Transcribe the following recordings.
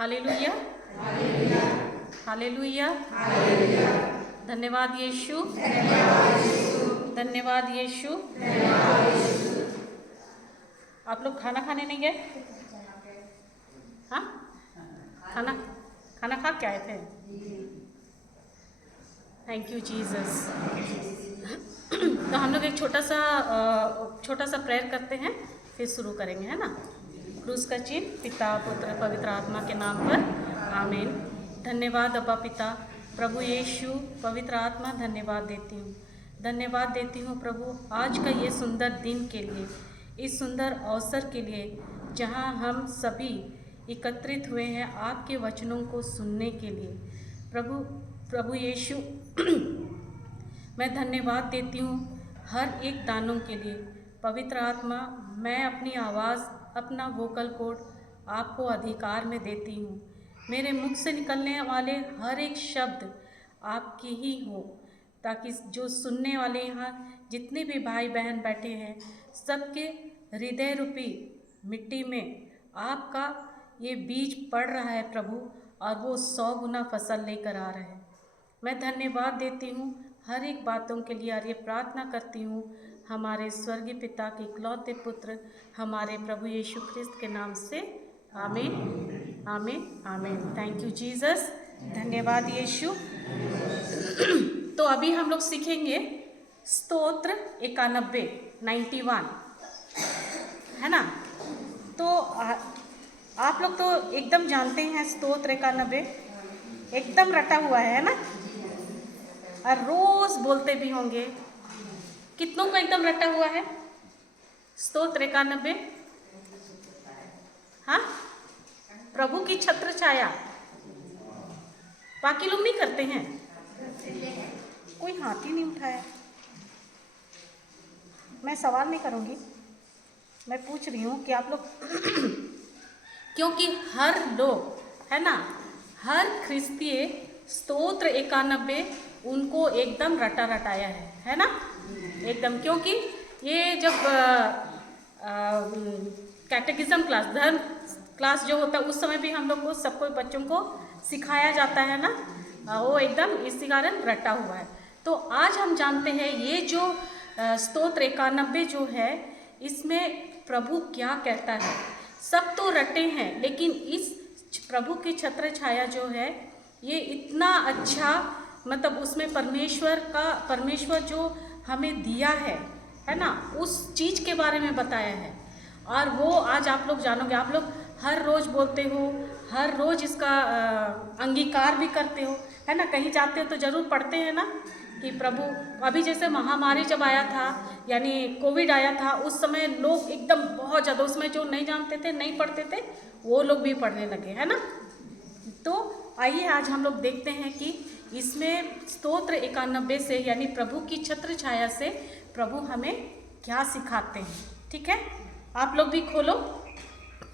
Hallelujah, hallelujah, धन्यवाद यीशु, धन्यवाद यीशु। आप लोग खाना खाने नहीं गए? हाँ, खाना खाना खा के आए थे। Thank you Jesus. तो हम लोग एक छोटा सा प्रेयर करते हैं, फिर शुरू करेंगे, है ना। क्रूस का चिन्ह। पिता पुत्र पवित्र आत्मा के नाम पर आमीन। धन्यवाद अब्बा पिता, प्रभु यीशु, पवित्र आत्मा, धन्यवाद देती हूँ, धन्यवाद देती हूँ प्रभु आज का ये सुंदर दिन के लिए, इस सुंदर अवसर के लिए जहाँ हम सभी एकत्रित हुए हैं आपके वचनों को सुनने के लिए। प्रभु यीशु मैं धन्यवाद देती हूँ हर एक दानों के लिए। पवित्र आत्मा, मैं अपनी आवाज़, अपना वोकल कोड आपको अधिकार में देती हूँ। मेरे मुख से निकलने वाले हर एक शब्द आपकी ही हो, ताकि जो सुनने वाले यहाँ जितने भी भाई बहन बैठे हैं, सबके हृदय रूपी मिट्टी में आपका ये बीज पड़ रहा है प्रभु, और वो 100 गुना फसल लेकर आ रहा है। मैं धन्यवाद देती हूँ हर एक बातों के लिए, और ये प्रार्थना करती हूँ हमारे स्वर्गीय पिता के इकलौते पुत्र हमारे प्रभु यीशु ख्रिस्त के नाम से, आमीन, आमीन, आमीन। थैंक यू जीसस, धन्यवाद यीशु। तो अभी हम लोग सीखेंगे स्तोत्र 91 है ना। तो आप लोग तो एकदम जानते हैं स्तोत्र 91 एकदम रटा हुआ है ना, और रोज बोलते भी होंगे। कितनों को एकदम रटा हुआ है स्तोत्र 91? हाँ, प्रभु की छत्र छाया। बाकी लोग नहीं करते हैं? कोई हाथ ही नहीं उठाया। मैं सवाल नहीं करूँगी, मैं पूछ रही हूँ कि आप लोग क्योंकि हर लोग, है ना, हर ख्रिस्तीय स्तोत्र 91 उनको एकदम रटाया है ना, एकदम। क्योंकि ये जब कैटेकिज्म क्लास, धर्म क्लास जो होता है, उस समय भी हम लोग को सबको बच्चों को सिखाया जाता है ना, वो एकदम इसी कारण रटा हुआ है। तो आज हम जानते हैं ये जो स्तोत्र 91 जो है, इसमें प्रभु क्या कहता है। सब तो रटे हैं, लेकिन इस प्रभु की छत्र छाया जो है, ये इतना अच्छा, मतलब उसमें परमेश्वर जो हमें दिया है ना, उस चीज़ के बारे में बताया है। और वो आज आप लोग जानोगे। आप लोग हर रोज़ बोलते हो, हर रोज़ इसका अंगीकार भी करते हो, है ना। कहीं जाते हो तो ज़रूर पढ़ते हैं ना कि प्रभु, अभी जैसे महामारी जब आया था, यानी कोविड आया था, उस समय लोग एकदम बहुत ज़्यादा, उसमें जो नहीं जानते थे, नहीं पढ़ते थे, वो लोग भी पढ़ने लगे, है ना। तो आइए आज हम लोग देखते हैं कि इसमें स्तोत्र 91 से, यानी प्रभु की छत्र छाया से प्रभु हमें क्या सिखाते हैं। ठीक है, आप लोग भी खोलो,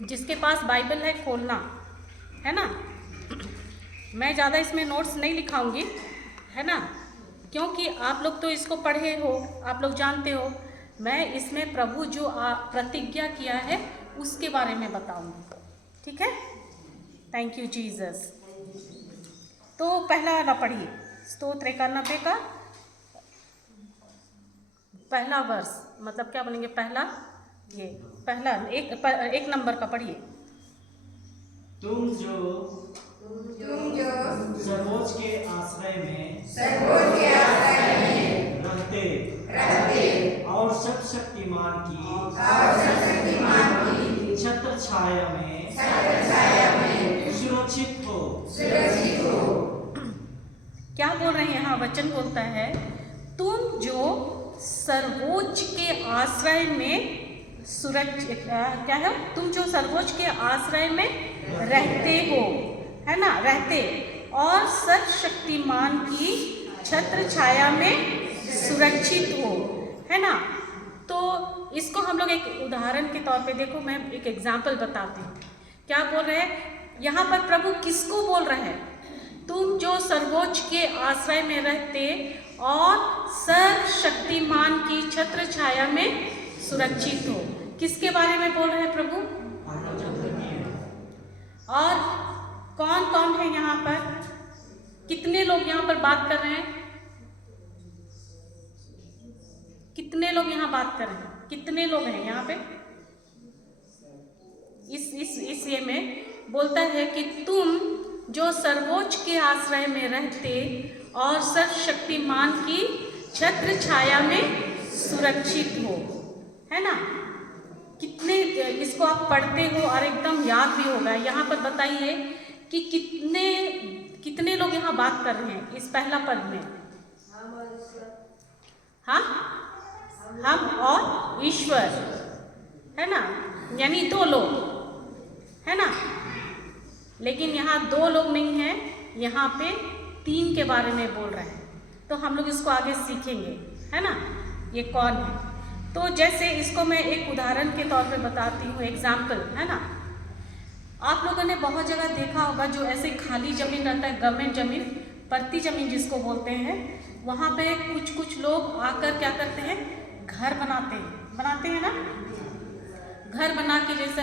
जिसके पास बाइबल है खोलना, है ना। मैं ज़्यादा इसमें नोट्स नहीं लिखाऊंगी, है ना, क्योंकि आप लोग तो इसको पढ़े हो, आप लोग जानते हो। मैं इसमें प्रभु जो प्रतिज्ञा किया है उसके बारे में बताऊंगी। ठीक है, थैंक यू जीसस। तो पहला वाला पढ़िए, स्तोत्र 91 का पहला वर्ष, मतलब क्या बोलेंगे, पहला एक नंबर का पढ़िए। तुम जो सर्वोच्च के आश्रय में रहते और सर्वशक्तिमान की छत्र छाया में सुरक्षित हो। क्या बोल रहे हैं यहाँ? वचन बोलता है, तुम जो सर्वोच्च के आश्रय में सुरक्षित, क्या है, तुम जो सर्वोच्च के आश्रय में रहते हो, है ना, रहते और सर्वशक्तिमान की छत्र छाया में सुरक्षित हो, है ना। तो इसको हम लोग एक उदाहरण के तौर पे देखो, मैं एक एग्जाम्पल बताती हूँ। क्या बोल रहे हैं यहाँ पर? प्रभु किसको बोल रहे हैं? तुम जो सर्वोच्च के आश्रय में रहते और सर्वशक्तिमान की छत्र छाया में सुरक्षित हो। किसके बारे में बोल रहे हैं प्रभु? और कौन है यहाँ पर? कितने लोग यहाँ पर बात कर रहे हैं? कितने लोग यहाँ बात कर रहे हैं? कितने लोग हैं यहाँ पे? इस ये में बोलता है कि तुम जो सर्वोच्च के आश्रय में रहते और सर्वशक्तिमान की छत्र छाया में सुरक्षित हो, है ना? कितने इसको आप पढ़ते हो और एकदम याद भी होगा। यहाँ पर बताइए कि कितने लोग यहाँ बात कर रहे हैं इस पहला पद में? हाँ, हम और ईश्वर, है ना? यानी 2 लोग, है ना? लेकिन यहाँ 2 लोग नहीं हैं, यहाँ पे 3 के बारे में बोल रहे हैं। तो हम लोग इसको आगे सीखेंगे, है ना? ये कौन है? तो जैसे इसको मैं एक उदाहरण के तौर पे बताती हूँ, एग्जाम्पल, है ना? आप लोगों ने बहुत जगह देखा होगा जो ऐसे खाली ज़मीन रहता है, गवर्नमेंट ज़मीन, परती ज़मीन जिसको बोलते हैं, वहाँ पे कुछ लोग आकर क्या करते हैं? घर बनाते हैं ना? घर बना के जैसा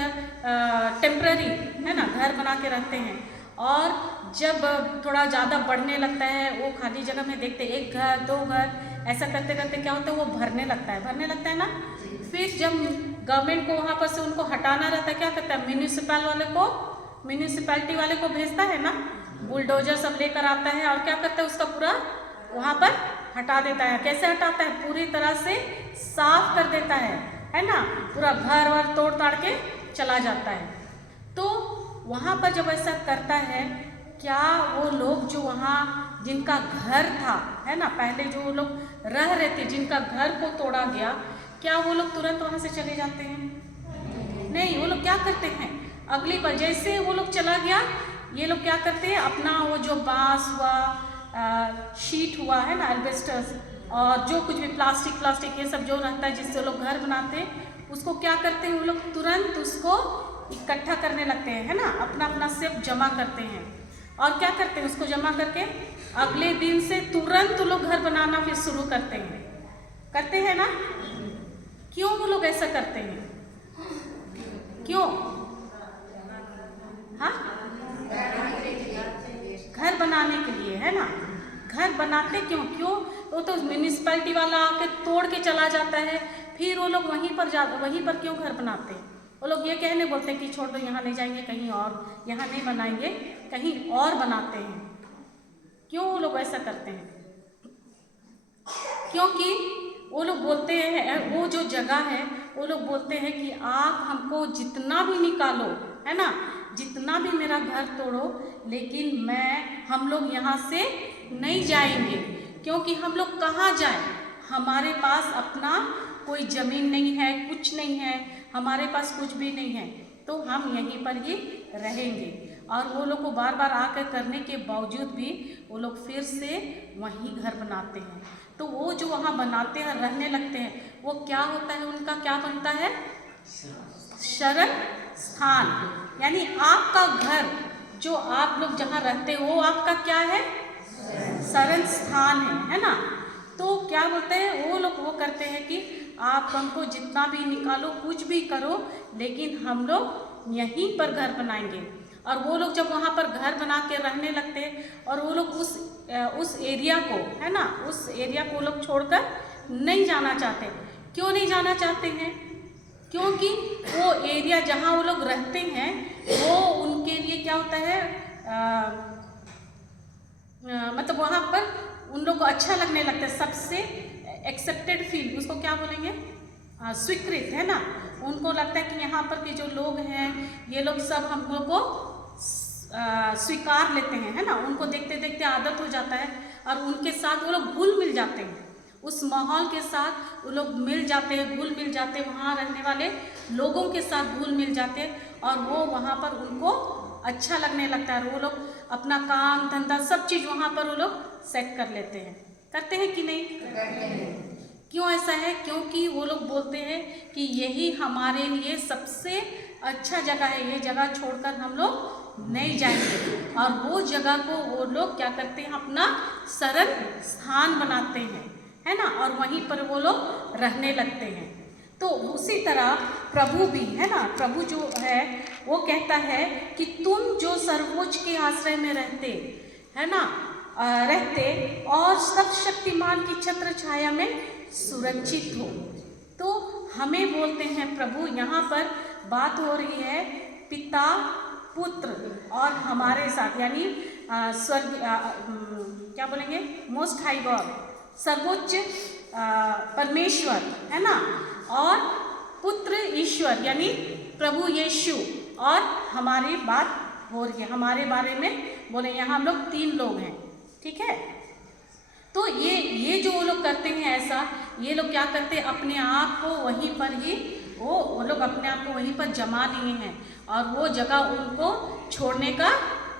टेम्पररी, है ना, घर बना के रहते हैं। और जब थोड़ा ज़्यादा बढ़ने लगता है, वो खाली जगह में देखते 1 घर 2 घर, ऐसा करते करते क्या होता है? वो भरने लगता है ना। फिर जब गवर्नमेंट को वहाँ पर से उनको हटाना रहता है, क्या करता है? म्यूनिसिपैलिटी वाले को भेजता है ना, बुलडोजर सब लेकर आता है और क्या करता है? उसका पूरा वहाँ पर हटा देता है। कैसे हटाता है? पूरी तरह से साफ कर देता है ना? पूरा घर वर तोड़ ताड़ के चला जाता है। तो वहाँ पर जब ऐसा करता है, क्या वो लोग जो वहाँ जिनका घर था, है ना, पहले जो लोग रह रहे थे, जिनका घर को तोड़ा गया, क्या वो लोग तुरंत वहाँ से चले जाते हैं? नहीं, वो लोग क्या करते हैं? अगली बार जैसे वो लोग चला गया, ये लोग क्या करते हैं? अपना वो जो बांस हुआ, शीट हुआ, है ना, एल्बेस्टर्स, और जो कुछ भी प्लास्टिक ये सब जो रहता है जिससे लोग घर बनाते हैं, उसको क्या करते हैं? वो लोग तुरंत उसको इकट्ठा करने लगते हैं, है ना, अपना सिर्फ जमा करते हैं। और क्या करते हैं? उसको जमा करके अगले दिन से तुरंत वो लोग घर बनाना फिर शुरू करते हैं ना? क्यों वो लोग ऐसा करते हैं? क्यों? हाँ, घर बनाने के लिए, है ना? घर बनाते क्यों? वो तो म्यूनिसिपैलिटी वाला आके तोड़ के चला जाता है, फिर वो लोग वहीं पर क्यों घर बनाते हैं? वो लोग ये कहने बोलते हैं कि छोड़ दो, यहाँ नहीं जाएंगे, कहीं और, यहाँ नहीं बनाएंगे, कहीं और बनाते हैं। क्यों वो लोग ऐसा करते हैं? क्योंकि वो लोग बोलते हैं, वो जो जगह है, वो लोग बोलते हैं कि आप हमको जितना भी निकालो, है ना, जितना भी मेरा घर तोड़ो, लेकिन हम लोग यहाँ से नहीं जाएंगे। क्योंकि हम लोग कहाँ जाएं? हमारे पास अपना कोई ज़मीन नहीं है, कुछ नहीं है, हमारे पास कुछ भी नहीं है, तो हम यहीं पर ही रहेंगे। और वो लोग को बार बार आकर करने के बावजूद भी वो लोग फिर से वहीं घर बनाते हैं। तो वो जो वहाँ बनाते हैं, रहने लगते हैं, वो क्या होता है? उनका क्या बनता है? शरण स्थान। यानी आपका घर, जो आप लोग जहाँ रहते हो, वो आपका क्या है? शरण स्थान है ना? तो क्या बोलते हैं वो लोग? वो करते हैं कि आप हमको जितना भी निकालो, कुछ भी करो, लेकिन हम लोग यहीं पर घर बनाएंगे। और वो लोग जब वहाँ पर घर बना के रहने लगते हैं, और वो लोग उस एरिया को, है ना, उस एरिया को वो लोग छोड़कर नहीं जाना चाहते। क्यों नहीं जाना चाहते हैं? क्योंकि वो एरिया जहाँ वो लोग रहते हैं, वो उनके लिए क्या होता है? मतलब वहाँ पर उन लोग को अच्छा लगने लगता है, सबसे एक्सेप्टेड फील, उसको क्या बोलेंगे? स्वीकृत, है ना? उनको लगता है कि यहाँ पर के जो लोग हैं, ये लोग सब हम लोग को स्वीकार लेते हैं, है ना? उनको देखते देखते आदत हो जाता है, और उनके साथ वो लोग घुल मिल जाते हैं, उस माहौल के साथ वो लोग मिल जाते हैं, घुल मिल जाते हैं, वहाँ रहने वाले लोगों के साथ घुल मिल जाते हैं, और वो वहाँ पर उनको अच्छा लगने लगता है। वो लोग अपना काम धंधा सब चीज़ वहाँ पर वो लोग सेट कर लेते हैं। करते हैं कि नहीं? क्यों ऐसा है? क्योंकि वो लोग बोलते हैं कि यही हमारे लिए सबसे अच्छा जगह है, ये जगह छोड़कर हम लोग नहीं जाएंगे। और वो जगह को वो लोग क्या करते हैं? अपना शरण स्थान बनाते हैं, है ना? और वहीं पर वो लोग रहने लगते हैं। तो उसी तरह प्रभु भी, है ना, प्रभु जो है वो कहता है कि तुम जो सर्वोच्च के आश्रय में रहते, है ना, रहते और सर्वशक्तिमान की छत्र छाया में सुरक्षित हो। तो हमें बोलते हैं प्रभु, यहाँ पर बात हो रही है पिता, पुत्र और हमारे साथ, यानी स्वर्ग, क्या बोलेंगे, मोस्ट हाई गॉड, सर्वोच्च परमेश्वर, है ना, और पुत्र ईश्वर यानी प्रभु यीशु, और हमारी बात हो रही है, हमारे बारे में बोले। यहाँ हम लोग 3 लोग हैं, ठीक है। तो ये जो वो लोग करते हैं ऐसा, ये लोग क्या करते हैं, अपने आप को वहीं पर ही वो लोग अपने आप को वहीं पर जमा लिए हैं, और वो जगह उनको छोड़ने का,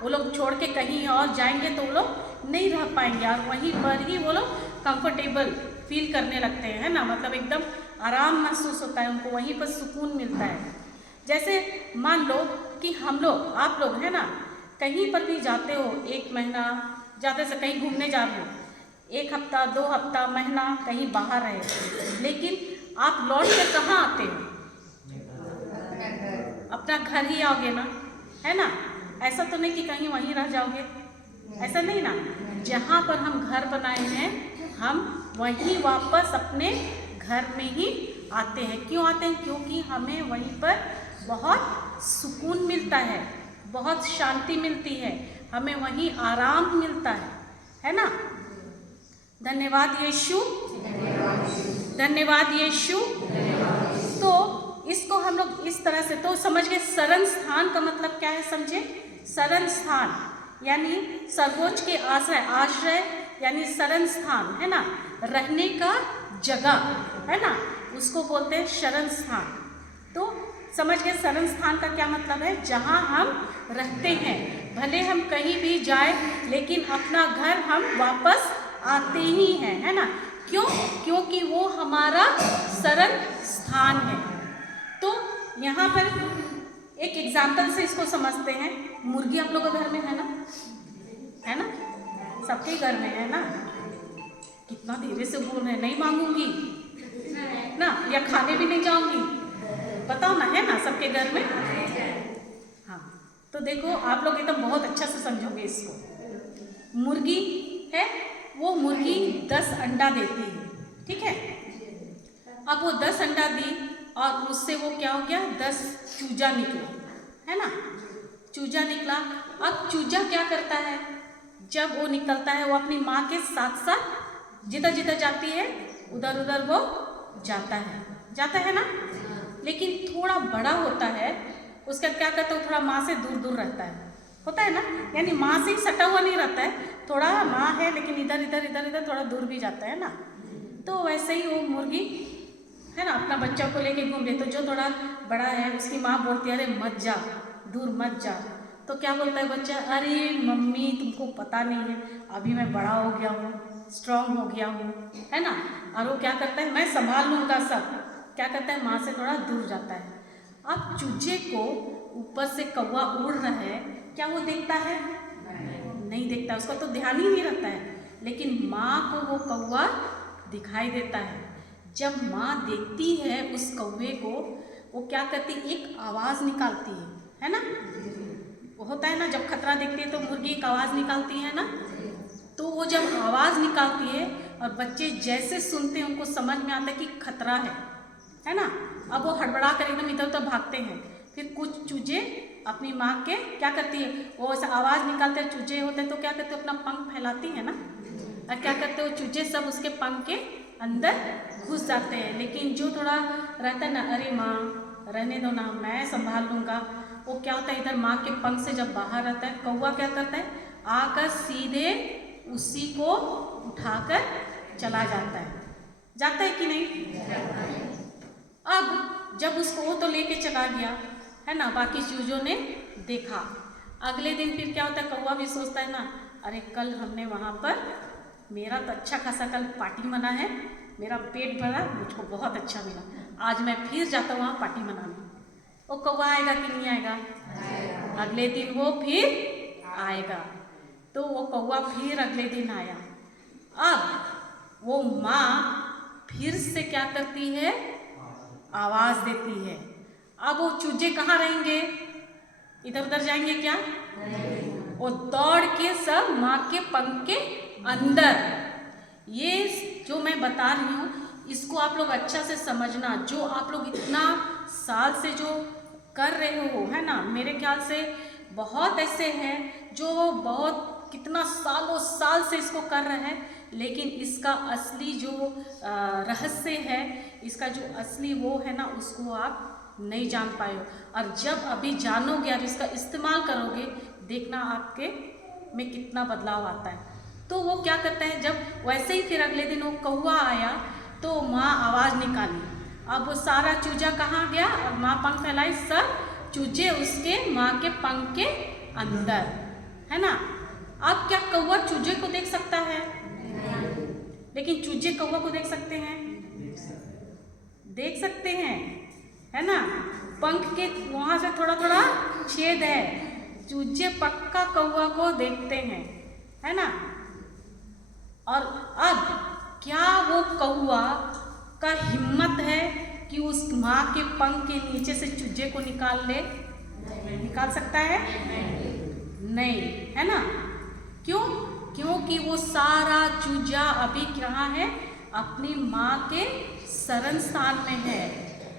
वो लोग छोड़ के कहीं और जाएंगे तो वो लोग नहीं रह पाएंगे, और वहीं पर ही वो लोग कंफर्टेबल फील करने लगते हैं, है ना, मतलब एकदम आराम महसूस होता है उनको, वहीं पर सुकून मिलता है। जैसे मान लो कि हम लोग, आप लोग, है ना, कहीं पर भी जाते हो, 1 महीना ज़्यादा से कहीं घूमने जा रहे हो, 1 हफ्ता 2 हफ्ता महीना कहीं बाहर रहे, लेकिन आप लौट के कहाँ आते हो, अपना घर ही आओगे ना, है ना। ऐसा तो नहीं कि कहीं वहीं रह जाओगे, ऐसा नहीं ना। जहाँ पर हम घर बनाए हैं, हम वहीं वापस अपने घर में ही आते हैं। क्यों आते हैं? क्योंकि हमें वहीं पर बहुत सुकून मिलता है, बहुत शांति मिलती है, हमें वहीं आराम मिलता है ना। धन्यवाद यीशु, धन्यवाद यीशु। तो इसको हम लोग इस तरह से तो समझ गए। शरण स्थान का मतलब क्या है, समझे? शरण स्थान यानी सर्वोच्च के आश्रय, आश्रय यानी शरण स्थान, है ना, रहने का जगह, है ना, उसको बोलते हैं शरण स्थान। तो समझ गए शरण स्थान का क्या मतलब है? जहाँ हम रहते हैं, भले हम कहीं भी जाए लेकिन अपना घर हम वापस आते ही हैं, है ना। क्यों? क्योंकि वो हमारा शरण स्थान है। तो यहाँ पर एक एग्जाम्पल से इसको समझते हैं। मुर्गी आप लोगों के घर में है ना, है ना, सबके घर में है ना। कितना धीरे से बोल रहे हैं, नहीं मांगूंगी ना, या खाने भी नहीं जाऊंगी, बताओ ना, है ना, सबके घर में। हाँ, तो देखो आप लोग एकदम बहुत अच्छा से समझोगे इसको। मुर्गी है, वो मुर्गी 10 अंडा देती है, ठीक है। अब वो 10 अंडा दी और उससे वो क्या हो गया, 10 चूजा निकला, है ना, चूजा निकला। अब चूजा क्या करता है, जब वो निकलता है वो अपनी माँ के साथ साथ जिधर जिधर जाती है उधर उधर वो जाता है ना। लेकिन थोड़ा बड़ा होता है, उसका क्या करता है, थोड़ा माँ से दूर दूर रहता है, होता है ना, यानी माँ से ही सटा हुआ नहीं रहता है, थोड़ा माँ है लेकिन इधर इधर इधर इधर थोड़ा दूर भी जाता है ना। तो वैसे ही वो मुर्गी, है ना, अपना बच्चा को लेके घूम रही, तो जो थोड़ा बड़ा है उसकी माँ बोलती है, अरे मत जा, दूर मत जा। तो क्या बोलता है बच्चा, अरे मम्मी तुमको पता नहीं है, अभी मैं बड़ा हो गया हूँ, स्ट्रांग हो गया हूँ, है ना। और वो क्या करता है, मैं संभाल लूँगा सब, क्या करता है, माँ से थोड़ा दूर जाता है। अब चूजे को ऊपर से कौवा उड़ रहा है, क्या वो देखता है? नहीं देखता, उसका तो ध्यान ही नहीं रहता है। लेकिन माँ को वो कौवा दिखाई देता है। जब माँ देखती है उस कौवे को, वो क्या करती, एक आवाज़ निकालती है ना। वो होता है ना, जब खतरा देखती है तो मुर्गी एक आवाज़ निकालती है ना। तो वो जब आवाज़ निकालती है और बच्चे जैसे सुनते हैं उनको समझ में आता है कि खतरा है ना। अब वो हड़बड़ा कर एकदम इधर उधर भागते हैं। फिर कुछ चूजे अपनी माँ के क्या करती है, वो ऐसा आवाज़ निकालते हैं, चूजे होते हैं तो क्या करते हैं, अपना पंख फैलाती है ना, और क्या करते हैं, वो चूजे सब उसके पंख के अंदर घुस जाते हैं। लेकिन जो थोड़ा रहता है ना, अरे माँ रहने दो ना, मैं संभाल लूँगा, वो क्या होता है, इधर माँ के पंख से जब बाहर आता है, कौवा क्या करता है, आकर सीधे उसी को उठाकर चला जाता है कि नहीं। अब जब उसको वो तो लेके चला गया, है ना, बाकी चूजों ने देखा। अगले दिन फिर क्या होता है, कौवा भी सोचता है ना, अरे कल हमने वहाँ पर, मेरा तो अच्छा खासा कल पार्टी मना है, मेरा पेट भरा, मुझको बहुत अच्छा मिला, आज मैं फिर जाता हूँ वहाँ पार्टी मनाने। वो कौवा आएगा कि नहीं आएगा? अगले दिन वो फिर आएगा। तो वो कौवा फिर अगले दिन आया। अब वो माँ फिर से क्या करती है, आवाज़ देती है। अब वो चूजे कहाँ रहेंगे? इधर उधर जाएंगे क्या? वो दौड़ के सब माँ के पंख के अंदर। ये जो मैं बता रही हूँ इसको आप लोग अच्छा से समझना। जो आप लोग इतना साल से जो कर रहे हो, है ना, मेरे ख्याल से बहुत ऐसे हैं जो बहुत कितना सालों साल से इसको कर रहे हैं, लेकिन इसका असली जो रहस्य है, इसका जो असली वो है ना, उसको आप नहीं जान पाए हो। और जब अभी जानोगे और इसका इस्तेमाल करोगे, देखना आपके में कितना बदलाव आता है। तो वो क्या करता है, जब वैसे ही फिर अगले दिन वो कौवा आया तो माँ आवाज़ निकाली। अब वो सारा चूजा कहाँ गया? और माँ पंख फैलाई, सब चूजे उसके माँ के पंख के अंदर, है ना। अब क्या कौवा चूजे को देख सकता है? लेकिन चूजे कौवा को देख सकते हैं? देख सकते हैं, है ना। पंख के वहाँ से थोड़ा थोड़ा छेद है, चूजे पक्का कौवा को देखते हैं, है ना। और अब क्या वो कौवा का हिम्मत है कि उस माँ के पंख के नीचे से चूजे को निकाल ले? निकाल सकता है? नहीं, है ना। क्यों? क्योंकि वो सारा चूजा अभी कहाँ है? अपनी माँ के शरण स्थान में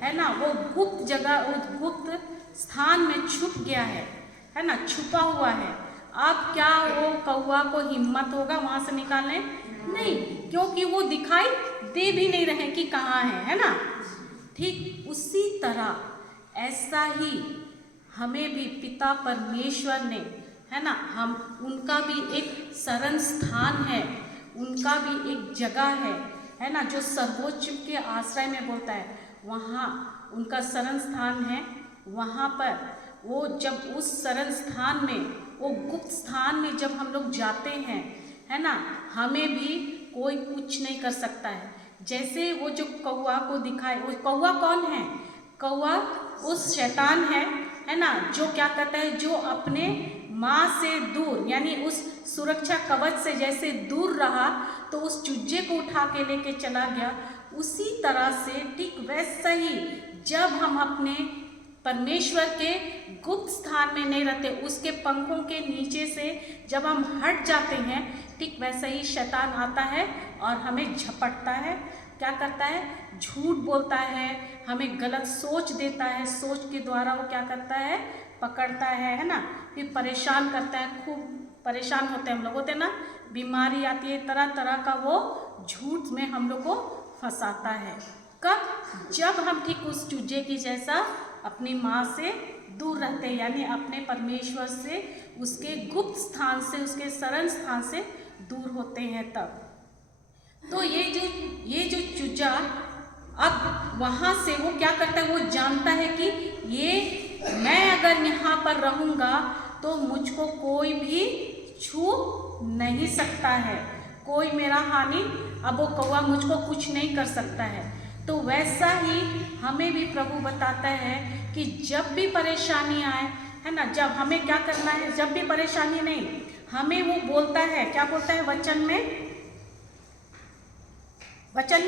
है ना। वो गुप्त जगह, उस गुप्त स्थान में छुप गया है ना, छुपा हुआ है। अब क्या वो कौवा को हिम्मत होगा वहाँ से निकालने? नहीं, क्योंकि वो दिखाई दे भी नहीं रहे कि कहाँ है ना। ठीक उसी तरह ऐसा ही हमें भी पिता परमेश्वर ने, है ना, हम उनका भी एक शरण स्थान है, उनका भी एक जगह है ना, जो सर्वोच्च के आश्रय में बोलता है, वहाँ उनका शरण स्थान है। वहाँ पर वो जब उस शरण स्थान में, वो गुप्त स्थान में जब हम लोग जाते हैं, है ना, हमें भी कोई कुछ नहीं कर सकता है। जैसे वो जो कौवा को दिखाए, वो कौवा कौन है? कौवा उस शैतान है ना, जो क्या करता है, जो अपने माँ से दूर, यानी उस सुरक्षा कवच से जैसे दूर रहा तो उस चूजे को उठा के लेके चला गया। उसी तरह से ठीक वैसा ही जब हम अपने परमेश्वर के गुप्त स्थान में नहीं रहते, उसके पंखों के नीचे से जब हम हट जाते हैं, ठीक वैसा ही शैतान आता है और हमें झपटता है। क्या करता है? झूठ बोलता है, हमें गलत सोच देता है, सोच के द्वारा वो क्या करता है? पकड़ता है ना, फिर परेशान करता है। खूब परेशान होते हैं हम लोग, होते हैं ना, बीमारी आती है, तरह तरह का वो झूठ में हम लोग को फंसाता है। कब? जब हम ठीक उस चूजे की जैसा अपनी माँ से दूर रहते हैं, यानी अपने परमेश्वर से, उसके गुप्त स्थान से, उसके शरण स्थान से दूर होते हैं तब। तो ये जो चूजा अब वहाँ से वो क्या करता है? वो जानता है कि ये मैं अगर यहाँ पर रहूँगा तो मुझको कोई भी छू नहीं सकता है, कोई मेरा हानि, अब वो कौवा मुझको कुछ नहीं कर सकता है। तो वैसा ही हमें भी प्रभु बताता है कि जब भी परेशानी आए, है ना, जब हमें क्या करना है, जब भी परेशानी नहीं, हमें वो बोलता है, क्या बोलता है वचन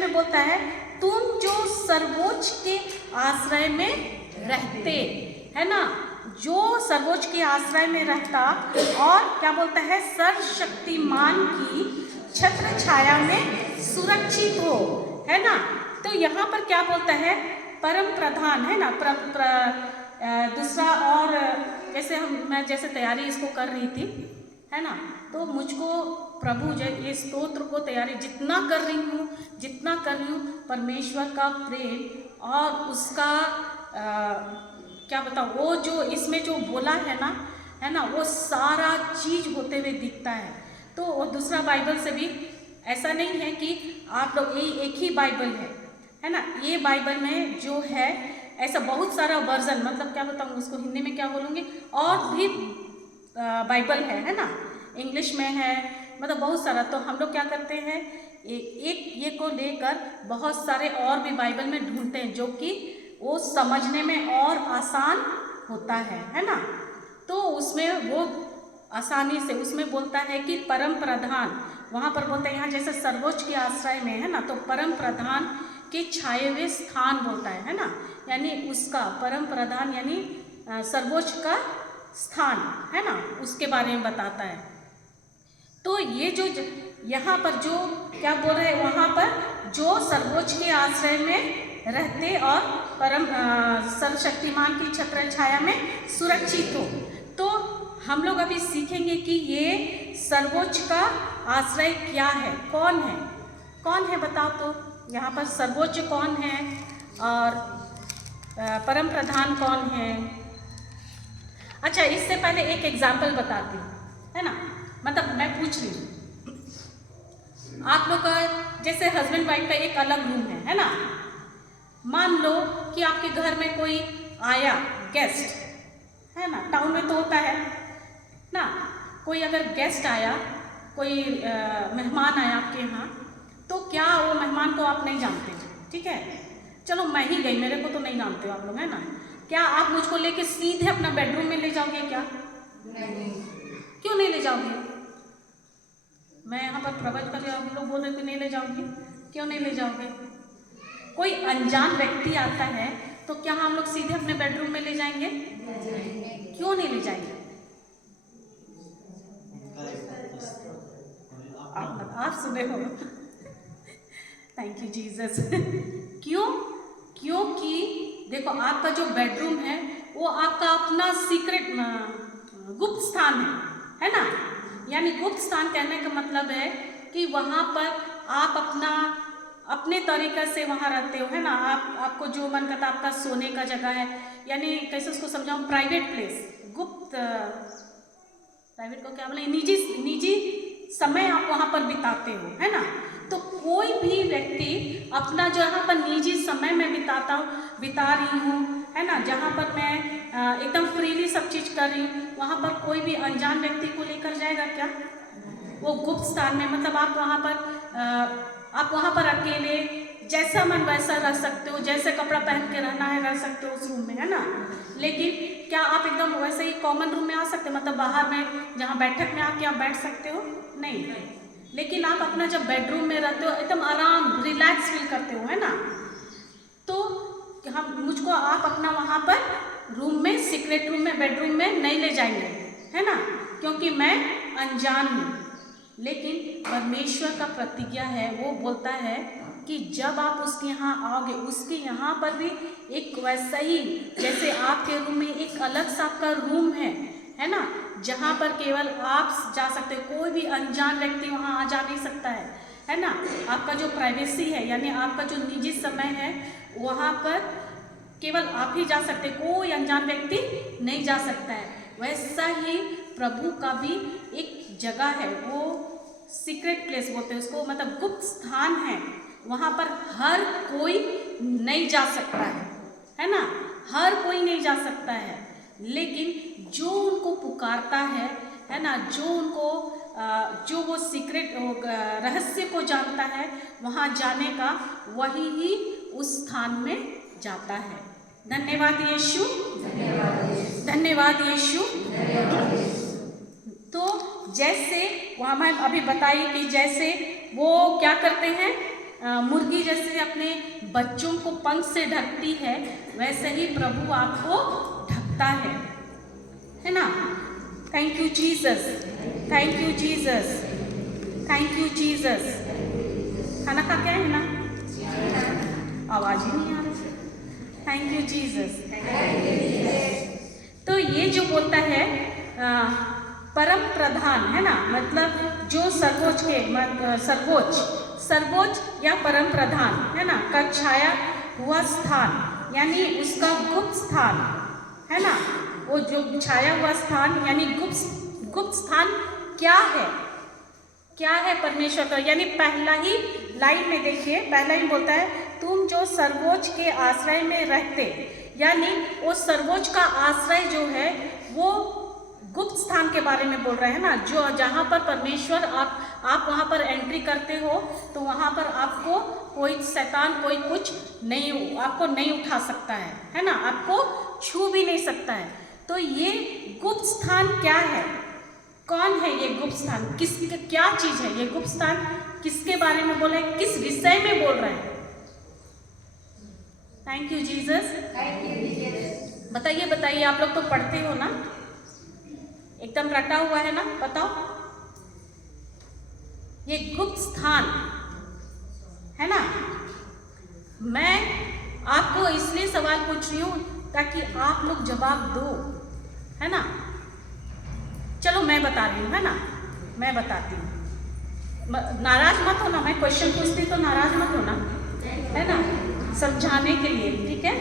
में बोलता है, तुम जो सर्वोच्च के आश्रय में रहते, है ना, जो सर्वोच्च के आश्रय में रहता, और क्या बोलता है, सर्वशक्तिमान की छत्र छाया में सुरक्षित हो, है ना। तो यहाँ पर क्या बोलता है? परम प्रधान, है ना, दूसरा, और जैसे मैं जैसे तैयारी इसको कर रही थी, है ना, तो मुझको प्रभु ये स्तोत्र को तैयारी जितना कर रही हूँ, परमेश्वर का प्रेम और उसका क्या बताऊँ, वो जो इसमें जो बोला है ना, वो सारा चीज़ होते हुए दिखता है। तो दूसरा बाइबल से भी ऐसा नहीं है कि आप लोग ये एक ही बाइबल है ना, ये बाइबल में जो है ऐसा बहुत सारा वर्जन, मतलब क्या बताऊँ उसको हिंदी में क्या बोलूँगी, और भी बाइबल है ना, इंग्लिश में है, मतलब बहुत सारा। तो हम लोग क्या करते हैं, एक ये को लेकर बहुत सारे और भी बाइबल में ढूंढते हैं, जो कि वो समझने में और आसान होता है ना। तो उसमें वो आसानी से उसमें बोलता है कि परम प्रधान, वहाँ पर बोलते हैं, यहाँ जैसे सर्वोच्च के आश्रय में, है ना, तो परम प्रधान के छाए हुए स्थान बोलता है ना, यानी उसका परम प्रधान यानी सर्वोच्च का स्थान है ना, उसके बारे में बताता है। तो ये जो यहाँ पर जो क्या बोल रहे हैं, वहाँ पर जो सर्वोच्च के आश्रय में रहते और परम सर्वशक्तिमान की छत्र छाया में सुरक्षित हो। तो हम लोग अभी सीखेंगे कि ये सर्वोच्च का आश्रय क्या है, कौन है, कौन है बताओ तो। यहाँ पर सर्वोच्च कौन है और परम प्रधान कौन है। अच्छा, इससे पहले एक एग्जाम्पल बताती हूँ, है ना, मतलब मैं पूछ रही हूँ आप लोग का, जैसे हस्बैंड वाइफ का एक अलग रूम है ना। मान लो कि आपके घर में कोई आया गेस्ट, है ना, टाउन में तो होता है ना, कोई अगर गेस्ट आया, कोई मेहमान आया आपके यहाँ, तो क्या वो मेहमान को आप नहीं जानते, ठीक है, चलो मैं ही गई, मेरे को तो नहीं जानते हो आप लोग, है ना, क्या आप मुझको लेके सीधे अपना बेडरूम में ले जाओगे क्या? नहीं। क्यों नहीं ले जाओगे? मैं यहाँ पर प्रवचन कर रही हूँ, आप लोग बोल रहे कि नहीं ले जाओगे, क्यों नहीं ले जाओगे? कोई अनजान व्यक्ति आता है तो क्या हम लोग सीधे अपने बेडरूम में ले जाएंगे? क्यों नहीं ले जाएंगे? आप सुने हो। Thank you Jesus. क्यों? क्योंकि देखो, आपका जो बेडरूम है वो आपका अपना सीक्रेट गुप्त स्थान है ना। यानी गुप्त स्थान कहने का मतलब है कि वहाँ पर आप अपने तरीक़े से वहाँ रहते हो, है ना। आपको जो मन करता आपका सोने का जगह है, यानी कैसे उसको समझाऊँ, प्राइवेट प्लेस, गुप्त, प्राइवेट को क्या बोले, निजी समय आप वहाँ पर बिताते हो, है ना। तो कोई भी व्यक्ति अपना जो यहाँ पर निजी समय में बिता रही हूँ, है ना, जहाँ पर मैं एकदम फ्रीली सब चीज़ कर रही हूँ, वहाँ पर कोई भी अनजान व्यक्ति को लेकर जाएगा क्या? वो गुप्त स्थान में, मतलब आप वहाँ पर अकेले जैसा मन वैसा रह सकते हो, जैसे कपड़ा पहन के रहना है रह सकते हो उस रूम में, है ना। लेकिन क्या आप एकदम वैसे ही कॉमन रूम में आ सकते हो, मतलब बाहर में जहाँ बैठक में आके आप बैठ सकते हो? नहीं। लेकिन आप अपना जब बेडरूम में रहते हो एकदम आराम रिलैक्स फील करते हो, है ना। तो मुझको आप अपना वहाँ पर रूम में, सीक्रेट रूम में, बेडरूम में नहीं ले जाएंगे, है ना, क्योंकि मैं अनजान हूँ। लेकिन परमेश्वर का प्रतिज्ञा है, वो बोलता है कि जब आप उसके यहाँ आओगे, उसके यहाँ पर भी एक वैसा ही, जैसे आपके रूम में एक अलग सा आपका रूम है ना, जहाँ पर केवल आप जा सकते हो, कोई भी अनजान व्यक्ति वहाँ आ जा नहीं सकता है ना। आपका जो प्राइवेसी है, यानी आपका जो निजी समय है, वहाँ पर केवल आप ही जा सकते, कोई अनजान व्यक्ति नहीं जा सकता है। वैसा ही प्रभु का भी एक जगह है, वो सीक्रेट प्लेस बोलते हैं उसको, मतलब गुप्त स्थान है, वहाँ पर हर कोई नहीं जा सकता है ना, हर कोई नहीं जा सकता है। लेकिन जो उनको पुकारता है ना, जो वो सीक्रेट रहस्य को जानता है, वहाँ जाने का वही ही उस स्थान में जाता है। धन्यवाद यीशु, धन्यवाद यीशु। तो जैसे वहाँ मैं अभी बताई कि जैसे वो क्या करते हैं, मुर्गी जैसे अपने बच्चों को पंख से ढकती है, वैसे ही प्रभु आपको ढकता है ना। Thank you Jesus, thank you Jesus, thank you Jesus. खाना खा के आए ना, आवाज़ ही नहीं आ रही। Thank you Jesus. तो ये जो बोलता है परम प्रधान, है ना, मतलब जो सर्वोच्च के सर्वोच्च या परम प्रधान, है ना, का छाया हुआ स्थान, यानी उसका गुप्त स्थान, है ना। वो जो छाया हुआ स्थान यानी गुप्त स्थान क्या है परमेश्वर का। यानी पहला ही लाइन में देखिए, पहला ही बोलता है तुम जो सर्वोच्च के आश्रय में रहते, यानी वो सर्वोच्च का आश्रय जो है वो गुप्त स्थान के बारे में बोल रहे हैं ना, जो जहाँ पर परमेश्वर आप वहाँ पर एंट्री करते हो, तो वहाँ पर आपको कोई शैतान, कोई कुछ नहीं, आपको नहीं उठा सकता है ना, आपको छू भी नहीं सकता है। तो ये गुप्त स्थान क्या है, कौन है ये गुप्त स्थान, क्या चीज़ है ये गुप्त स्थान, किसके बारे में बोल रहे हैं, किस विषय में बोल रहे हैं। Thank you Jesus. बताइए आप लोग तो पढ़ते हो ना, एकदम रटा हुआ है ना, बताओ। ये गुप्त स्थान है ना। मैं आपको इसलिए सवाल पूछ रही हूँ ताकि आप लोग जवाब दो, है ना। चलो मैं बता रही हूँ, है ना, मैं बताती हूँ। नाराज मत होना, मैं क्वेश्चन पूछती तो नाराज मत होना, है ना, समझाने के लिए, ठीक है।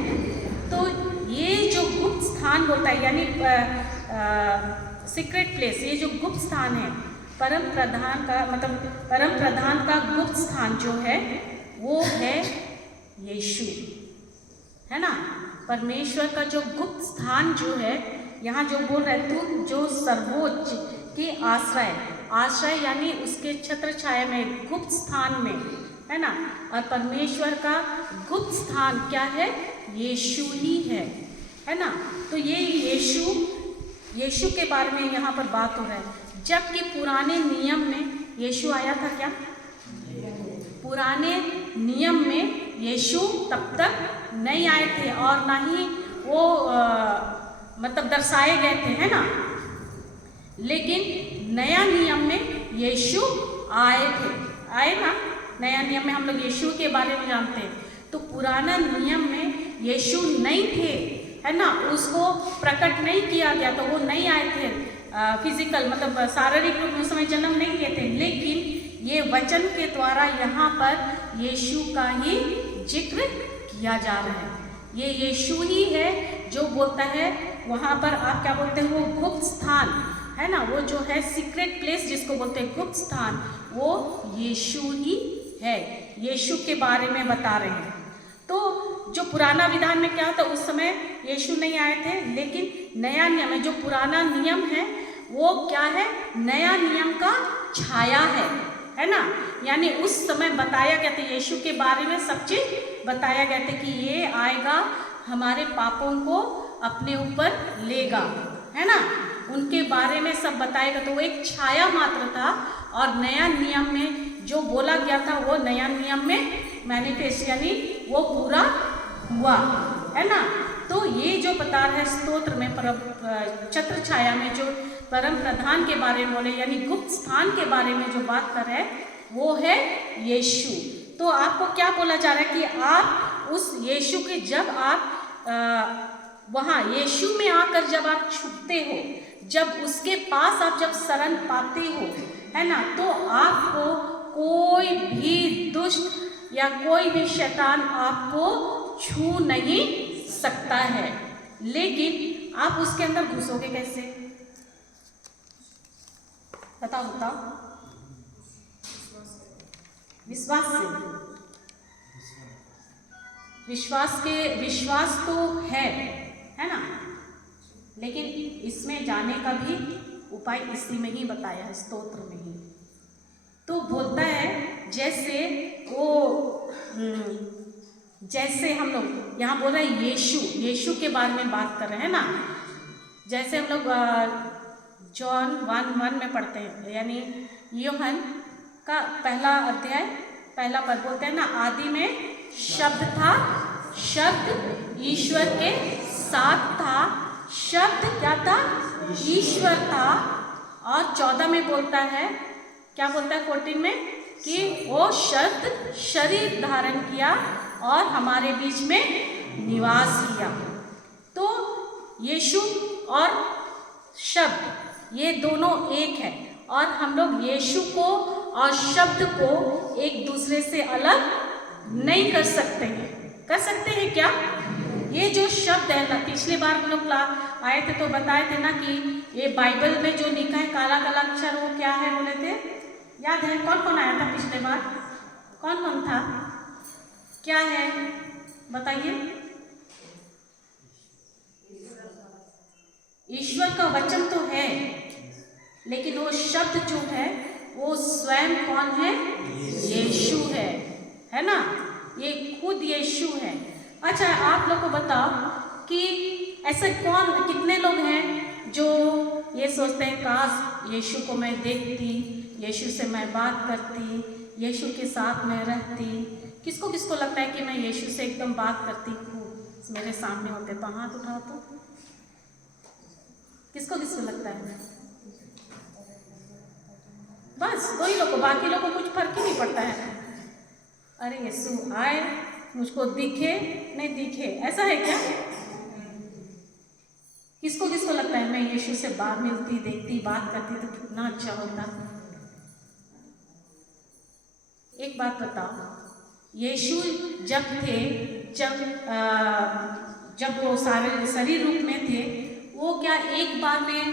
तो ये जो गुप्त स्थान होता है यानी सीक्रेट प्लेस, ये जो गुप्त स्थान है, परम प्रधान का मतलब परम प्रधान का गुप्त स्थान जो है वो है यीशु, है ना। परमेश्वर का जो गुप्त स्थान जो है, यहाँ जो बोल रहे तुम जो सर्वोच्च के आश्रय यानी उसके छत्र छाया में, गुप्त स्थान में, है ना। और परमेश्वर का गुप्त स्थान क्या है? यीशु ही है ना। तो ये यीशु के बारे में यहाँ पर बात हो रहा है। जबकि पुराने नियम में यीशु आया था क्या? पुराने नियम में यीशु तब तक नहीं आए थे और ना ही वो मतलब दर्शाए गए थे, है ना। लेकिन नया नियम में यीशु आए ना। नया नियम में हम लोग यीशु के बारे में जानते हैं। तो पुराना नियम में यीशु नहीं थे, है ना, उसको प्रकट नहीं किया गया, तो वो नहीं आए थे फिजिकल मतलब शारीरिक रूप में उस समय जन्म नहीं किए थे। लेकिन ये वचन के द्वारा यहाँ पर यीशु का ही जिक्र किया जा रहा है। ये यीशु ही है जो बोलता है वहाँ पर, आप क्या बोलते हैं, वो गुप्त स्थान है ना, वो जो है सीक्रेट प्लेस जिसको बोलते हैं गुप्त स्थान, वो यीशु ही है। यीशु के बारे में बता रहे हैं। तो जो पुराना विधान में क्या होता, उस समय यीशु नहीं आए थे। लेकिन नया नियम है, जो पुराना नियम है वो क्या है? नया नियम का छाया है ना। यानी उस समय बताया गया था, यीशु के बारे में सब चीज बताया गया था कि ये आएगा, हमारे पापों को अपने ऊपर लेगा, है ना, उनके बारे में सब बताएगा। तो वो एक छाया मात्र था और नया नियम में जो बोला गया था वो नया नियम में मैनिफेस्ट यानी वो पूरा हुआ, है ना। तो ये जो बता रहे स्तोत्र में छत्र छाया में जो परम प्रधान के बारे में बोले यानी गुप्त स्थान के बारे में जो बात कर रहे हैं वो है यीशु। तो आपको क्या बोला जा रहा है कि आप उस यीशु के जब आप वहाँ यीशु में आकर जब आप छुपते हो, जब उसके पास आप जब शरण पाते हो, है ना, तो आपको कोई भी दुष्ट या कोई भी शैतान आपको छू नहीं सकता है। लेकिन आप उसके अंदर घुसोगे कैसे? बताओ। विश्वास से। विश्वास तो है ना, लेकिन इसमें जाने का भी उपाय इसी में ही बताया है, स्तोत्र में ही। तो बोलता है जैसे हम लोग यहाँ बोल रहे हैं यीशु के बारे में बात कर रहे हैं ना। जैसे हम लोग जॉन 1:1 में पढ़ते हैं, यानी यूहन्ना का पहला अध्याय पहला पद बोलते हैं ना, आदि में शब्द था, शब्द ईश्वर के साथ था, शब्द क्या था? ईश्वर था। और 14 में बोलता है, क्या बोलता है 14 में, कि वो शब्द शरीर धारण किया और हमारे बीच में निवास किया। तो यीशु और शब्द ये दोनों एक है और हम लोग यीशु को और शब्द को एक दूसरे से अलग नहीं कर सकते हैं। कर सकते हैं क्या? ये जो शब्द है ना, पिछली बार हम लोग आए थे तो बताए थे ना कि ये बाइबल में जो लिखा है काला काला अक्षर वो क्या है बोले थे, याद है? कौन कौन आया था पिछले बार? कौन कौन था? क्या है बताइए। ईश्वर का वचन तो है, लेकिन वो शब्द जो है वो स्वयं कौन है? यीशु है ना, ये खुद यीशु है। अच्छा, आप लोग को बताओ कि ऐसे कितने लोग हैं जो ये सोचते हैं काश यीशु को मैं देखती, यीशु से मैं बात करती, यीशु के साथ में रहती। किसको किसको लगता है कि मैं यीशु से एकदम बात करती खूब, मेरे सामने होते? तो हाथ उठाओ। तो किसको किसको लगता है? दो ही लोग को, बाकी लोग को कुछ फर्क ही नहीं पड़ता है। अरे यीशु आए, मुझको दिखे नहीं दिखे, ऐसा है क्या? किसको किसको लगता है मैं यीशु से बात मिलती, देखती, बात करती तो कितना अच्छा होता? एक बात बताओ, यीशु जब थे, जब वो सारे शरीर रूप में थे, वो क्या एक बार में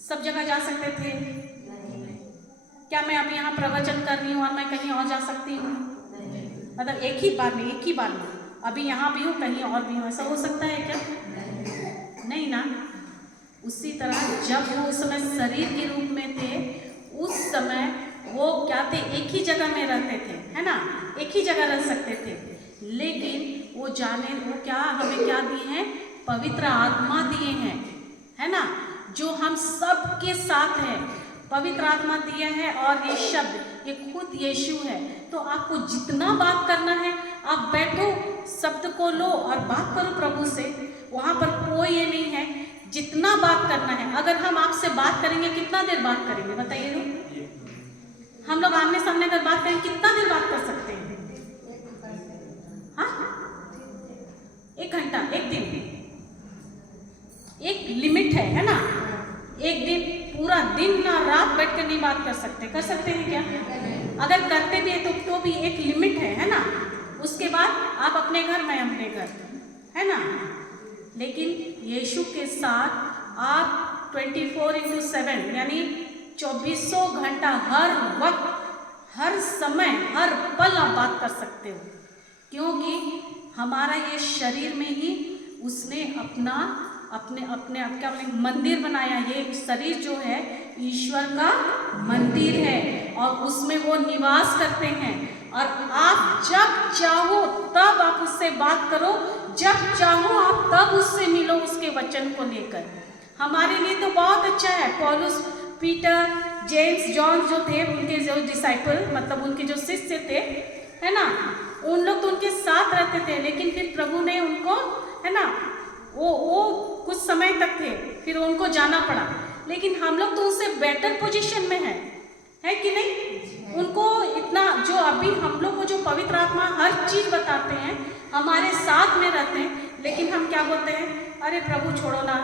सब जगह जा सकते थे? क्या मैं अभी यहाँ प्रवचन कर रही हूँ और मैं कहीं और जा सकती हूँ? मतलब एक ही बार में अभी यहाँ भी हूँ, कहीं और भी हूँ, ऐसा हो सकता है क्या? नहीं ना। उसी तरह जब वो उस समय शरीर के रूप में थे, उस समय वो क्या थे? एक ही जगह में रहते थे, है ना, एक ही जगह रह सकते थे, लेकिन वो क्या हमें क्या दिए हैं? पवित्र आत्मा दिए हैं, है ना, जो हम सबके साथ है, पवित्र आत्मा दिया है। और ये शब्द ये खुद यीशु है। तो आपको जितना बात करना है आप बैठो, शब्द को लो और बात करो प्रभु से। वहाँ पर कोई ये नहीं है, जितना बात करना है। अगर हम आपसे बात करेंगे, कितना देर बात करेंगे बताइए तो? हम लोग आमने सामने अगर बात करें, कितना देर बात कर सकते हैं? हाँ, 1 घंटा, एक दिन, एक लिमिट है ना। एक दिन पूरा दिन ना रात बैठ कर नहीं बात कर सकते। कर सकते हैं क्या? अगर करते भी है तो भी एक लिमिट है ना। उसके बाद आप अपने घर, मैं अपने घर, है ना। लेकिन यीशु के साथ आप 24/7 यानी 24 घंटा हर वक्त, हर समय, हर पल आप बात कर सकते हो, क्योंकि हमारा ये शरीर में ही उसने अपने मंदिर बनाया। ये शरीर जो है ईश्वर का मंदिर है और उसमें वो निवास करते हैं। और आप जब चाहो तब आप उससे बात करो, जब चाहो आप तब उससे मिलो, उसके वचन को लेकर। हमारे लिए तो बहुत अच्छा है। पौलुस, पीटर, जेम्स, जॉन जो थे, उनके जो डिसाइपल, मतलब उनके जो शिष्य थे, है ना, उन लोग तो उनके साथ रहते थे, लेकिन फिर प्रभु ने उनको, है ना, वो कुछ समय तक थे, फिर उनको जाना पड़ा। लेकिन हम लोग तो उनसे बेटर पोजीशन में है कि नहीं? उनको इतना, जो अभी हम लोग को जो पवित्र आत्मा हर चीज़ बताते हैं, हमारे साथ में रहते हैं, लेकिन हम क्या बोलते हैं? अरे प्रभु छोड़ो ना,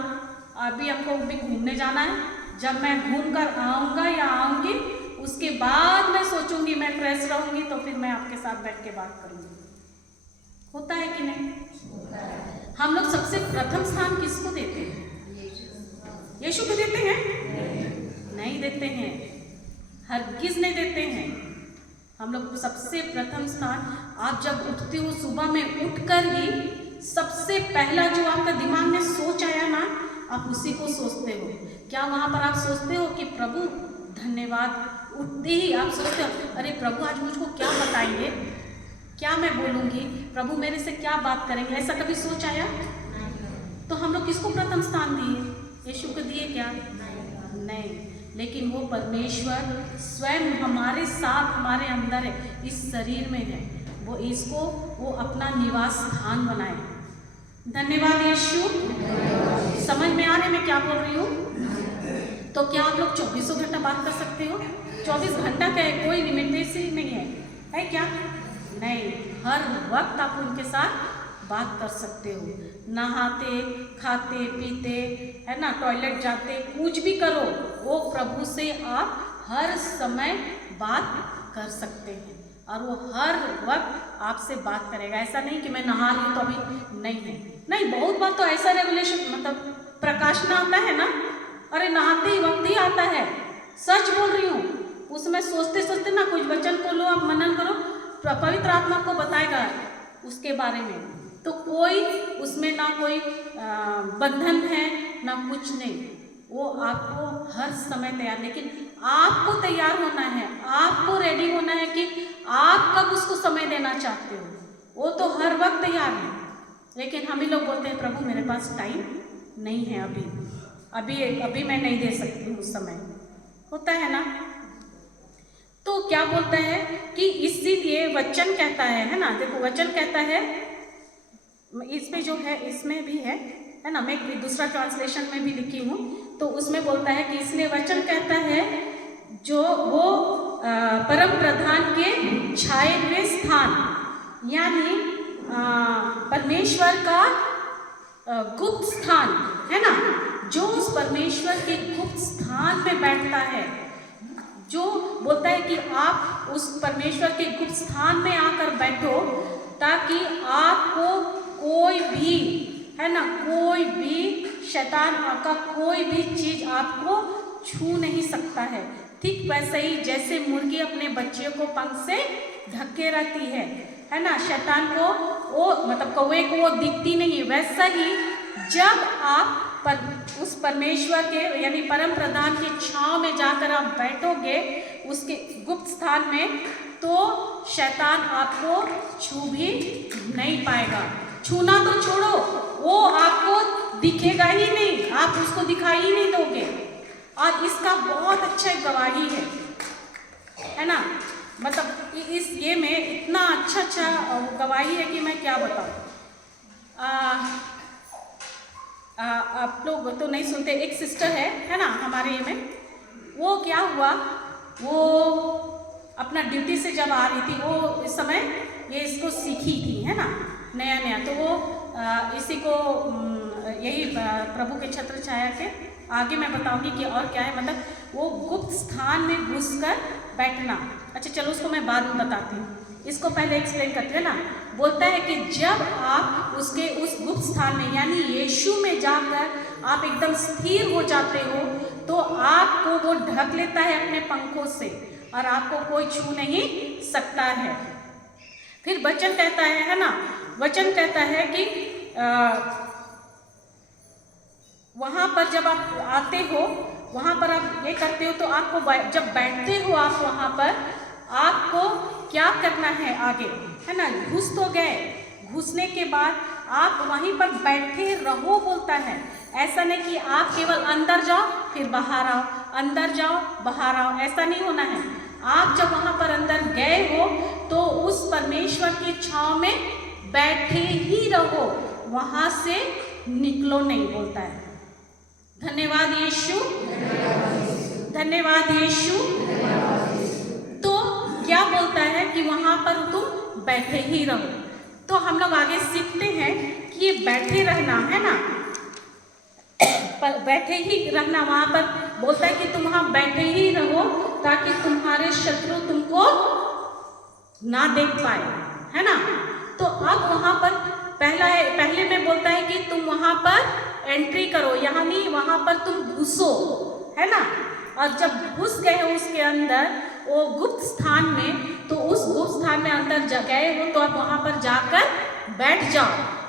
अभी हमको भी घूमने जाना है, जब मैं घूम कर आऊँगा या आऊँगी उसके बाद मैं सोचूंगी, मैं फ्रेश रहूँगी तो फिर मैं आपके साथ बैठ के बात करूँगी। होता है कि नहीं? हम लोग सबसे प्रथम स्थान किसको देते हैं? यीशु को देते हैं? नहीं देते हैं, हरगिज़ नहीं देते हैं। हम लोग सबसे प्रथम स्थान, आप जब उठते हो सुबह में, उठकर ही सबसे पहला जो आपका दिमाग में सोच आया ना, आप उसी को सोचते हो। क्या वहाँ पर आप सोचते हो कि प्रभु धन्यवाद? उठते ही आप सोचते हो, अरे प्रभु आज मुझको क्या बताएंगे, क्या मैं बोलूँगी, प्रभु मेरे से क्या बात करेंगे? ऐसा कभी सोच आया? तो हम लोग किसको प्रथम स्थान दिए? यीशु को दिए क्या? नहीं। लेकिन वो परमेश्वर स्वयं हमारे साथ, हमारे अंदर है, इस शरीर में है, वो अपना निवास स्थान बनाए। धन्यवाद यीशु। समझ में आ रहे मैं क्या बोल रही हूँ? तो क्या आप लोग 24 घंटा बात कर सकते हो? 24 घंटा का है, कोई लिमिटेशन नहीं है क्या? नहीं, हर वक्त आप उनके साथ बात कर सकते हो। नहाते, खाते, पीते, है ना, टॉयलेट जाते, कुछ भी करो, वो प्रभु से आप हर समय बात कर सकते हैं और वो हर वक्त आपसे बात करेगा। ऐसा नहीं कि मैं नहा रही हूँ तो अभी नहीं है। नहीं, बहुत बार तो ऐसा रेगुलेशन, मतलब प्रकाशन आता है ना, अरे नहाते ही वक्त ही आता है। सच बोल रही हूँ, उसमें सोचते सोचते ना कुछ वचन को लो, आप मनन करो, पवित्र आत्मा को बताएगा उसके बारे में। तो कोई उसमें ना कोई बंधन है ना कुछ नहीं, वो आपको हर समय तैयार, लेकिन आपको तैयार होना है, आपको रेडी होना है कि आप कब उसको समय देना चाहते हो। वो तो हर वक्त तैयार है, लेकिन हम ही लोग बोलते हैं प्रभु मेरे पास टाइम नहीं है, अभी मैं नहीं दे सकती हूँ उस समय। होता है ना। तो क्या बोलता है कि इसीलिए वचन कहता है ना, देखो वचन कहता है, इसमें जो है इसमें भी है ना, मैं दूसरा ट्रांसलेशन में भी लिखी हूँ, तो उसमें बोलता है कि इसलिए वचन कहता है जो वो परम प्रधान के छाए हुए स्थान, यानी परमेश्वर का गुप्त स्थान है ना, जो उस परमेश्वर के गुप्त स्थान में बैठता है, जो बोलता है कि आप उस परमेश्वर के गुप्त स्थान में आकर बैठो, ताकि आपको कोई भी है ना, कोई भी शैतान का कोई भी चीज आपको छू नहीं सकता है। ठीक वैसे ही जैसे मुर्गी अपने बच्चे को पंख से ढके रहती है ना, शैतान को वो मतलब कौवे को वो दिखती नहीं है, वैसा ही जब आप उस परमेश्वर के यानी परम प्रधान के छांव में जाकर आप बैठोगे उसके गुप्त स्थान में, तो शैतान आपको छू भी नहीं पाएगा। छूना तो छोड़ो, वो आपको दिखेगा ही नहीं, आप उसको दिखाई ही नहीं दोगे। और इसका बहुत अच्छा गवाही है ना, मतलब इस ये में इतना अच्छा गवाही है कि मैं क्या बताऊँ। आप लोग तो नहीं सुनते, एक सिस्टर है ना हमारे ये में, वो क्या हुआ, वो अपना ड्यूटी से जब आ रही थी, वो इस समय ये इसको सीखी थी है ना, नया, तो वो इसी को यही प्रभु के छत्र छाया के आगे मैं बताऊंगी कि और क्या है, मतलब वो गुप्त स्थान में घुसकर बैठना। अच्छा चलो उसको मैं बाद में बताती हूँ, इसको पहले एक्सप्लेन करते हैं ना। बोलता है कि जब आप उसके उस गुप्त स्थान में यानी यीशु में जाकर आप एकदम स्थिर हो जाते हो, तो आपको वो ढक लेता है अपने पंखों से और आपको कोई छू नहीं सकता है। फिर वचन कहता है ना, वचन कहता है कि वहाँ पर जब आप आते हो, वहाँ पर आप ये करते हो, तो आपको जब बैठते हो आप वहाँ पर, आपको क्या करना है आगे है ना, घुस तो गए, घुसने के बाद आप वहीं पर बैठे रहो बोलता है। ऐसा नहीं कि आप केवल अंदर जाओ फिर बाहर आओ, अंदर जाओ बाहर आओ, ऐसा नहीं होना है। आप जब वहाँ पर अंदर गए हो तो उस परमेश्वर की छांव में बैठे ही रहो, वहाँ से निकलो नहीं बोलता है। धन्यवाद यीशु, धन्यवाद यीशु। तो क्या बोलता है कि वहाँ पर तुम बैठे ही रहो। तो हम लोग आगे सीखते हैं कि ये बैठे रहना है ना, बैठे ही रहना, वहाँ पर बोलता है कि तुम वहाँ बैठे ही रहो ताकि तुम्हारे शत्रु तुमको ना देख पाए, है ना। तो अब वहाँ पर पहले में बोलता है कि तुम वहाँ पर एंट्री करो, यानी वहाँ पर तुम घुसो, है ना। और जब घुस गए हो उसके अंदर वो गुप्त स्थान में, तो उस गुप्त स्थान में अंदर गए हो तो अब वहाँ पर जाकर बैठ जाओ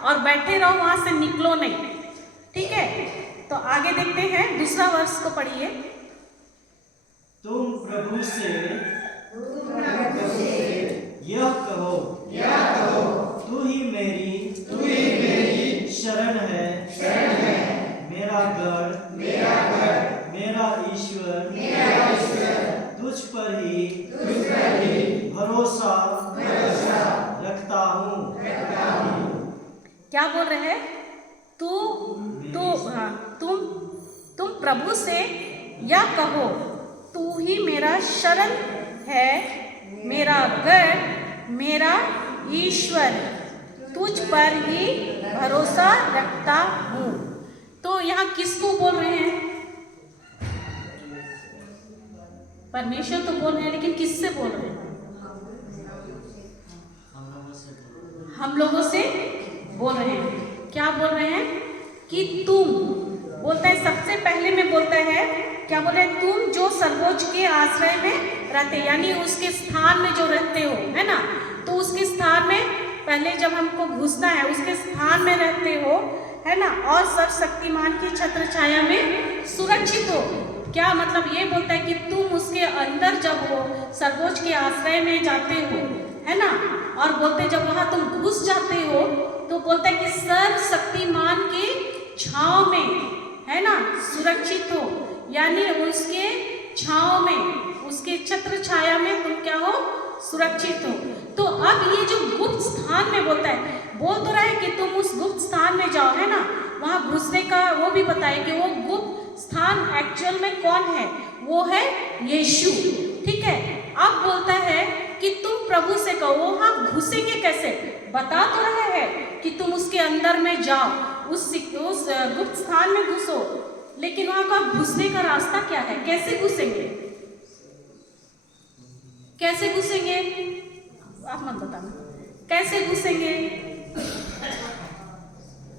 और बैठे रहो, वहाँ से निकलो नहीं, ठीक है। तो आगे देखते हैं, दूसरा वर्ष को पढ़िए। तुम प्रभु से यह कहो, तू ही मेरी शरण है, मेरा गढ़, मेरा ईश्वर, तुझ पर ही भरोसा रखता हूँ। क्या बोल रहे हैं? तुम प्रभु से यह कहो, तू ही मेरा शरण है, मेरा गढ़, मेरा ईश्वर, तुझ पर ही भरोसा रखता हूँ। तो यहाँ किसको बोल रहे हैं? परमेश्वर तो बोल रहे हैं, लेकिन किससे बोल रहे हैं? हम लोगों से बोल रहे हैं। क्या बोल रहे हैं? कि तुम, बोलता है सबसे पहले में बोलता है, क्या बोल रहे हैं? तुम जो सर्वोच्च के आश्रय में रहते, यानी उसके स्थान में जो रहते हो, है ना। तो उसके स्थान में पहले जब हमको घुसना है, उसके स्थान में रहते हो, है ना, और सर्वशक्तिमान की छत्र छाया में सुरक्षित हो। क्या मतलब? ये बोलता है कि तुम उसके अंदर जब हो, सर्वोच्च के आश्रय में जाते हो, है ना, और बोलते जब वहाँ तुम घुस जाते हो तो बोलता है कि सर्वशक्तिमान के छांव में, है ना, सुरक्षित हो, यानी उसके छांव में, उसके छत्र छाया में तुम क्या हो? सुरक्षित हो। तो अब ये जो गुप्त स्थान में बोलता है, बोल तो रहा है कि तुम उस गुप्त स्थान में जाओ, है ना, वहाँ घुसने का वो भी बताए कि वो गुप्त स्थान एक्चुअल में कौन है? वो है यीशु, ठीक है। अब बोलता है कि तुम प्रभु से कहो, वो वहाँ घुसेंगे कैसे? बता तो रहे हैं कि तुम उसके अंदर में जाओ, उस गुप्त स्थान में घुसो, लेकिन वहाँ का घुसने का रास्ता क्या है? कैसे घुसेंगे? कैसे घुसेंगे? आप मत बताना, कैसे घुसेंगे?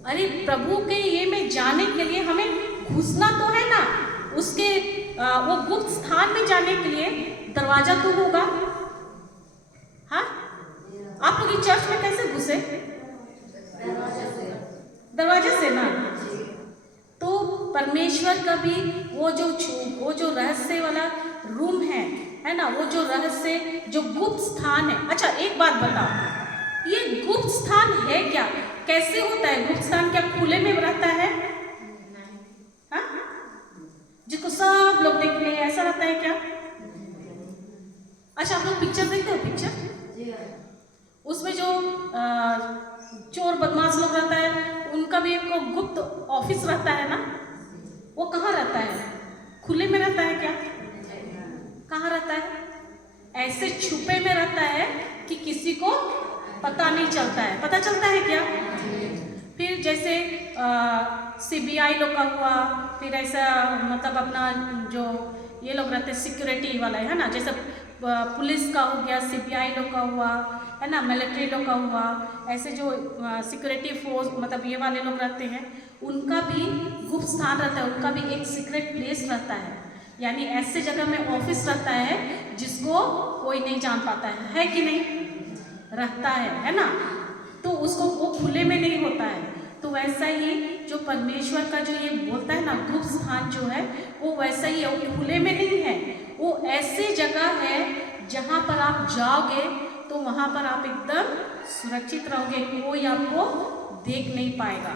अरे प्रभु के ये में जाने के लिए हमें घुसना तो है ना, उसके वो गुप्त स्थान में जाने के लिए दरवाजा तो होगा। हाँ, आप लोग इस चर्च में कैसे घुसे? दरवाजे से ना। तो परमेश्वर का भी वो जो रहस्य वाला रूम है ना, वो जो रहस्य, जो गुप्त स्थान है। अच्छा एक बात बताओ, ये गुप्त स्थान है क्या? कैसे होता है गुप्त स्थान? क्या खुले में रहता है? हाँ, जिसको सब लोग देख ले, ऐसा रहता है क्या? अच्छा, आप लोग पिक्चर देखते हो? पिक्चर उसमें जो चोर बदमाश लोग रहता है, उनका भी एक गुप्त ऑफिस रहता है ना। वो कहाँ रहता है? खुले में रहता है क्या? कहाँ रहता है? ऐसे छुपे में रहता है कि किसी को पता नहीं चलता है। पता चलता है क्या? फिर जैसे CBI लोग का हुआ, फिर ऐसा मतलब अपना जो ये लोग रहते हैं सिक्योरिटी वाला है ना, जैसे पुलिस का हो गया, CBI लोग का हुआ है ना, मिलिट्री लोग का हुआ, ऐसे जो सिक्योरिटी फोर्स मतलब ये वाले लोग रहते हैं, उनका भी गुप्त स्थान रहता है, उनका भी एक सीक्रेट प्लेस रहता है। यानी ऐसे जगह में ऑफिस रहता है जिसको कोई नहीं जान पाता है कि नहीं? रहता है ना। तो उसको वो खुले में नहीं होता है। तो वैसा ही जो परमेश्वर का जो ये बोलता है ना गुप्त स्थान जो है, वो वैसा ही है, वो खुले में नहीं है। वो ऐसी जगह है जहाँ पर आप जाओगे तो वहाँ पर आप एकदम सुरक्षित रहोगे, कोई आपको देख नहीं पाएगा।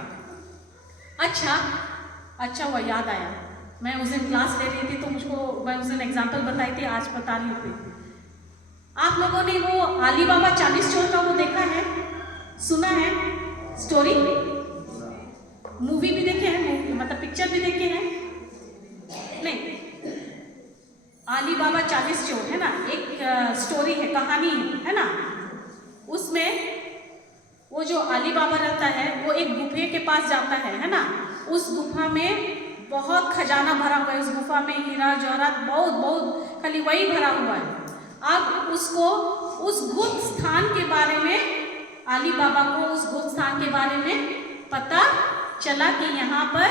अच्छा वो याद आया, मैं उस दिन क्लास ले रही थी तो मुझको मैं उस दिन एग्जाम्पल बताई थी, आज बता रही हूँ। आप लोगों ने वो अली बाबा 40 चोर का वो देखा है, सुना है स्टोरी? मूवी भी देखे हैं, मतलब पिक्चर भी देखे हैं? नहीं, अली बाबा 40 चोर है ना, एक स्टोरी है, कहानी है ना। उसमें वो जो अली बाबा रहता है वो एक गुफे के पास जाता है ना। उस गुफा में बहुत खजाना भरा हुआ है, उस गुफा में हीरा जवाहरात बहुत खाली वही भरा हुआ है। अब उसको उस गुप्त स्थान के बारे में, अली बाबा को उस गुप्त स्थान के बारे में पता चला कि यहाँ पर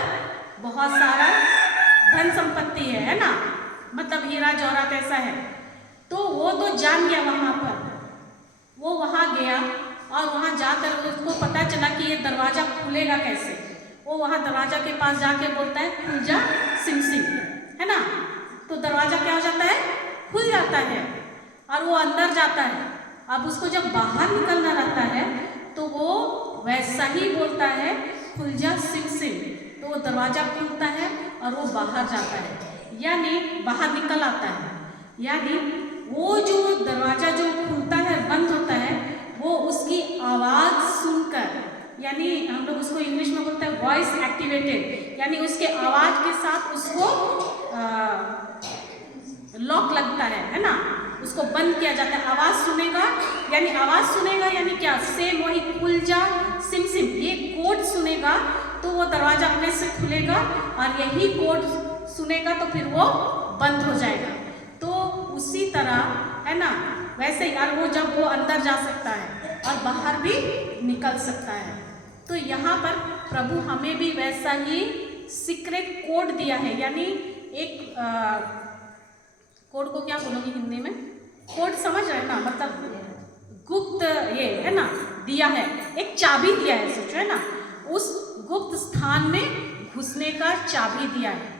बहुत सारा धन संपत्ति है ना, मतलब हीरा जवाहरात ऐसा है। तो वो तो जान गया वहाँ पर, वो वहाँ गया और वहाँ जाकर उसको पता चला कि ये दरवाज़ा खुलेगा कैसे। वो वहाँ दरवाज़ा के पास जाके बोलता है खुल जा सिंह सिंह, है ना। तो दरवाज़ा क्या हो जाता है? खुल जाता है और वो अंदर जाता है। अब उसको जब बाहर निकलना रहता है तो वो वैसा ही बोलता है खुल जा सिंह सिंह। तो वो दरवाज़ा खुलता है और वो बाहर जाता है, यानी बाहर निकल आता है। यानी वो जो दरवाज़ा जो खुलता है बंद होता है, वो उसकी आवाज़ सुनकर, यानी हम लोग उसको इंग्लिश में बोलते हैं वॉइस एक्टिवेटेड, यानी उसके आवाज़ के साथ उसको लॉक लगता है ना, उसको बंद किया जाता है। आवाज़ सुनेगा यानी क्या? सेम वही खुल जा सिम सिम, ये कोड सुनेगा तो वो दरवाज़ा अपने से खुलेगा, और यही कोड सुनेगा तो फिर वो बंद हो जाएगा। तो उसी तरह है ना, वैसे ही यार वो जब वो अंदर जा सकता है और बाहर भी निकल सकता है। तो यहाँ पर प्रभु हमें भी वैसा ही सीक्रेट कोड दिया है, यानी एक कोड को क्या बोलोगे हिंदी में? कोड समझ रहे हैं ना, मतलब गुप्त ये है ना दिया है, एक चाबी दिया है, सोचो है ना, उस गुप्त स्थान में घुसने का चाबी दिया है।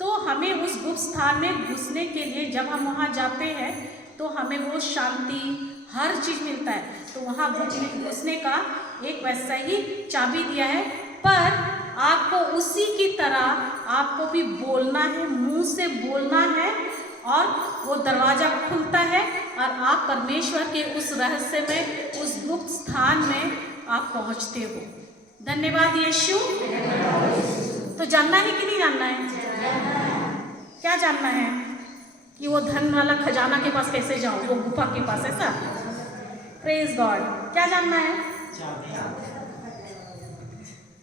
तो हमें उस गुप्त स्थान में घुसने के लिए जब हम वहाँ जाते हैं तो हमें वो शांति हर चीज़ मिलता है। तो वहाँ घुसने का एक वैसा ही चाबी दिया है, पर आपको उसी की तरह आपको भी बोलना है, मुंह से बोलना है, और वो दरवाज़ा खुलता है और आप परमेश्वर के उस रहस्य में, उस गुप्त स्थान में आप पहुँचते हो। धन्यवाद यीशु। तो जानना है कि नहीं जानना है? क्या जानना है? कि वो धन वाला खजाना के पास कैसे जाऊं, वो गुफा के पास, ऐसा। Praise God. क्या जानना है?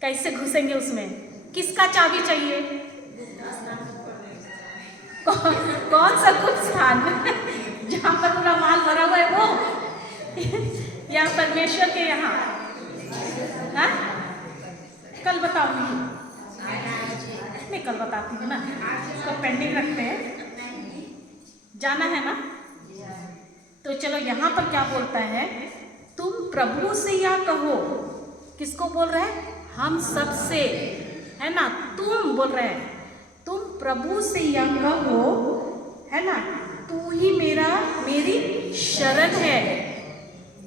कैसे घुसेंगे उसमें? किसका चाबी चाहिए? कौन सा गुप्त स्थान जहाँ पर पूरा माल भरा हुआ है वो, या परमेश्वर के यहाँ? हाँ, कल बताऊंगी, नहीं कल बताती हूँ ना, इसको पेंडिंग रखते हैं। जाना है ना? तो चलो यहाँ पर क्या बोलता है, तुम प्रभु से या कहो। किसको बोल रहे हैं? हम सबसे, है ना। तुम बोल रहे हैं, तुम प्रभु से या कहो, है ना, तू ही मेरी शरण है,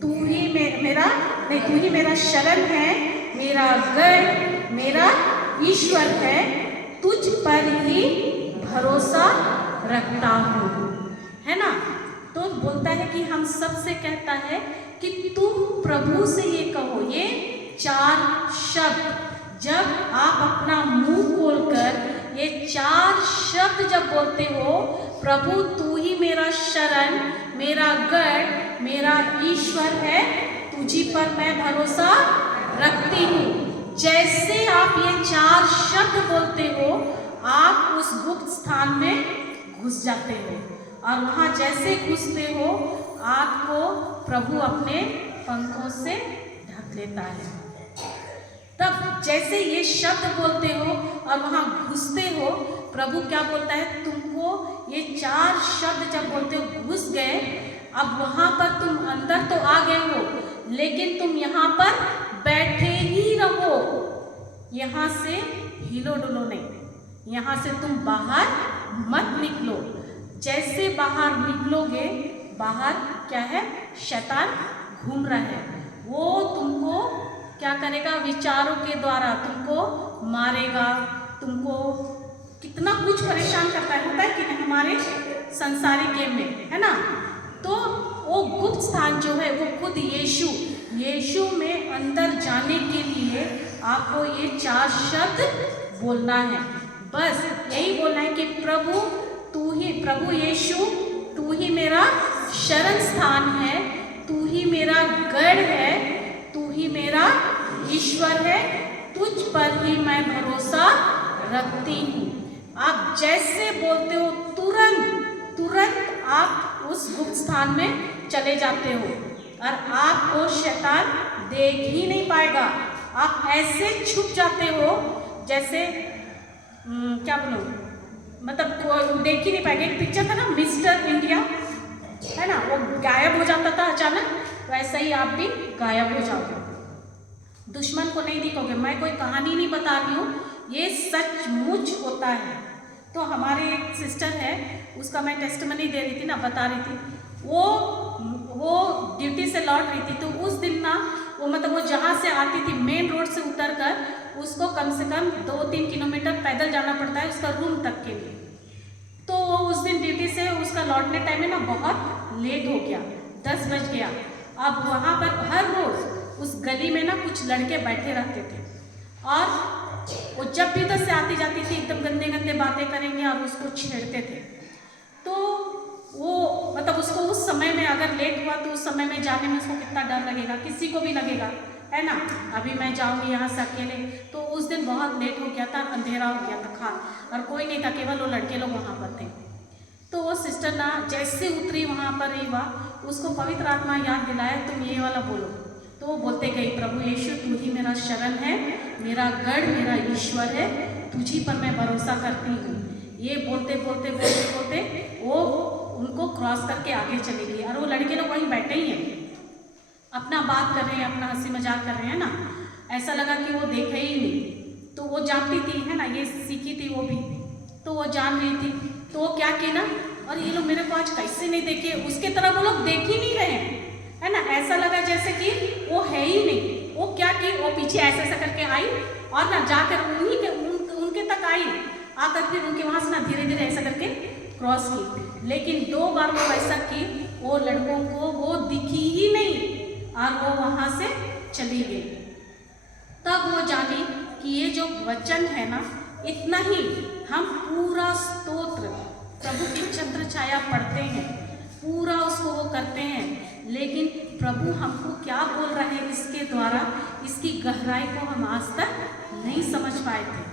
तू ही मेरा, नहीं, तू ही मेरा शरण है, मेरा गढ़, मेरा ईश्वर है, तुझ पर ही भरोसा रखता हूँ, है ना। तो बोलता है कि हम सबसे कहता है कि तुम प्रभु से ये कहो। ये 4 शब्द जब आप अपना मुंह खोलकर ये 4 शब्द जब बोलते हो, प्रभु तू ही मेरा शरण, मेरा गढ़, मेरा ईश्वर है, तुझी पर मैं भरोसा रखती हूँ। जैसे आप ये 4 शब्द बोलते हो, आप उस गुप्त स्थान में घुस जाते हो, और वहाँ जैसे घुसते हो आपको प्रभु अपने पंखों से ढक लेता है। तब जैसे ये शब्द बोलते हो और वहाँ घुसते हो, प्रभु क्या बोलता है, तुमको ये 4 शब्द जब बोलते हो घुस गए, अब वहाँ पर तुम अंदर तो आ गए हो, लेकिन तुम यहाँ पर बैठे ही रहो, यहाँ से हिलो डुलो नहीं, यहाँ से तुम बाहर मत निकलो। जैसे बाहर निकलोगे, बाहर क्या है, शैतान घूम रहा है, वो तुमको क्या करेगा, विचारों के द्वारा तुमको मारेगा, तुमको कितना कुछ परेशान करता है, होता है कि नहीं हमारे संसारिक गेम में, है ना। तो वो गुप्त स्थान जो है वो खुद यीशु में अंदर जाने के लिए आपको ये 4 शब्द बोलना है। बस यही बोलना है कि प्रभु यीशु तू ही मेरा शरण स्थान है, तू ही मेरा गढ़ है, तू ही मेरा ईश्वर है, तुझ पर ही मैं भरोसा रखती हूँ। आप जैसे बोलते हो तुरंत आप उस गुप्त स्थान में चले जाते हो और आपको शैतान देख ही नहीं पाएगा। आप ऐसे छुप जाते हो जैसे क्या बोलूं, मतलब देख ही नहीं पाएगा। एक पिक्चर था ना मिस्टर इंडिया, है ना, वो गायब हो जाता था अचानक, वैसा ही आप भी गायब हो जाओगे, दुश्मन को नहीं दिखोगे। मैं कोई कहानी नहीं बता रही हूँ, ये सचमुच होता है। तो हमारे एक सिस्टर है, उसका मैं टेस्टमनी दे रही थी ना, बता रही थी, वो ड्यूटी से लौट रही थी, तो उस दिन ना वो जहाँ से आती थी मेन रोड से उतरकर उसको कम से कम 2-3 किलोमीटर पैदल जाना पड़ता है उसका रूम तक के लिए। तो वो उस दिन ड्यूटी से उसका लौटने टाइम में ना बहुत लेट हो गया, 10 बज गया। अब वहाँ पर हर रोज़ उस गली में ना कुछ लड़के बैठे रहते थे और वो जब भी उधर से आती जाती थी एकदम गंदे गंदे बातें करेंगे और उसको छेड़ते थे। तो वो उसको उस समय में अगर लेट हुआ तो उस समय में जाने में उसको कितना डर लगेगा, किसी को भी लगेगा, है ना। अभी मैं जाऊंगी यहाँ से अकेले, तो उस दिन बहुत लेट हो गया था, अंधेरा हो गया था खास, और कोई नहीं था, केवल वो लड़के लोग वहाँ पर थे। तो वो सिस्टर ना जैसे उतरी वहाँ पर ही हुआ, उसको पवित्र आत्मा याद दिलाया तुम ये वाला बोलो। तो वो बोलते गई, प्रभु यीशु तू ही मेरा शरण है, मेरा गढ़, मेरा ईश्वर है, तुझी पर मैं भरोसा करती हूँ। ये बोलते बोलते बोलते बोलते वो उनको क्रॉस करके आगे चली गई, और वो लड़के लोग वहीं बैठे ही हैं, अपना बात कर रहे हैं, अपना हंसी मजाक कर रहे हैं ना। ऐसा लगा कि वो देखे ही नहीं। तो वो जानती थी, है ना, ये सीखी थी वो भी, तो वो जान रही थी। तो वो क्या की ना, और ये लोग मेरे को आज कैसे नहीं देखे, उसके तरह वो लोग देख ही नहीं रहे हैं, है ना। ऐसा लगा जैसे कि वो है ही नहीं। वो क्या की, वो पीछे ऐसे ऐसा करके आई और ना जाकर उनके तक आई, आकर फिर उनके वहाँ से ना धीरे धीरे ऐसा करके क्रॉस की। लेकिन 2 बार वो ऐसा की, वो लड़कों को वो दिखी ही नहीं और वो वहाँ से चली गई। तब वो जानी कि ये जो वचन है ना, इतना ही हम पूरा स्तोत्र प्रभु के छत्र छाया पढ़ते हैं, पूरा उसको वो करते हैं, लेकिन प्रभु हमको क्या बोल रहे हैं इसके द्वारा, इसकी गहराई को हम आज तक नहीं समझ पाए थे।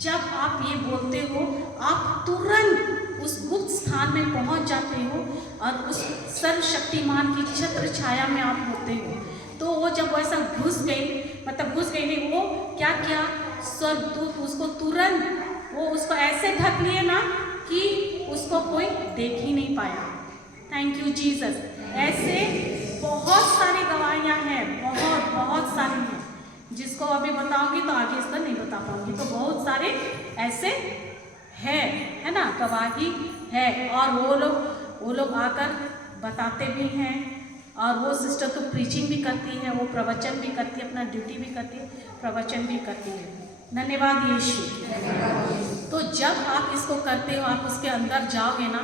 जब आप ये बोलते हो, आप तुरंत उस गुप्त स्थान में पहुंच जाते हो और उस सर्वशक्तिमान की छत्र छाया में आप होते हो। तो वो जब वैसा घुस गई, मतलब घुस गई नहीं, वो क्या किया, स्वर्गदूत उसको तुरंत वो उसको ऐसे ढक लिए ना कि उसको कोई देख ही नहीं पाया। Thank you Jesus. ऐसे बहुत सारी गवाहियाँ हैं, बहुत बहुत सारी हैं, जिसको अभी बताऊंगी तो आगे इसका नहीं बता पाऊंगी। तो बहुत सारे ऐसे है ना, गवाही है। और वो लोग आकर बताते भी हैं, और वो सिस्टर तो प्रीचिंग भी करती है, वो प्रवचन भी करती है, अपना ड्यूटी भी करती है, प्रवचन भी करती है। धन्यवाद यीशु। तो जब आप इसको करते हो, आप उसके अंदर जाओगे ना,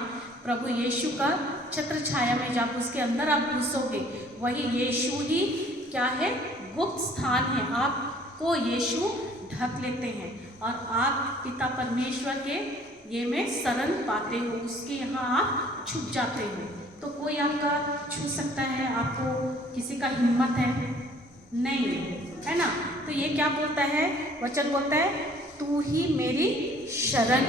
प्रभु यीशु का छत्र छाया में जब उसके अंदर आप घुसोगे, वही यीशु ही क्या है, गुप्त स्थान है। आपको यीशु ढक लेते हैं और आप पिता परमेश्वर के ये में शरण पाते हो, उसके यहाँ आप छुप जाते हो। तो कोई आपका छू सकता है? आपको किसी का हिम्मत है? नहीं, है ना। तो ये क्या बोलता है, वचन बोलता है, तू ही मेरी शरण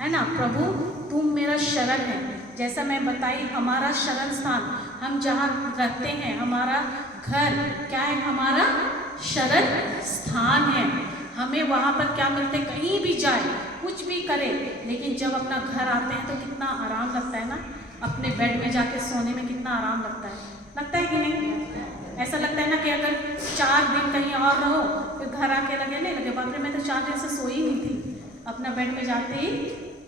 है ना। प्रभु तुम मेरा शरण है। जैसा मैं बताई, हमारा शरण स्थान, हम जहाँ रहते हैं, हमारा घर क्या है, हमारा शरण स्थान है। हमें वहाँ पर क्या मिलते, कहीं भी जाए, कुछ भी करे, लेकिन जब अपना घर आते हैं तो कितना आराम लगता है ना। अपने बेड में जाके सोने में कितना आराम लगता है कि नहीं? ऐसा लगता है ना कि अगर 4 दिन कहीं और रहो, फिर घर आके लगे नहीं लगे, बाप रे मैं तो 4 दिन से सोई नहीं थी। अपना बेड में जाते ही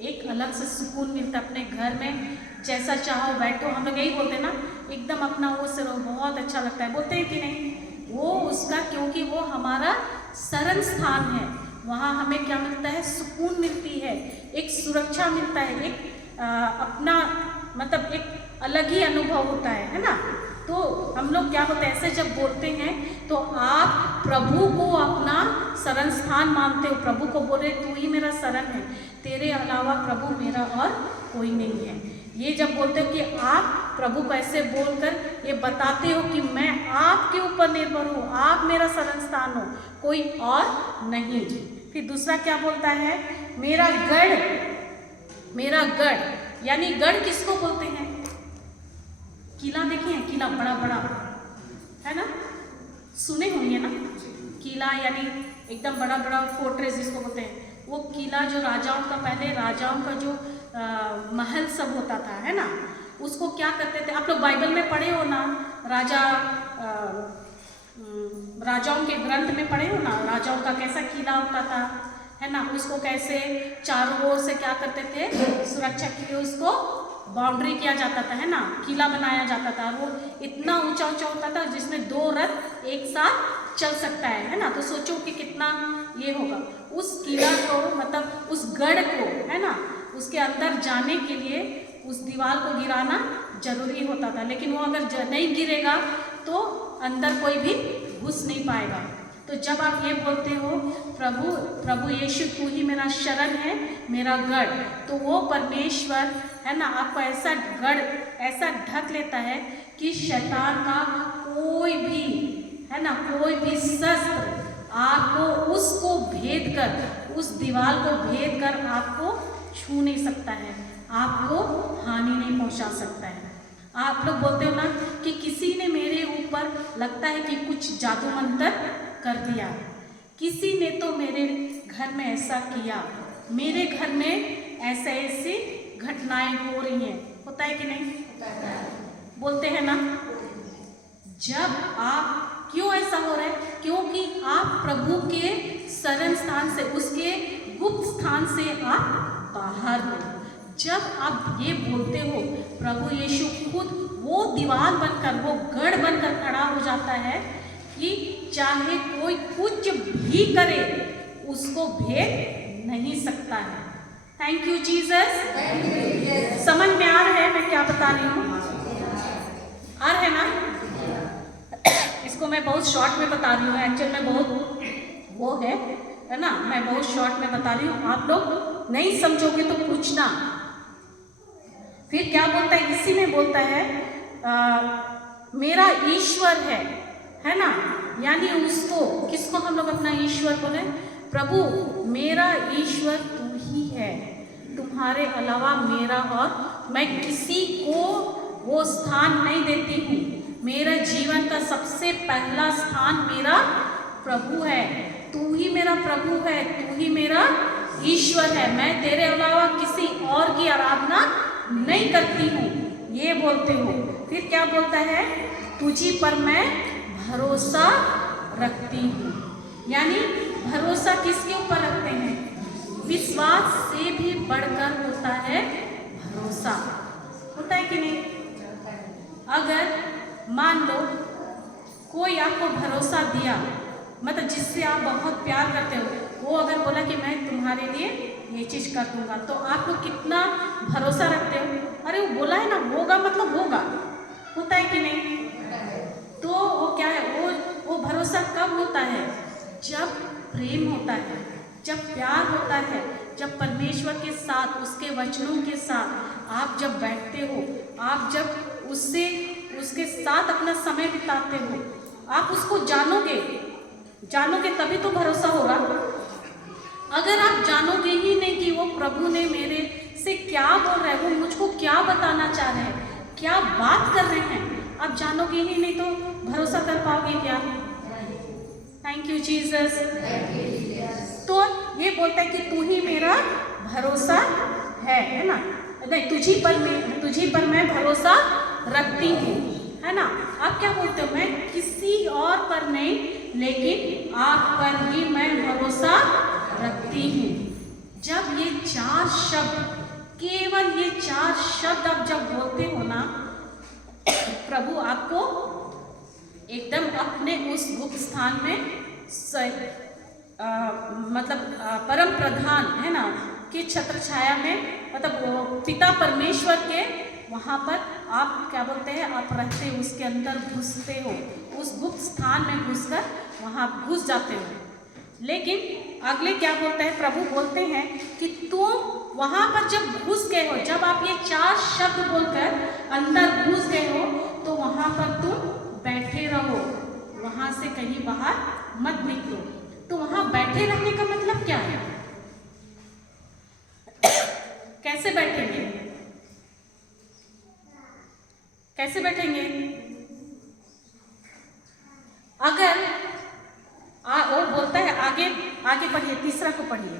एक अलग से सुकून मिलता है। अपने घर में जैसा चाहो बैठो, हम लोग यही बोलते हैं ना, एकदम अपना वो से रहो, बहुत अच्छा लगता है, बोलते हैं कि नहीं? वो उसका, क्योंकि वो हमारा शरण स्थान है। वहाँ हमें क्या मिलता है, सुकून मिलती है, एक सुरक्षा मिलता है, एक अपना मतलब एक अलग ही अनुभव होता है ना। तो हम लोग क्या होते हैं, ऐसे जब बोलते हैं तो आप प्रभु को अपना शरण स्थान मानते हो। प्रभु को बोले तू ही मेरा शरण है, तेरे अलावा प्रभु मेरा और कोई नहीं है। ये जब बोलते हो कि आप प्रभु को ऐसे बोलकर ये बताते हो कि मैं आपके ऊपर निर्भर हूँ, आप मेरा शरण स्थान हो, कोई और नहीं। फिर दूसरा क्या बोलता है, मेरा गढ़, यानी गढ़ किसको बोलते हैं? किला देखिए, किला बड़ा बड़ा है ना, सुने होंगे ना। किला यानी एकदम बड़ा बड़ा फोर्ट्रेस जिसको बोलते हैं। वो किला जो राजाओं का, पहले राजाओं का जो महल सब होता था, है ना, उसको क्या करते थे, आप लोग बाइबल में पढ़े हो ना, राजाओं के ग्रंथ में पढ़े हो ना, राजाओं का कैसा किला होता था, है ना। उसको कैसे चारों ओर से क्या करते थे, सुरक्षा के लिए उसको बाउंड्री किया जाता था, है ना, किला बनाया जाता था। वो इतना ऊंचा होता था जिसमें 2 रथ एक साथ चल सकता है ना। तो सोचो कि कितना ये होगा। उस किला को, मतलब उस गढ़ को, है ना, उसके अंदर जाने के लिए उस दीवार को गिराना जरूरी होता था। लेकिन वो अगर नहीं गिरेगा तो अंदर कोई भी घुस नहीं पाएगा। तो जब आप ये बोलते हो प्रभु यीशु तू ही मेरा शरण है, मेरा गढ़, तो वो परमेश्वर, है ना, आपको ऐसा गढ़, ऐसा ढक लेता है कि शैतान का कोई भी, है ना, कोई भी शस्त्र आपको उसको भेद कर, उस दीवार को भेद कर आपको छू नहीं सकता है, आपको हानि नहीं पहुंचा सकता है। आप लोग बोलते हो ना कि किसी ने मेरे ऊपर लगता है कि कुछ जादू मंत्र कर दिया, किसी ने तो मेरे घर में ऐसा किया, मेरे घर में ऐसी घटनाएं हो रही हैं, होता है कि नहीं? बोलते हैं ना। जब आप, क्यों ऐसा हो रहा है? क्योंकि आप प्रभु के शरण स्थान से, उसके गुप्त स्थान से आप बाहर हो। जब आप ये बोलते हो, प्रभु यीशु खुद वो दीवार बनकर, वो गढ़ बनकर खड़ा हो जाता है कि चाहे कोई कुछ भी करे उसको भेद नहीं सकता है। Thank you Jesus. समझ में आ रहा है मैं क्या बता रही हूँ? आ रहा है ना? इसको मैं बहुत शॉर्ट में बता रही हूँ, एक्चुअल में बहुत वो है ना, मैं बहुत शॉर्ट में बता रही हूँ। आप लोग नहीं समझोगे तो पूछना, फिर क्या बोलता है, इसी में बोलता है मेरा ईश्वर है ना। यानी उसको, किसको हम लोग अपना ईश्वर बोले? प्रभु मेरा ईश्वर तू ही है, तुम्हारे अलावा मेरा और मैं किसी को वो स्थान नहीं देती हूँ। मेरा जीवन का सबसे पहला स्थान मेरा प्रभु है, तू ही मेरा प्रभु है, तू ही मेरा ईश्वर है, मैं तेरे अलावा किसी और की आराधना नहीं करती हूँ, ये बोलते हो। फिर क्या बोलता है, तुझी पर मैं भरोसा रखती हूँ। यानी भरोसा किसके ऊपर रखते हैं? विश्वास से भी बढ़कर होता है भरोसा, होता है कि नहीं? अगर मान लो कोई आपको भरोसा दिया, मतलब जिससे आप बहुत प्यार करते हो, वो अगर बोला कि मैं तुम्हारे लिए ये चीज़ कर दूंगा, तो आप लोग कितना भरोसा रखते हो? अरे वो बोला है ना, होगा मतलब होगा, होता है कि नहीं? तो वो क्या है, वो भरोसा कब होता है? जब प्रेम होता है, जब प्यार होता है, जब परमेश्वर के साथ, उसके वचनों के साथ आप जब बैठते हो, आप जब उसके साथ अपना समय बिताते हो, आप उसको जानोगे तभी तो भरोसा होगा। अगर आप जानोगे ही नहीं कि वो प्रभु ने मेरे से क्या बोल रहे हैं, वो मुझको क्या बताना चाह रहे हैं, क्या बात कर रहे हैं, आप जानोगे ही नहीं तो भरोसा कर पाओगे क्या? Thank you Jesus. तो ये बोलता है कि तू ही मेरा भरोसा है ना, नहीं तुझी पर मैं भरोसा रखती हूँ, है ना। आप क्या बोलते हो? मैं किसी और पर नहीं, लेकिन आप पर ही मैं भरोसा रखती हूँ। जब ये 4 शब्द, केवल ये 4 शब्द आप जब बोलते हो ना, प्रभु आपको एकदम अपने उस गुप्त स्थान में परम प्रधान है ना कि छत्र छाया में, मतलब पिता परमेश्वर के वहाँ पर आप क्या बोलते हैं, आप रहते हो, उसके अंदर घुसते हो, उस गुप्त स्थान में घुसकर वहाँ घुस जाते हो। लेकिन अगले क्या बोलते हैं, प्रभु बोलते हैं कि तुम वहाँ पर जब घुस गए हो, जब आप ये 4 शब्द बोलकर अंदर घुस गए हो, तो वहाँ पर तुम बैठे रहो, वहाँ से कहीं बाहर मत निकलो। तो वहाँ बैठे रहने का मतलब क्या है? कैसे बैठेंगे? कैसे बैठेंगे? अगर वो बोलता है, आगे पढ़िए, तीसरा को पढ़िए।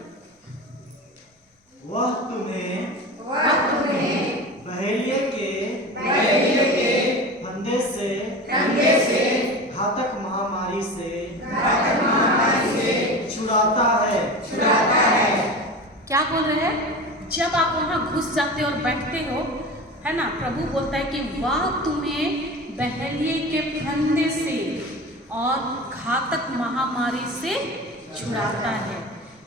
वह तुम्हें बहेलिये के फंदे से घातक महामारी से छुड़ाता है। क्या बोल रहे हैं? जब आप वहां घुस जाते और बैठते हो, है ना, प्रभु बोलता है कि वह तुम्हें बहेलिये के फंदे से और घातक महामारी से छुड़ाता है।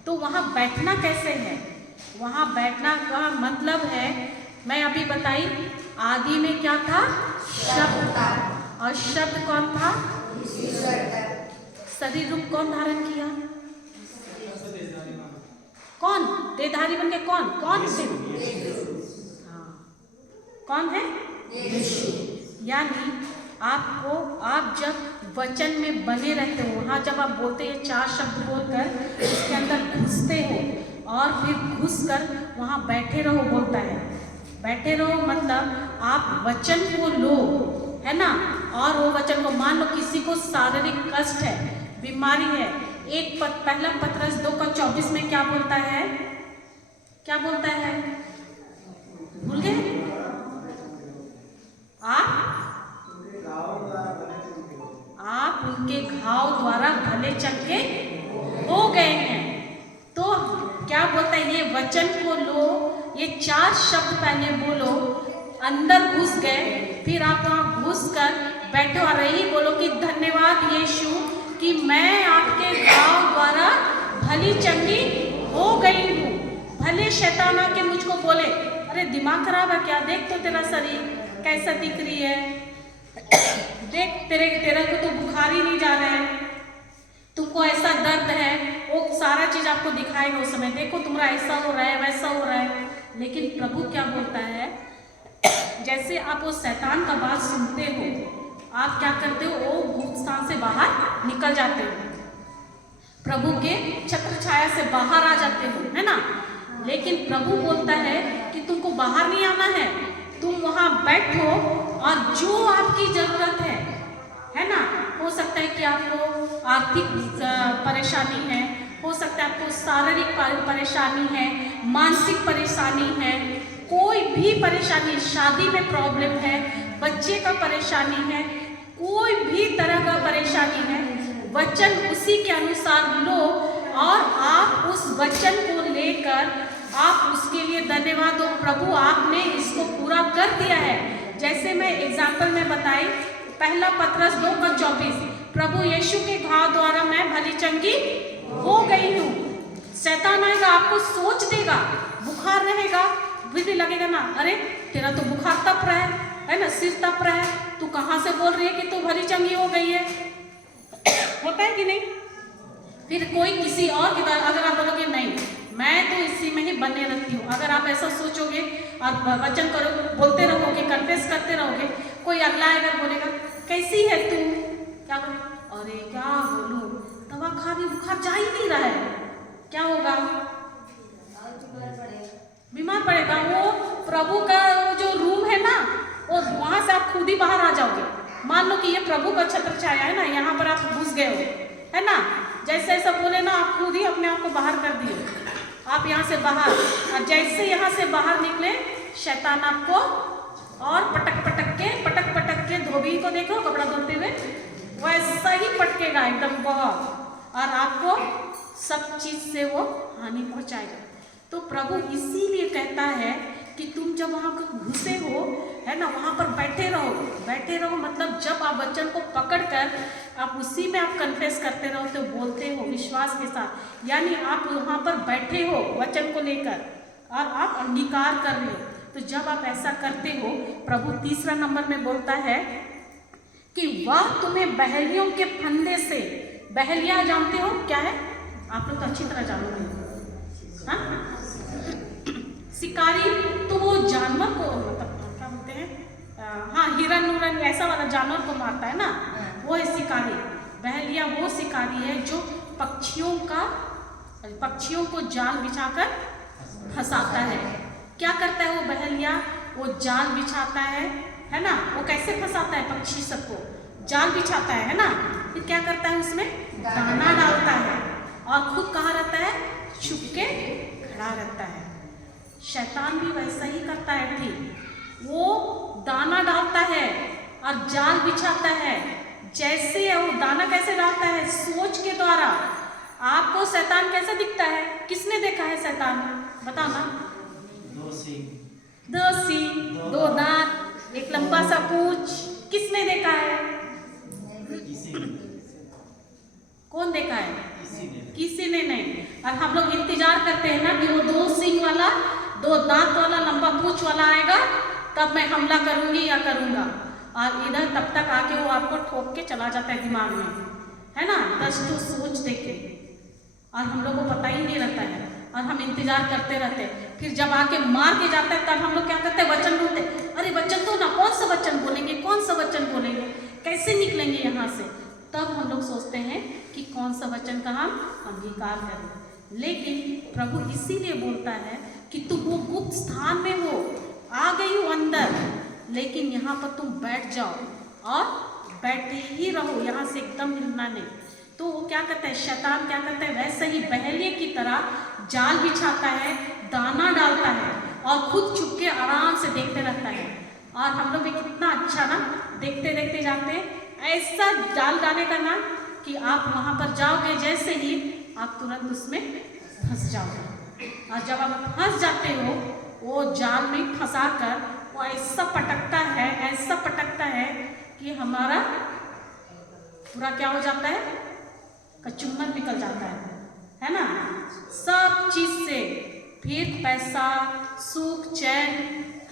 तो वहाँ बैठना कैसे है? वहाँ बैठना का मतलब है, मैं अभी बताई, आदि में क्या था? शब्द था, और शब्द कौन था? शरीर रूप कौन धारण किया? कौन देहधारी बन के? कौन कौन है? यानी आप जब वचन में बने रहते हो, वहाँ जब आप बोलते हैं 4 शब्द बोलकर उसके अंदर घुसते हो और फिर घुसकर वहाँ बैठे रहो, बोलता है बैठे रहो, मतलब आप वचन को लो, है ना। और वो वचन को, मान लो किसी को शारीरिक कष्ट है, बीमारी है, पहला पत्रस 2:24 में क्या बोलता है? क्या बोलता है? भूल गए? आप उनके घाव द्वारा भले चंगे हो गए हैं। तो क्या बोलता है? ये वचन को लो, ये 4 शब्द पहले बोलो, अंदर घुस गए, फिर आप वहाँ घुस कर बैठो और यही बोलो कि धन्यवाद यीशु कि मैं आपके घाव द्वारा भली चंगी हो गई हूँ। भले शैतान आके मुझको बोले, अरे दिमाग खराब है क्या, देख तो तेरा शरीर कैसा दिख रही है, देख तेरा को तो बुखार ही नहीं जा रहा है, तुमको ऐसा दर्द है, वो सारा चीज आपको दिखाएगा उस समय, देखो तुम्हारा ऐसा हो रहा है, वैसा हो रहा है। लेकिन प्रभु क्या बोलता है? जैसे आप वो शैतान का बात सुनते हो, आप क्या करते हो, वो गुप्त स्थान से बाहर निकल जाते हो, प्रभु के छत्र छाया से बाहर आ जाते हो, है ना। लेकिन प्रभु बोलता है कि तुमको बाहर नहीं आना है, तुम वहाँ बैठो और जो आपकी जरूरत है ना। हो सकता है कि आपको आर्थिक परेशानी है, हो सकता है आपको शारीरिक परेशानी है, मानसिक परेशानी है, कोई भी परेशानी, शादी में प्रॉब्लम है, बच्चे का परेशानी है, कोई भी तरह का परेशानी है, वचन उसी के अनुसार लो और आप उस वचन को लेकर आप उसके लिए धन्यवाद दो, प्रभु आपने इसको पूरा कर दिया है। जैसे मैं एग्जाम्पल में बताई, पहला पतरस 2:24, प्रभु यीशु के घाव द्वारा मैं भली चंगी हो गई हूँ। शैतान आएगा, आपको सोच देगा, बुखार रहेगा, भी लगेगा ना, अरे तेरा तो बुखार तप रहा है ना, सिर तप रहा है, तू कहाँ से बोल रही है कि तू भली चंगी हो गई है, होता है कि नहीं। फिर कोई किसी और की तरह, अगर आप बोलोगे नहीं मैं तो इसी में ही बने रहती हूँ, अगर आप ऐसा सोचोगे और वचन करो, बोलते रहोगे, कन्फेस करते रहोगे, कोई अगला अगर बोलेगा कैसी है तू, क्या बोले, अरे क्या बोलूँ, दवा खा रही, बुखार जा ही नहीं रहा है, क्या होगा, बीमार पड़ेगा। वो प्रभु का वो जो रूम है ना, वो वहां से आप खुद ही बाहर आ जाओगे। मान लो कि ये प्रभु का छत्र छाया है ना, यहाँ पर आप घुस गए हो, है ना, जैसे ऐसा बोले ना, आप खुद ही अपने आप को बाहर कर दिए, आप यहाँ से बाहर, और जैसे यहाँ से बाहर निकले, शैतान आपको और पटक पटक के धोबी को देखो कपड़ा धोते हुए, वैसा ही पटकेगा एकदम बहुत, और आपको सब चीज से वो हानि पहुंचाएगा। तो प्रभु इसीलिए कहता है कि तुम जब वहाँ घुसे हो, है ना, वहाँ पर बैठे रहो, मतलब जब आप वचन को पकड़कर आप उसी में आप कन्फेस करते रहो, तो बोलते हो विश्वास के साथ, यानी आप वहाँ पर बैठे हो वचन को लेकर और आप अंगीकार कर रहे हो। तो जब आप ऐसा करते हो, प्रभु तीसरा नंबर में बोलता है कि वह तुम्हें बहेलियों के फंदे से, बहेलिया जानते हो क्या है, आप लोग तो अच्छी तरह जानते हो, हाँ, शिकारी तो वो जानवर को, मतलब क्या बोलते हैं, हाँ, हिरन उरन ऐसा वाला जानवर को मारता है ना, वो है शिकारी। बहेलिया वो शिकारी है जो पक्षियों को जाल बिछाकर फंसाता है। क्या करता है वो बहेलिया, वो जाल बिछाता है ना, वो कैसे फंसाता है, पक्षी सबको जाल बिछाता है ना, फिर क्या करता है उसमें दाना डालता है और खुद कहाँ रहता है, छुप के खड़ा रहता है। शैतान भी वैसा ही करता है, ठीक, वो दाना डालता है और जाल बिछाता है। जैसे वो दाना कैसे डालता है, सोच के द्वारा। आपको शैतान कैसे दिखता है, किसने देखा है शैतान, बताओ ना, दो सींग, दो दांत, एक लंबा सा पूंछ, किसने देखा है, कौन देखा है, किसी ने नहीं। और हम लोग इंतजार करते हैं ना कि वो दो सींग वाला, दो दांत वाला, लंबा पूंछ वाला आएगा, तब मैं हमला करूंगी या करूंगा, और इधर तब तक आके वो आपको ठोक के चला जाता है दिमाग में, है ना, 10 तो सोच देके, और हम लोग को पता ही नहीं रहता है, और हम इंतजार करते रहते हैं। फिर जब आके मार के जाता है, तब हम लोग क्या करते हैं, वचन बोलते, अरे वचन दो ना, कौन सा वचन बोलेंगे, कैसे निकलेंगे यहाँ से। तब हम लोग सोचते हैं कि कौन सा वचन का हम अंगीकार करें। लेकिन प्रभु इसीलिए बोलता है कि तुम वो गुप्त स्थान में हो, आ गई हो अंदर, लेकिन यहाँ पर तुम बैठ जाओ और बैठे ही रहो, यहाँ से एकदम हिलना नहीं। तो वो क्या करता है, शैतान क्या करता है, वैसे ही बहेलिए की तरह जाल बिछाता है, दाना डालता है और खुद छुप के आराम से देखते रहता है। और हम लोग भी कितना अच्छा ना देखते देखते जाते हैं, ऐसा जाल डालने का ना कि आप वहाँ पर जाओगे, जैसे ही आप तुरंत उसमें फंस जाओगे। और जब आप फंस जाते हो, वो जाल में फंसा कर वो ऐसा पटकता है कि हमारा पूरा क्या हो जाता है, कचुम्बर निकल जाता है ना, सब चीज से। फिर पैसा, सुख, चैन,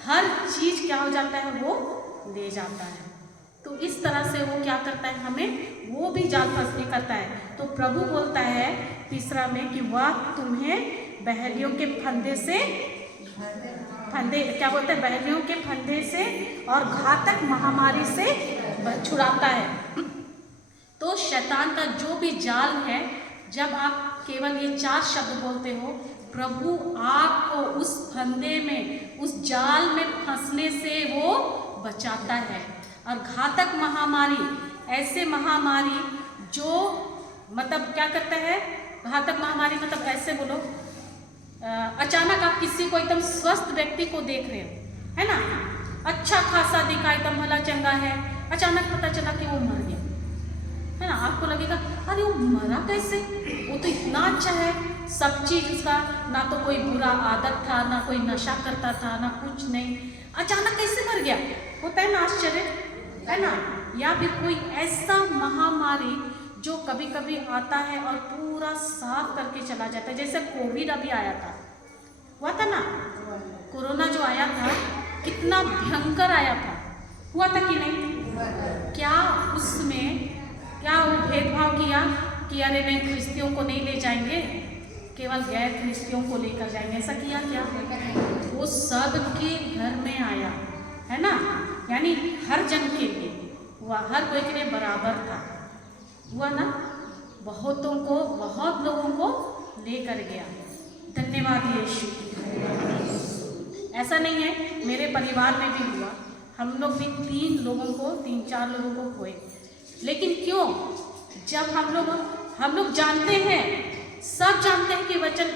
हर चीज क्या हो जाता है, वो ले जाता है। तो इस तरह से वो क्या करता है, हमें वो भी जाल फंसने करता है। तो प्रभु बोलता है तीसरा में कि वह तुम्हें बहेलियों के फंदे से फंदे, क्या बोलते हैं, बहरियों के फंदे से और घातक महामारी से छुड़ाता है। तो शैतान का जो भी जाल है, जब आप केवल ये 4 शब्द बोलते हो, प्रभु आपको उस फंदे में, उस जाल में फंसने से वो बचाता है। और घातक महामारी, ऐसे महामारी जो मतलब क्या करता है, घातक महामारी मतलब ऐसे बोलो, अचानक आप किसी को एकदम स्वस्थ व्यक्ति को देख रहे हो, है ना, अच्छा खासा दिखा, एकदम भला चंगा है, अचानक पता चला कि वो मर गया, है ना। आपको लगेगा अरे वो मरा कैसे, वो तो इतना अच्छा है, सब चीज़ उसका, ना तो कोई बुरा आदत था, ना कोई नशा करता था, ना कुछ नहीं, अचानक कैसे मर गया। होता है ना आश्चर्य, है ना। या फिर कोई ऐसा महामारी जो कभी कभी आता है और पूरा साफ करके चला जाता है, जैसे कोविड अभी आया था, हुआ था ना, कोरोना जो आया था कितना भयंकर आया था, हुआ था कि नहीं। क्या उसमें क्या वो भेदभाव किया कि अरे नहीं ख्रिस्तियों को नहीं ले जाएंगे, केवल गैर ख्रिस्तियों को लेकर जाएंगे, ऐसा किया क्या। वो सबके घर में आया, है ना, यानी हर जन के लिए हुआ, हर कोई के लिए बराबर था, हुआ ना, बहुतों को, बहुत लोगों को लेकर गया। धन्यवाद यीशु। ऐसा नहीं है, मेरे परिवार में भी हुआ, हम लोग भी 3 लोगों को, 3-4 लोगों को खोए, लेकिन क्यों, जब हम लोग जानते हैं, सब जानते हैं कि वचन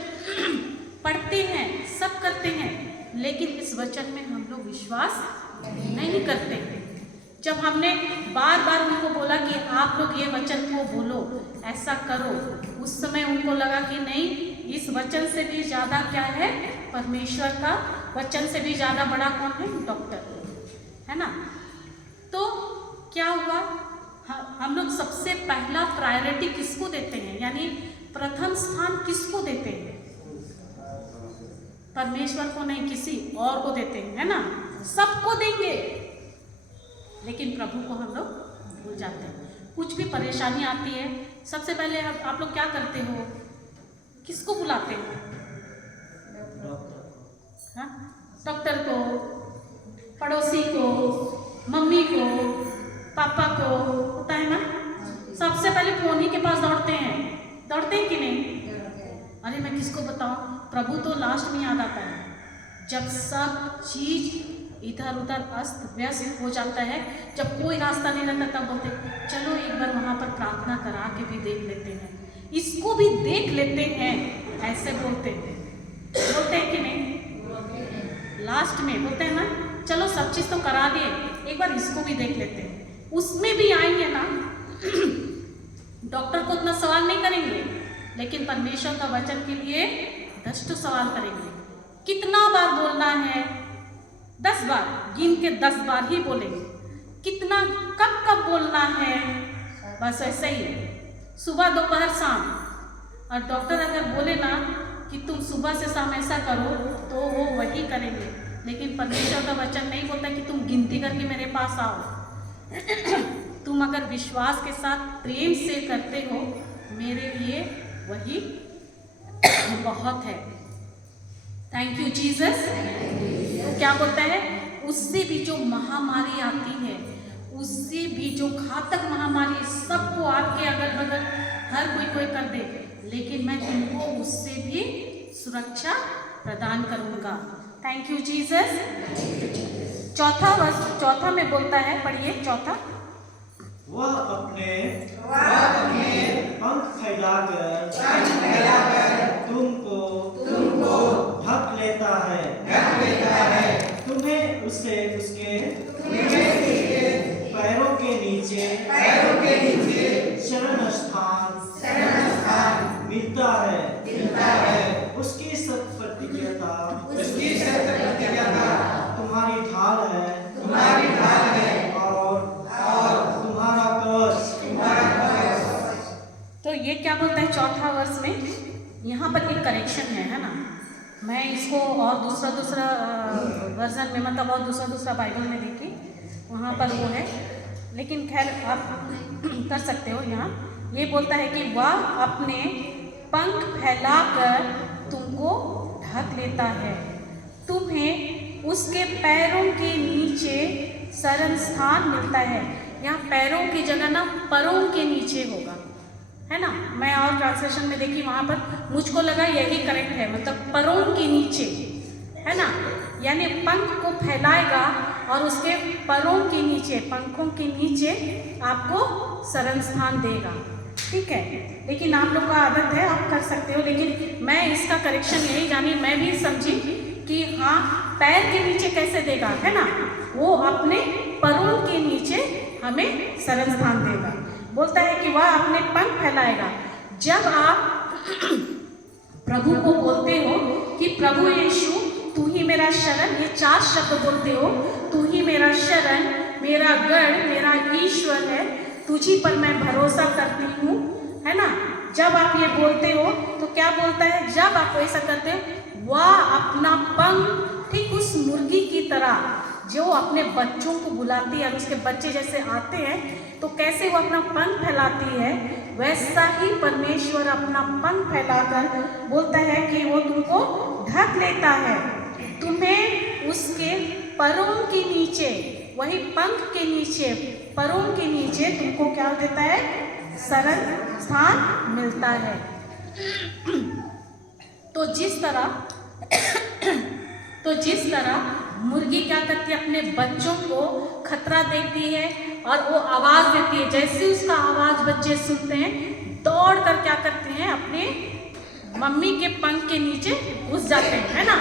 पढ़ते हैं, सब करते हैं, लेकिन इस वचन में हम लोग विश्वास नहीं करते। जब हमने बार बार उनको बोला कि आप लोग ये वचन को बोलो, ऐसा करो, उस समय उनको लगा कि नहीं, इस वचन से भी ज़्यादा क्या है, परमेश्वर का वचन से भी ज़्यादा बड़ा कौन है, डॉक्टर, है ना। तो क्या हुआ, हम लोग सबसे पहला प्रायोरिटी किसको देते हैं, यानी प्रथम स्थान किसको देते हैं, परमेश्वर को नहीं, किसी और को देते हैं, है ना। सबको देंगे, लेकिन प्रभु को हम लोग भूल जाते हैं। कुछ भी परेशानी आती है, सबसे पहले आप लोग क्या करते हो, किसको बुलाते हो, हाँ, डॉक्टर को, पड़ोसी को, मम्मी को, पापा को, होता है ना, सबसे पहले फोन ही के पास दौड़ते हैं कि नहीं। अरे मैं किसको बताऊं, प्रभु तो लास्ट में याद आता है, जब सब चीज इधर उधर अस्त व्यस्त हो जाता है, जब कोई रास्ता नहीं रहता, तब बोलते चलो एक बार वहाँ पर प्रार्थना करा के भी देख लेते हैं, इसको भी देख लेते हैं, ऐसे बोलते हैं कि नहीं। लास्ट में बोलते हैं ना, चलो सब चीज़ तो करा दिए, एक बार इसको भी देख लेते हैं, उसमें भी आएंगे ना। डॉक्टर को उतना सवाल नहीं करेंगे, लेकिन परमेश्वर का वचन के लिए 10 सवाल करेंगे। कितना बार बोलना है, 10 बार, गिन के 10 बार ही बोलेंगे। कितना, कब बोलना है, बस ऐसे ही, सुबह दोपहर शाम। और डॉक्टर अगर बोले ना कि तुम सुबह से शाम ऐसा करो, तो वो वही करेंगे, लेकिन परमेश्वर का वचन नहीं बोलता कि तुम गिनती करके मेरे पास आओ। तुम अगर विश्वास के साथ प्रेम से करते हो, मेरे लिए वही बहुत है। Thank you Jesus. तो क्या बोलता है, उससे भी जो महामारी आती है, उससे भी जो घातक महामारी सबको आपके अगल बगल हर कोई कर दे, लेकिन मैं तुमको उससे भी सुरक्षा प्रदान करूंगा। Thank you Jesus. चौथा में बोलता है, पढ़िए चौथा। वह अपने पंख फैलाकर तुमको ढक लेता है, तुम्हें उससे उसके पैरों के नीचे शरण स्थान मिलता है। उसकी सत्य प्रतिज्ञा तुम्हारी ढाल है और तुम्हारा कवच। तो ये क्या बोलता है चौथा वर्ष में, यहाँ पर एक करेक्शन है ना। मैं इसको और दूसरा वर्जन में, मतलब और दूसरा बाइबल में देखी, वहाँ पर वो है, लेकिन खैर आप कर सकते हो। यहाँ ये बोलता है कि वह अपने पंख फैलाकर तुमको ढक लेता है, तुम्हें उसके पैरों के नीचे शरण स्थान मिलता है। यहाँ पैरों की जगह ना परों के नीचे होगा, है ना। मैं और ट्रांसलेशन में देखी वहाँ पर मुझको लगा यही करेक्ट है, मतलब परों के नीचे, है ना। यानी पंख को फैलाएगा और उसके परों के नीचे, पंखों के नीचे आपको शरण स्थान देगा, ठीक है। लेकिन आप लोग का आदत है, आप कर सकते हो, लेकिन मैं इसका करेक्शन यही जानी, मैं भी समझी कि हाँ पैर के नीचे कैसे देगा, है ना। वो अपने परों के नीचे हमें शरण स्थान देगा। बोलता है कि वह अपने पंख फैलाएगा। जब आप प्रभु को बोलते हो कि प्रभु यीशु तू ही मेरा शरण, ये 4 शब्द बोलते हो, तू ही मेरा शरण, मेरा गढ़, मेरा ईश्वर है, तुझी पर मैं भरोसा करती हूँ, है ना। जब आप ये बोलते हो तो क्या बोलता है, जब आप ऐसा करते हो वह अपना पंख ठीक उस मुर्गी की तरह जो अपने बच्चों को बुलाती है और उसके बच्चे जैसे आते हैं तो कैसे वो अपना पंख फैलाती है, वैसा ही परमेश्वर अपना पंख फैलाकर बोलता है कि वो तुमको ढक लेता है, तुम्हें उसके परों के नीचे, वही पंख के नीचे, परों के नीचे तुमको क्या देता है, शरण स्थान मिलता है। तो जिस तरह मुर्गी क्या करती है, अपने बच्चों को खतरा देती है और वो आवाज़ देती है, जैसे उसका आवाज़ बच्चे सुनते हैं दौड़ कर क्या करते हैं, अपने मम्मी के पंख के नीचे घुस जाते हैं, है ना।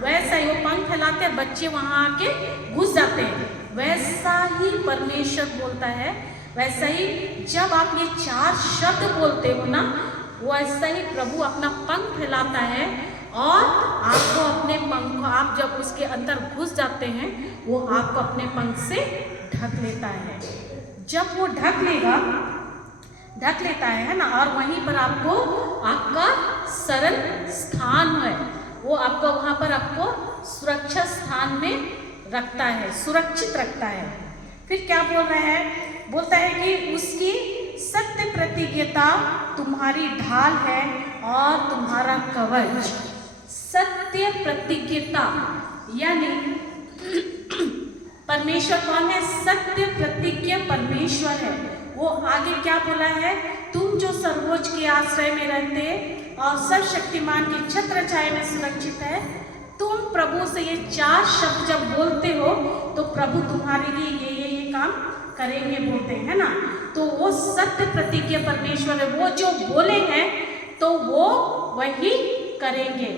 वैसा ही वो पंख फैलाते हैं, बच्चे वहाँ आके घुस जाते हैं। वैसा ही परमेश्वर बोलता है, वैसा ही जब आप ये 4 शब्द बोलते हो ना, वैसा ही प्रभु अपना पंख फैलाता है और आपको अपने पंख, आप जब उसके अंदर घुस जाते हैं वो आपको अपने पंख से ढक लेता है। जब वो ढक लेता है ना, और वहीं पर आपको आपका शरण स्थान है, वो आपको वहाँ पर आपको सुरक्षा स्थान में रखता है, सुरक्षित रखता है। फिर क्या बोल रहा है, बोलता है कि उसकी सत्य प्रतिज्ञता तुम्हारी ढाल है और तुम्हारा कवच। सत्य प्रतिज्ञता यानी परमेश्वर कौन है, सत्य प्रतिज्ञा परमेश्वर है। वो आगे क्या बोला है, तुम जो सर्वोच्च के आश्रय में रहते और सर्वशक्तिमान की छत्र छाया में सुरक्षित है, तुम प्रभु से ये 4 शब्द जब बोलते हो तो प्रभु तुम्हारे लिए ये काम करेंगे बोलते हैं, है ना। तो वो सत्य प्रतिज्ञा परमेश्वर है, वो जो बोले हैं तो वो वही करेंगे।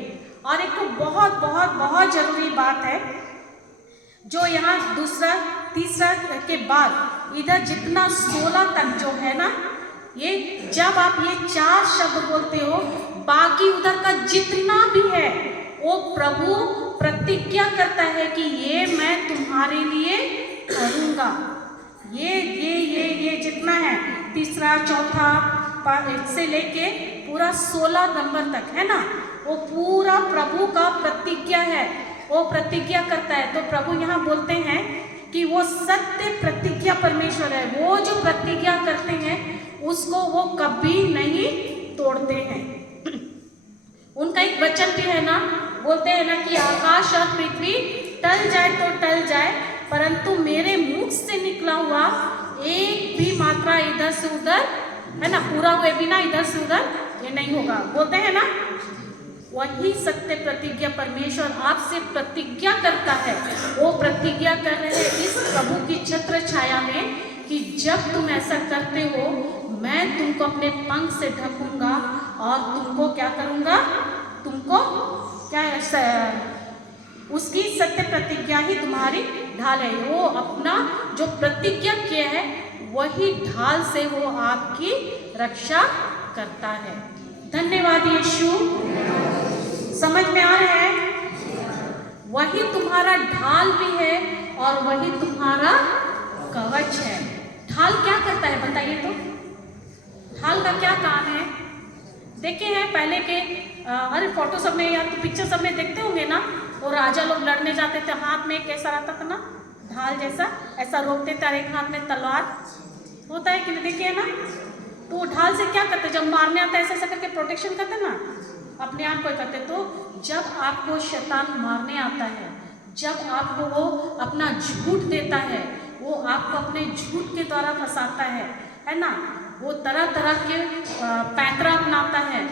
और एक तो बहुत बहुत बहुत जरूरी बात है जो यहाँ दूसरा तीसरा के बाद इधर जितना 16 तक जो है ना, ये जब आप ये 4 शब्द बोलते हो, बाकी उधर का जितना भी है वो प्रभु प्रतिज्ञा करता है कि ये मैं तुम्हारे लिए करूँगा। ये जितना है, तीसरा चौथा से लेके पूरा 16 नंबर तक है ना, वो पूरा प्रभु का प्रतिज्ञा है, वो प्रतिज्ञा करता है। तो प्रभु यहाँ बोलते हैं कि वो सत्य प्रतिज्ञा परमेश्वर है, वो जो प्रतिज्ञा करते हैं उसको वो कभी नहीं तोड़ते हैं। उनका एक वचन भी है ना, बोलते हैं ना कि आकाश और पृथ्वी टल जाए तो टल जाए, परंतु मेरे मुख से निकला हुआ एक भी मात्रा इधर से उधर, है ना, पूरा हुए बिना इधर से उधर ये नहीं होगा, बोलते हैं ना। वही सत्य प्रतिज्ञा परमेश्वर आपसे प्रतिज्ञा करता है। वो प्रतिज्ञा कर रहे हैं इस प्रभु की छत्र छाया में कि जब तुम ऐसा करते हो मैं तुमको अपने पंख से ढकूंगा और तुमको क्या करूंगा, तुमको क्या उसकी सत्य प्रतिज्ञा ही तुम्हारी ढाल है। वो अपना जो प्रतिज्ञा किया है वही ढाल से वो आपकी रक्षा करता है। धन्यवाद यीशु, समझ में आ रहा है। वही तुम्हारा ढाल भी है और वही तुम्हारा कवच है। ढाल क्या करता है बताइए तो, ढाल का क्या काम है? देखे हैं पहले के अरे फोटो सब में या तो पिक्चर सब में देखते होंगे ना, वो राजा लोग लड़ने जाते थे, हाथ में कैसा रहता था ना, ढाल जैसा, ऐसा रोकते थे और एक हाथ में तलवार होता है कि नहीं, देखिए ना। तो वो ढाल से क्या करते, जब मारने आता है ऐसा ऐसा करके प्रोटेक्शन करते ना, अपने आप को करते। तो जब आपको शैतान मारने आता है, जब आपको वो अपना झूठ देता है, वो आपको अपने झूठ के द्वारा फंसाता है ना, वो तरह तरह के पैंतरा अपनाता है,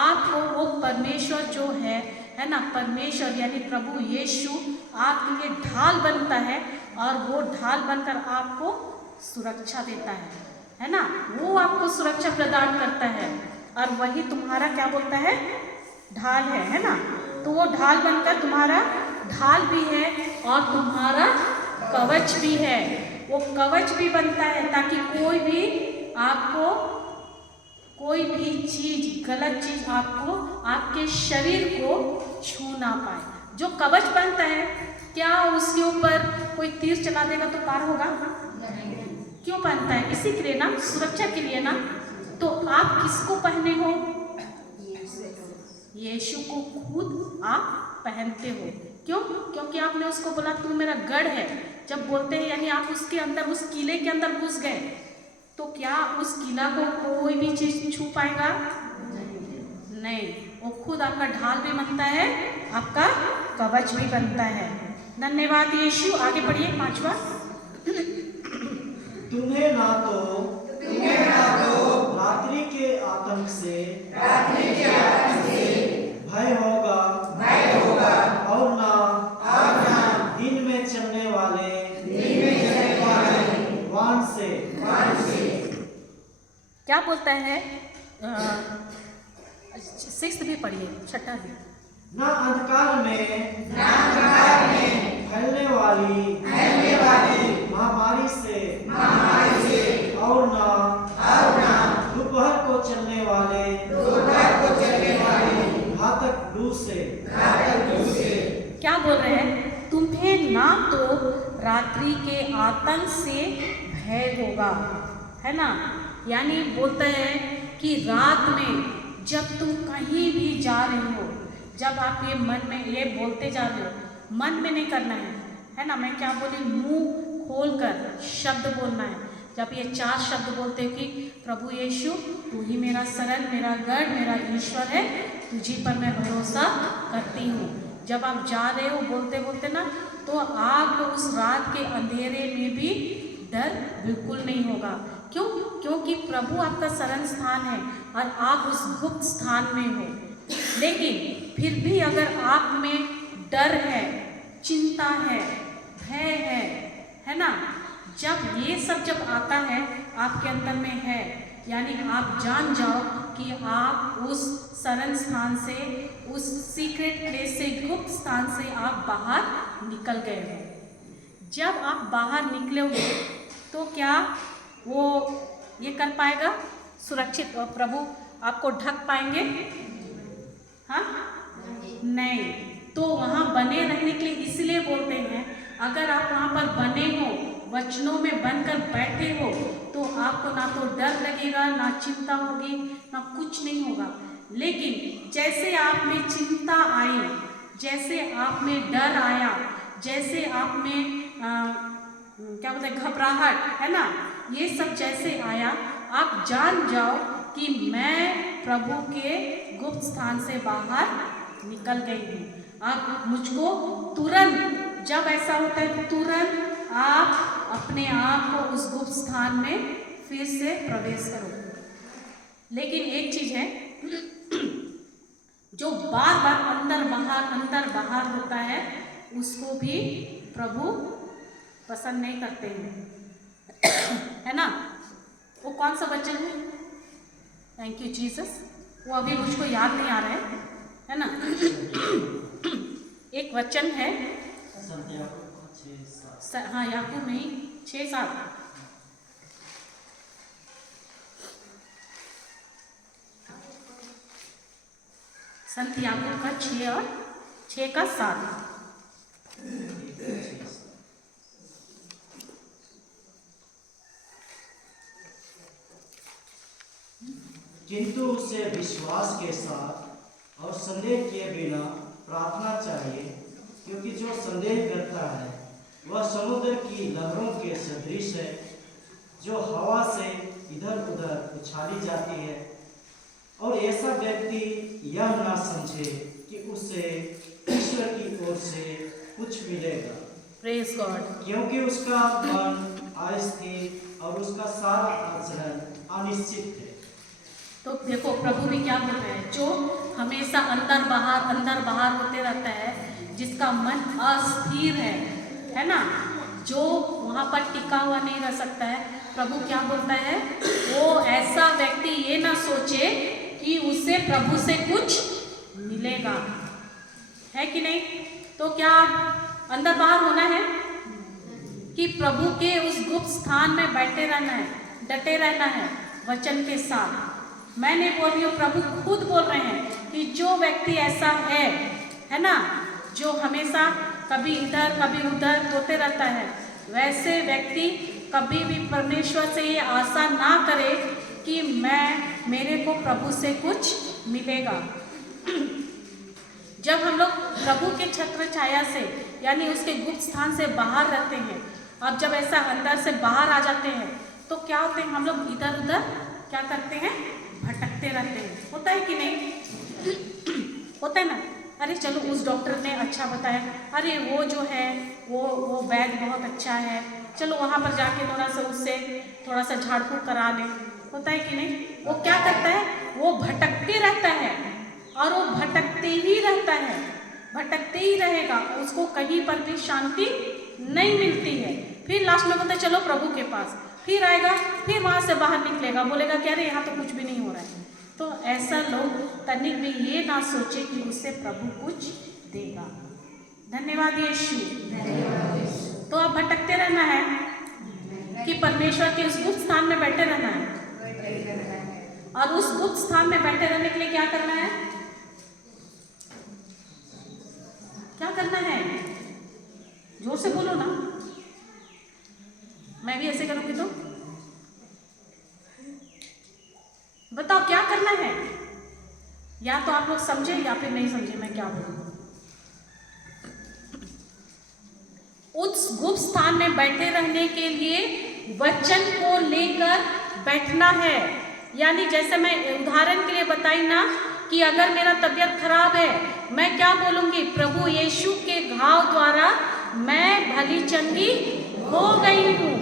आपको वो परमेश्वर जो है ना, परमेश्वर यानी प्रभु यीशु आपके लिए ढाल बनता है और वो ढाल बनकर आपको सुरक्षा देता है ना, वो आपको सुरक्षा प्रदान करता है और वही तुम्हारा क्या बोलता है, ढाल है ना। तो वो ढाल बनकर तुम्हारा ढाल भी है और तुम्हारा कवच भी है, वो कवच भी बनता है ताकि कोई भी आपको कोई भी चीज, गलत चीज आपको आपके शरीर को छू ना पाए। जो कवच बनता है, क्या उसके ऊपर कोई तीर चला देगा तो पार होगा? क्यों बनता है? इसी के लिए ना, सुरक्षा के लिए ना। तो आप किसको पहने हो? यीशु को खुद आप पहनते हो। क्यों? क्योंकि आपने उसको बोला तू मेरा गढ़ है। जब बोलते हैं यानी आप उसके अंदर, उस किले के अंदर घुस गए, तो क्या उस किला को कोई भी चीज छू पाएगा? नहीं। वो खुद आपका ढाल भी बनता है, आपका कवच भी बनता है। धन्यवाद यीशु। आगे बढ़िए, 5वां। तुम्हें ना तो रात्रि के आतंक से भय होगा और ना दिन में चलने वाले वान से। क्या बोलता है? 6 भी पढ़िए, 6 भी। ना अंधकार में फैलने वाली महामारी से और ना दोपहर को चलने वाले घातक लू से। क्या बोल रहे हैं? तुम्हें ना तो रात्रि के आतंक से भय होगा, है ना। यानी बोलता है कि रात में जब तुम कहीं भी जा रहे हो, जब आप ये मन में ये बोलते जा रहे हो, मन में नहीं करना है ना। मैं क्या बोली, मुंह खोलकर शब्द बोलना है। जब ये 4 शब्द बोलते हो कि प्रभु यीशु तू ही मेरा शरण, मेरा गढ़, मेरा ईश्वर है, तुझी पर मैं भरोसा करती हूँ। जब आप जा रहे हो बोलते बोलते ना, तो आप उस रात के अंधेरे में भी डर बिल्कुल नहीं होगा। क्यों? क्योंकि प्रभु आपका शरण स्थान है और आप उस गुप्त स्थान में हो। लेकिन फिर भी अगर आप में डर है, चिंता है, भय है ना, जब ये सब जब आता है आपके अंदर में है, यानी आप जान जाओ कि आप उस शरण स्थान से, उस सीक्रेट प्लेस से, गुप्त स्थान से आप बाहर निकल गए हो। जब आप बाहर निकलोगे तो क्या वो ये कर पाएगा? सुरक्षित प्रभु आपको ढक पाएंगे? हाँ, नहीं। तो वहाँ बने रहने के लिए इसलिए बोलते हैं, अगर आप वहाँ पर बने हो, वचनों में बनकर बैठे हो, तो आपको ना तो डर लगेगा, ना चिंता होगी, ना कुछ नहीं होगा। लेकिन जैसे आप में चिंता आई, जैसे आप में डर आया, जैसे आप में क्या बोलते हैं, घबराहट, है ना, ये सब जैसे आया, आप जान जाओ कि मैं प्रभु के गुप्त स्थान से बाहर निकल गई हूँ। आप मुझको तुरंत, जब ऐसा होता है तुरंत आप अपने आप को उस गुप्त स्थान में फिर से प्रवेश करो। लेकिन एक चीज है, जो बार बार अंदर बाहर होता है, उसको भी प्रभु पसंद नहीं करते हैं, है ना। वो कौन सा वचन है? Thank you Jesus. वो अभी मुझको याद नहीं आ रहा है ना। एक वचन है, हाँ, याकूब नहीं, 6-7। संत याकूब का 6 और 6 का 7। किंतु उसे विश्वास के साथ और संदेह किए बिना प्रार्थना चाहिए, क्योंकि जो संदेह करता है वह समुद्र की लहरों के सदृश है, जो हवा से इधर उधर उछाली जाती है। और ऐसा व्यक्ति यह ना समझे कि उसे ईश्वर की ओर से कुछ मिलेगा, प्रेज गॉड। क्योंकि उसका मन अस्थिर और उसका सारा आचरण अनिश्चित है। तो देखो प्रभु भी क्या बोल रहे हैं, जो हमेशा अंदर बाहर होते रहता है, जिसका मन अस्थिर है ना, जो वहाँ पर टिका हुआ नहीं रह सकता है, प्रभु क्या बोलता है, वो ऐसा व्यक्ति ये ना सोचे कि उसे प्रभु से कुछ मिलेगा, है कि नहीं। तो क्या अंदर बाहर होना है कि प्रभु के उस गुप्त स्थान में बैठे रहना है, डटे रहना है वचन के साथ। मैं नहीं बोल रही हूँ, प्रभु खुद बोल रहे हैं कि जो व्यक्ति ऐसा है ना, जो हमेशा कभी इधर कभी उधर होते रहता है, वैसे व्यक्ति कभी भी परमेश्वर से ये आशा ना करे कि मेरे को प्रभु से कुछ मिलेगा। जब हम लोग प्रभु के छत्र छाया से यानी उसके गुप्त स्थान से बाहर रहते हैं, अब जब ऐसा अंदर से बाहर आ जाते हैं तो क्या होते हैं, हम लोग इधर उधर क्या करते हैं, भटकते रहते हैं। होता है कि नहीं, होता है ना। अरे चलो उस डॉक्टर ने अच्छा बताया, अरे वो जो है वो वैद्य बहुत अच्छा है, चलो वहाँ पर जाके थोड़ा सा उससे थोड़ा सा झाड़ फूक करा ले। होता है कि नहीं। वो क्या करता है, वो भटकते रहता है और वो भटकते ही रहता है, भटकते ही रहेगा, उसको कहीं पर भी शांति नहीं मिलती है। फिर लास्ट में बोलता है चलो प्रभु के पास, फिर आएगा, फिर वहाँ से बाहर निकलेगा, बोलेगा कि अरे यहाँ तो कुछ भी नहीं हो रहा है। तो ऐसा लोग तनिक भी ये ना सोचे कि उससे प्रभु कुछ देगा। धन्यवाद यीशु। तो आप भटकते रहना है कि परमेश्वर के उस गुप्त स्थान में बैठे रहना है, और उस गुप्त स्थान में बैठे रहने के लिए क्या करना है, क्या करना है, जोर से बोलो ना। मैं भी ऐसे करूंगी तो बताओ क्या करना है। या तो आप लोग समझे या फिर नहीं समझे मैं क्या बोलूं। उस गुप्त स्थान में बैठे रहने के लिए वचन को लेकर बैठना है। यानी जैसे मैं उदाहरण के लिए बताई ना कि अगर मेरा तबीयत खराब है, मैं क्या बोलूंगी, प्रभु यीशु के घाव द्वारा मैं भली चंगी हो गई हूँ,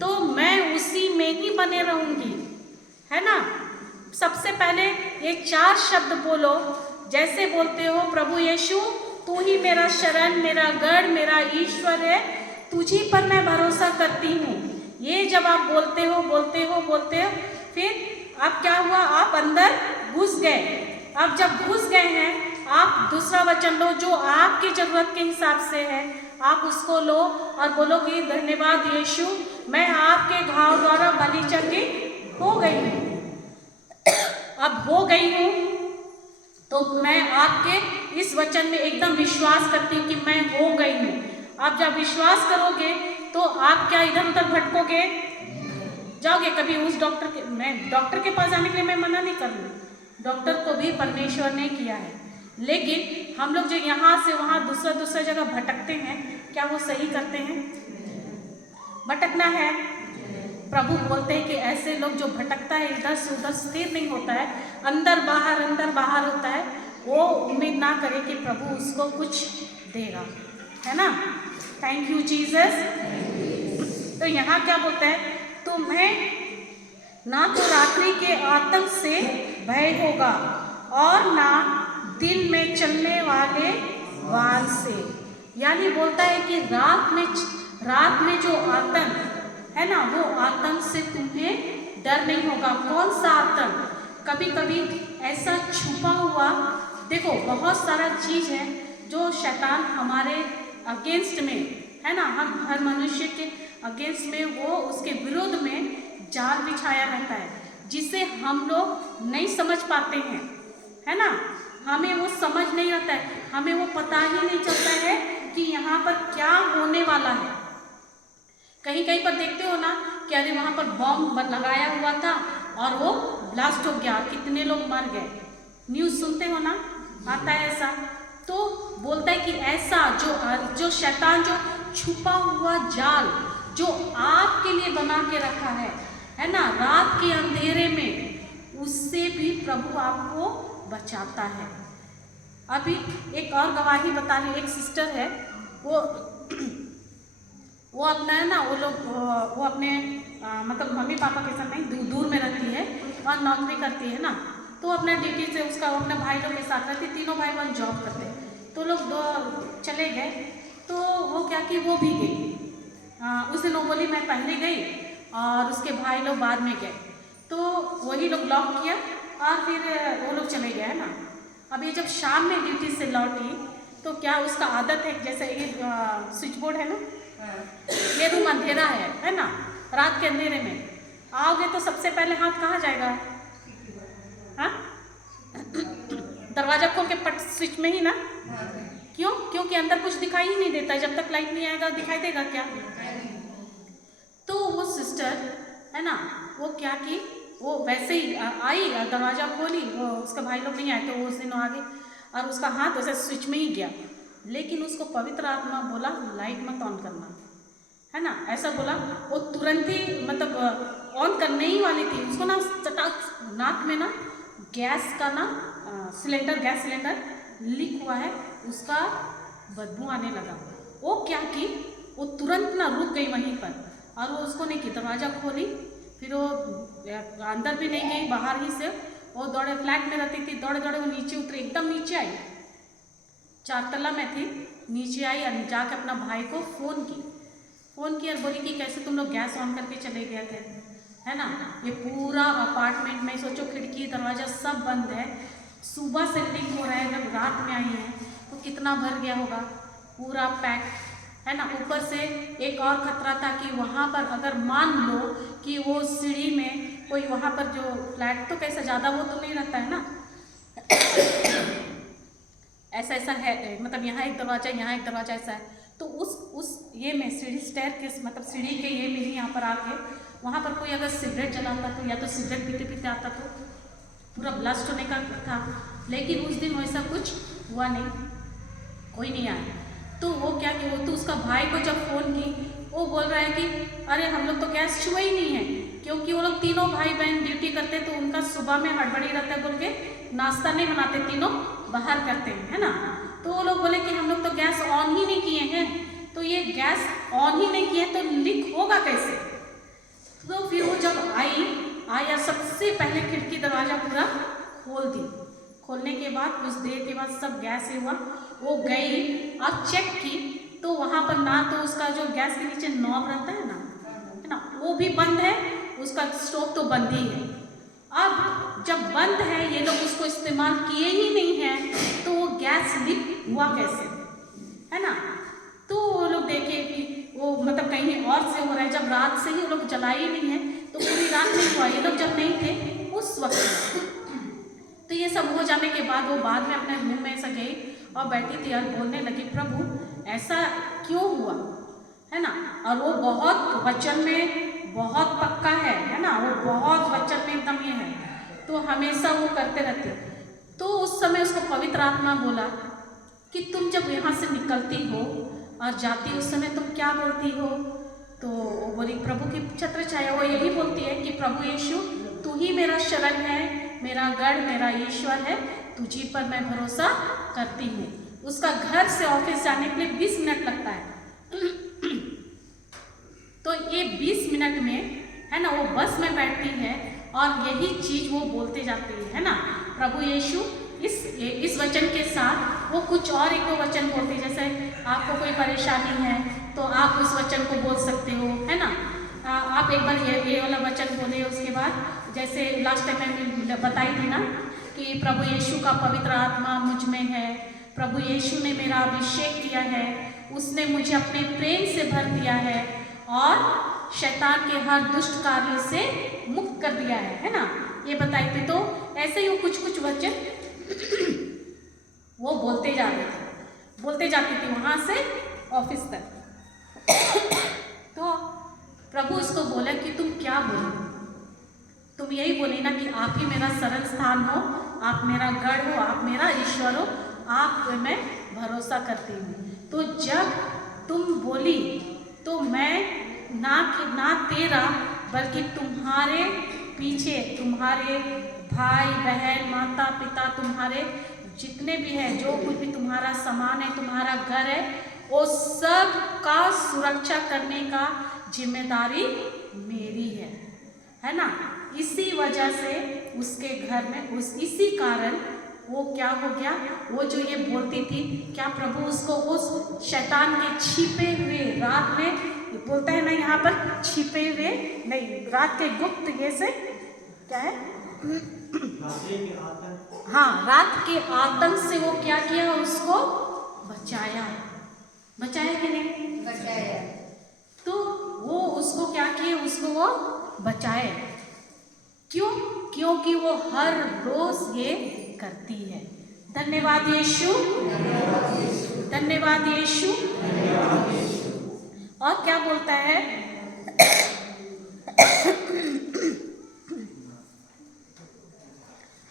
तो मैं उसी में ही बने रहूंगी, है ना। सबसे पहले ये 4 शब्द बोलो, जैसे बोलते हो प्रभु यीशु तू ही मेरा शरण, मेरा गढ़, मेरा ईश्वर है, तुझी पर मैं भरोसा करती हूँ। ये जब आप बोलते हो फिर आप क्या हुआ, आप अंदर घुस गए। अब जब घुस गए हैं, आप दूसरा वचन लो जो आपकी जरूरत के हिसाब से है, आप उसको लो और बोलो कि धन्यवाद यीशु, मैं आपके घाव द्वारा भली चंगी हो गई हूँ। अब हो गई हूँ तो मैं आपके इस वचन में एकदम विश्वास करती हूँ कि मैं हो गई हूँ। आप जब विश्वास करोगे तो आप क्या इधर उधर भटकोगे, जाओगे कभी उस डॉक्टर के पास जाने के लिए मैं मना नहीं कर रही, डॉक्टर को भी परमेश्वर ने किया है, लेकिन हम लोग जो यहाँ से वहाँ दूसरा जगह भटकते हैं, क्या वो सही करते हैं? भटकना है। प्रभु बोलते हैं कि ऐसे लोग जो भटकता है, इधर से उधर स्थिर नहीं होता है, अंदर बाहर होता है, वो उम्मीद ना करे कि प्रभु उसको कुछ देगा, है ना। Thank you Jesus. तो यहाँ क्या बोलता है, तुम्हें ना तो रात्रि के आतंक से भय होगा और ना दिन में चलने वाले वार से। यानी बोलता है कि रात में जो आतंक है ना, वो आतंक से तुम्हें डर नहीं होगा। कौन सा आतंक? कभी कभी ऐसा छुपा हुआ, देखो बहुत सारा चीज है जो शैतान हमारे अगेंस्ट में है ना, हम हर मनुष्य के अगेंस्ट में वो उसके विरोध में जाल बिछाया रहता है, जिसे हम लोग नहीं समझ पाते हैं, है ना। हमें वो समझ नहीं आता है, हमें वो पता ही नहीं चलता है कि यहाँ पर क्या होने वाला है। कहीं पर देखते हो ना कि अरे वहाँ पर बॉम्ब लगाया हुआ था और वो ब्लास्ट हो गया, कितने लोग मर गए, न्यूज़ सुनते हो ना, आता है ऐसा। तो बोलता है कि ऐसा जो शैतान जो छुपा हुआ जाल जो आपके लिए बना के रखा है ना, रात के अंधेरे में, उससे भी प्रभु आपको बचाता है। अभी एक और गवाही बता रही, एक सिस्टर है वो अपना है ना, वो अपने मतलब मम्मी पापा के साथ नहीं, दूर में रहती है और नौकरी करती है ना, तो अपना ड्यूटी से उसका अपने भाई लोग के साथ रहती, तीनों भाई बहन जॉब करते, तो लोग चले गए, तो वो क्या कि वो भी गई। उस दिन वो बोली मैं पहले गई और उसके भाई लोग बाद में गए, तो वही लोग लॉक किया और फिर वो लोग चले गए है ना। अभी जब शाम में ड्यूटी से लौटी तो क्या उसका आदत है, जैसे ये स्विच बोर्ड है ना, ये रूम अंधेरा है ना, रात के अंधेरे में आओगे तो सबसे पहले हाथ कहाँ जाएगा? हाँ, दरवाजा खोल के पट स्विच में ही ना। क्यों? क्योंकि अंदर कुछ दिखाई ही नहीं देता, जब तक लाइट नहीं आएगा दिखाई देगा क्या? तो वो सिस्टर है ना, वो क्या की, वो वैसे ही आई, दरवाजा खोली, वो उसका भाई लोग नहीं आए तो वो उस दिन आ गई और उसका हाथ वैसे स्विच में ही गया, लेकिन उसको पवित्र आत्मा बोला लाइट मत ऑन करना, है ना, ऐसा बोला। वो तुरंत ही मतलब ऑन करने ही वाली थी, उसको ना चटाक नाक में ना गैस का ना गैस सिलेंडर लीक हुआ है, उसका बदबू आने लगा। वो क्या की, वो तुरंत ना रुक गई वहीं पर और वो उसको नहीं की, दरवाज़ा खोली, फिर वो अंदर भी नहीं गई, बाहर ही से वो दौड़े, फ्लैट में रहती थी, दौड़े दौड़े वो नीचे उतरी, एकदम नीचे आई, 4 तला में थी, नीचे आई और जाके अपना भाई को फ़ोन की और बोली कि कैसे तुम लोग गैस ऑन करके चले गए थे, है ना। ये पूरा अपार्टमेंट में सोचो खिड़की दरवाज़ा सब बंद है, सुबह से लीक हो रहा है, जब रात में आई है तो कितना भर गया होगा, पूरा पैक, है ना। ऊपर से एक और खतरा था कि वहाँ पर अगर मान लो कि वो सीढ़ी में कोई वहाँ पर जो फ्लैट तो कैसा ज़्यादा वो तो नहीं रहता है ना, ऐसा है, मतलब यहाँ एक दरवाज़ा यहाँ एक दरवाज़ा ऐसा है, तो उस ये में सीढ़ी स्टेयर के मतलब सीढ़ी के ये में ही यहाँ पर आके वहाँ पर कोई अगर सिगरेट जलाता तो या तो सिगरेट पीते पीते आता तो पूरा ब्लास्ट होने का था, लेकिन उस दिन वैसा कुछ हुआ नहीं, कोई नहीं आया। तो वो क्या कि वो तो उसका भाई को जब फ़ोन की, वो बोल रहा है कि अरे हम लोग तो गैस छुआ ही नहीं है, क्योंकि वो लोग तीनों भाई बहन ड्यूटी करते तो उनका सुबह में हड़बड़ी रहता है, बोल के नाश्ता नहीं बनाते, तीनों बाहर करते हैं, है ना। तो वो लोग बोले कि हम लोग तो गैस ऑन ही नहीं किए हैं, तो ये गैस ऑन ही नहीं किए तो लीक होगा कैसे। तो फिर वो जब आई और सबसे पहले खिड़की दरवाज़ा पूरा खोल दी, खोलने के बाद कुछ देर के बाद सब गैस हुआ, वो गई और चेक की तो वहाँ पर ना तो उसका जो गैस के नीचे नॉब रहता है ना, वो भी बंद है, उसका स्टोव तो बंद ही है। अब जब बंद है, ये लोग उसको इस्तेमाल किए ही नहीं हैं, तो वो गैस लीक हुआ कैसे, है ना। तो वो लोग देखे कि वो मतलब कहीं और से हो रहा है, जब रात से ही वो लोग जलाए ही नहीं है तो पूरी रात नहीं हुआ, ये लोग जब नहीं थे उस वक्त। तो ये सब हो जाने के बाद वो बाद में अपने रूम में ऐसा गई और बैठी थी और बोलने लगी, प्रभु ऐसा क्यों हुआ, है ना। और वो बहुत वचन में बहुत पक्का है ना, वो बहुत वचन में एकदम ये है, तो हमेशा वो करते रहते। तो उस समय उसको पवित्र आत्मा बोला कि तुम जब यहाँ से निकलती हो और जाती उस समय तुम क्या बोलती हो, तो वो बोली प्रभु की छत्र छाया, वो यही बोलती है कि प्रभु यीशु तू ही मेरा शरण है, मेरा गढ़, मेरा ईश्वर है, तुझी पर मैं भरोसा करती हूँ। उसका घर से ऑफिस जाने के लिए 20 मिनट लगता है, तो ये 20 मिनट में है ना वो बस में बैठती है और यही चीज़ वो बोलते जाती है ना। प्रभु यीशु इस वचन के साथ वो कुछ और एक वचन बोलते, जैसे आपको कोई परेशानी है तो आप उस वचन को बोल सकते हो, है ना। आप एक बार ये वाला वचन बोले, उसके बाद जैसे लास्ट टाइम मैंने बताई थी ना कि प्रभु यीशु का पवित्र आत्मा मुझ में है, प्रभु यीशु ने मेरा अभिषेक किया है, उसने मुझे अपने प्रेम से भर दिया है और शैतान के हर दुष्ट कार्यों से मुक्त कर दिया है ना, ये बताई थी। तो ऐसे ही वो कुछ वचन वो बोलते जाती थी वहाँ से ऑफिस तक। तो प्रभु उसको बोला कि तुम क्या बोली, तुम यही बोली ना कि आप ही मेरा सरल स्थान हो, आप मेरा गढ़ हो, आप मेरा ईश्वर हो, आप पे मैं भरोसा करती हूँ। तो जब तुम बोली तो मैं ना तेरा बल्कि तुम्हारे पीछे तुम्हारे भाई बहन माता पिता तुम्हारे जितने भी हैं, जो कुछ भी तुम्हारा सामान है, तुम्हारा घर है, वो सब का सुरक्षा करने का जिम्मेदारी मेरी है ना। इसी वजह से उसके घर में इसी कारण वो क्या हो गया, वो जो ये बोलती थी, क्या प्रभु उसको उस शैतान के छिपे हुए रात में बोलता है ना, यहाँ पर छिपे हुए नहीं, रात के गुप्त ये से क्या है, हाँ, रात के आतंक से वो क्या किया, उसको बचाया कि नहीं बचाया। तो वो उसको क्या किए, उसको वो बचाए। क्यों? क्योंकि वो हर रोज ये करती है। धन्यवाद यीशु, धन्यवाद यीशु। और क्या बोलता है,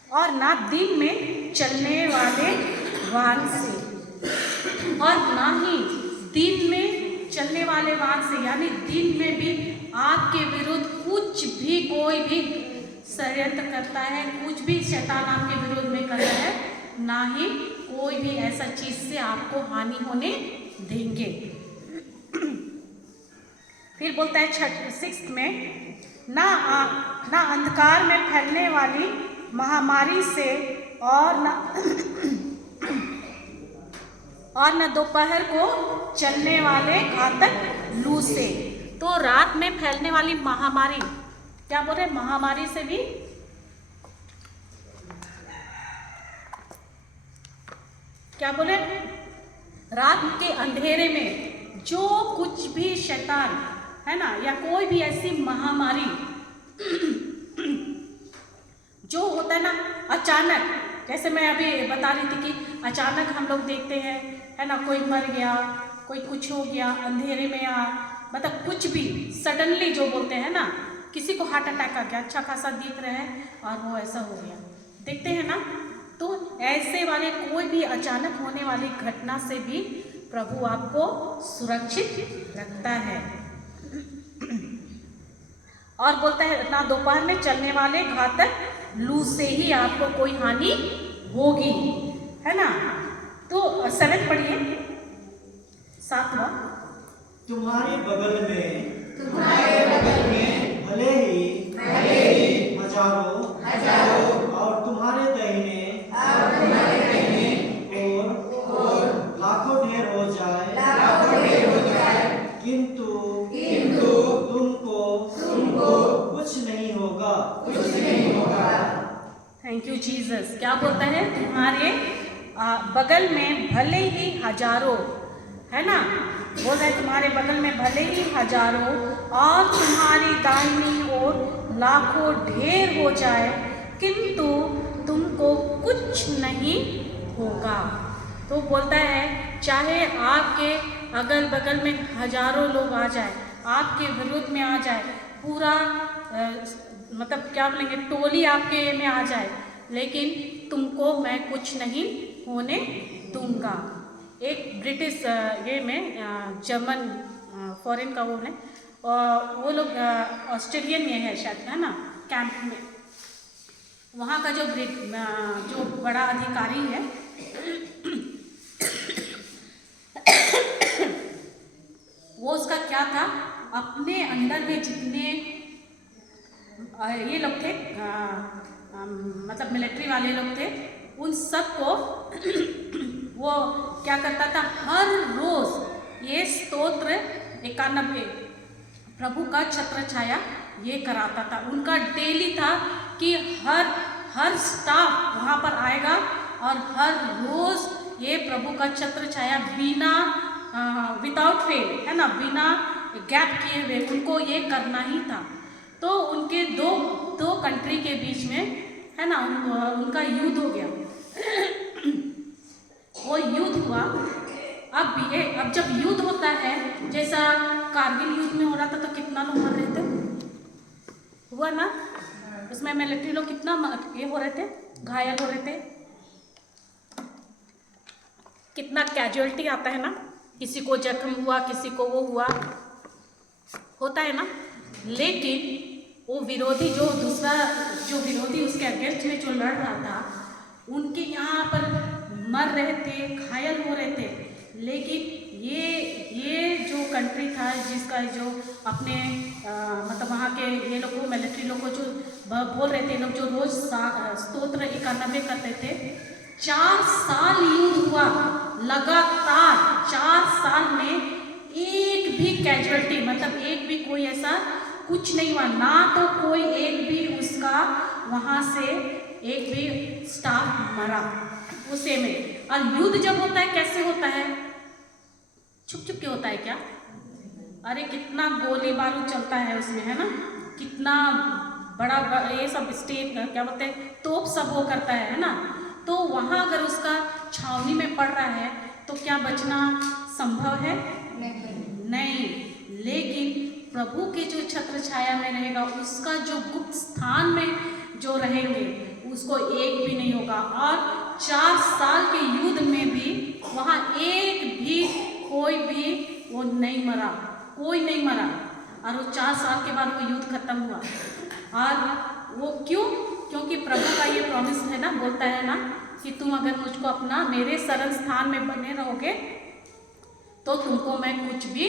और ना दिन में चलने वाले वाहन से, और ना ही दिन में चलने वाले वाहन से, यानी दिन में भी आपके विरुद्ध कुछ भी कोई भी षड्यंत्र करता है, कुछ भी शैतान आपके विरोध में करता है, ना ही कोई भी ऐसा चीज से आपको हानि होने देंगे। फिर बोलता है 6 में, ना अंधकार में फैलने वाली महामारी से, और न दोपहर को चलने वाले घातक लू से। तो रात में फैलने वाली महामारी, क्या बोल रहे, महामारी से भी, क्या बोले, रात के अंधेरे में जो कुछ भी शैतान है ना, या कोई भी ऐसी महामारी जो होता है ना अचानक, जैसे मैं अभी बता रही थी कि अचानक हम लोग देखते हैं, है ना, कोई मर गया, कोई कुछ हो गया, अंधेरे में मतलब कुछ भी सडनली जो बोलते हैं ना, किसी को हार्ट अटैक आ गया, अच्छा खासा दिख रहा है और वो ऐसा हो गया, देखते हैं ना। तो ऐसे वाले कोई भी अचानक होने वाली घटना से भी प्रभु आपको सुरक्षित रखता है। और बोलता है ना दोपहर में चलने वाले घातक लू से ही आपको कोई हानि होगी, है ना। तो 7 पढ़िए, 7वां, तुम्हारे बगल में भले ही हजारों और तुम्हारे दाहिने और लाखों ढेर हो जाए, किंतु तुमको कुछ नहीं होगा। Thank you Jesus. क्या बोलता है, तुम्हारे बगल में भले ही हजारों, है ना, बोल रहे तुम्हारे बगल में भले ही हजारों और तुम्हारी दाहिनी ओर लाखों ढेर हो जाए, किंतु तुमको कुछ नहीं होगा। तो बोलता है चाहे आपके अगल बगल में हजारों लोग आ जाए, आपके विरुद्ध में आ जाए, पूरा मतलब क्या बोलेंगे, टोली आपके में आ जाए, लेकिन तुमको मैं कुछ नहीं होने दूंगा। एक ब्रिटिश ये में जर्मन फॉरेन का वो है, और वो लोग ऑस्ट्रेलियन में है शायद, है ना, कैंप में, वहाँ का जो बड़ा अधिकारी है वो उसका क्या था, अपने अंदर में जितने ये लोग थे, मतलब मिलिट्री वाले लोग थे, उन सबको वो क्या करता था, हर रोज ये स्तोत्र 91 प्रभु का छत्र छाया ये कराता था। उनका डेली था कि हर स्टाफ वहाँ पर आएगा और हर रोज ये प्रभु का छत्र छाया बिना विदाउट फेल, है ना, बिना गैप किए हुए उनको ये करना ही था। तो उनके दो कंट्री के बीच में, है ना, उनका युद्ध हो गया। वो युद्ध हुआ। अब जब युद्ध होता है, जैसा कारगिल युद्ध में हो रहा था, तो कितना लोग मर रहे थे, हुआ ना, उसमें मिलिट्री लोग कितना ये हो रहे थे, घायल हो रहे थे, कितना कैजुअलिटी आता है ना, किसी को जख्म हुआ, किसी को वो हुआ, होता है ना। लेकिन वो विरोधी जो विरोधी उसके अगेंस्ट में जो लड़ रहा था, उनके यहाँ पर मर रहे थे, घायल हो रहे थे, लेकिन ये जो कंट्री था जिसका जो अपने मतलब वहाँ के ये लोग को मिलिट्री लोग को जो बोल रहे थे, लोग जो रोज स्तोत्र 91 करते थे, 4 साल युद्ध हुआ लगातार। 4 साल में एक भी कैजुअलिटी मतलब एक भी कोई ऐसा कुछ नहीं हुआ, ना तो कोई एक भी उसका वहाँ से एक भी स्टाफ मरा उसे में। और युद्ध जब होता है कैसे होता है? छुप छुप के होता है क्या? अरे कितना गोली बारूद चलता है उसमें, है ना, कितना बड़ा ये सब स्टेट क्या बोलते हैं तोप सब वो करता है ना। तो वहाँ अगर उसका छावनी में पड़ रहा है तो क्या बचना संभव है? नहीं। लेकिन प्रभु के जो छत्र छाया में रहेगा, उसका जो गुप्त स्थान में जो रहेंगे उसको एक भी नहीं होगा। और 4 साल के युद्ध में भी वहाँ एक भी कोई भी वो नहीं मरा, कोई नहीं मरा। और वो 4 साल के बाद वो युद्ध खत्म हुआ। और वो क्यों? क्योंकि प्रभु का ये प्रॉमिस है ना, बोलता है ना कि तुम अगर मुझको अपना मेरे शरण स्थान में बने रहोगे तो तुमको मैं कुछ भी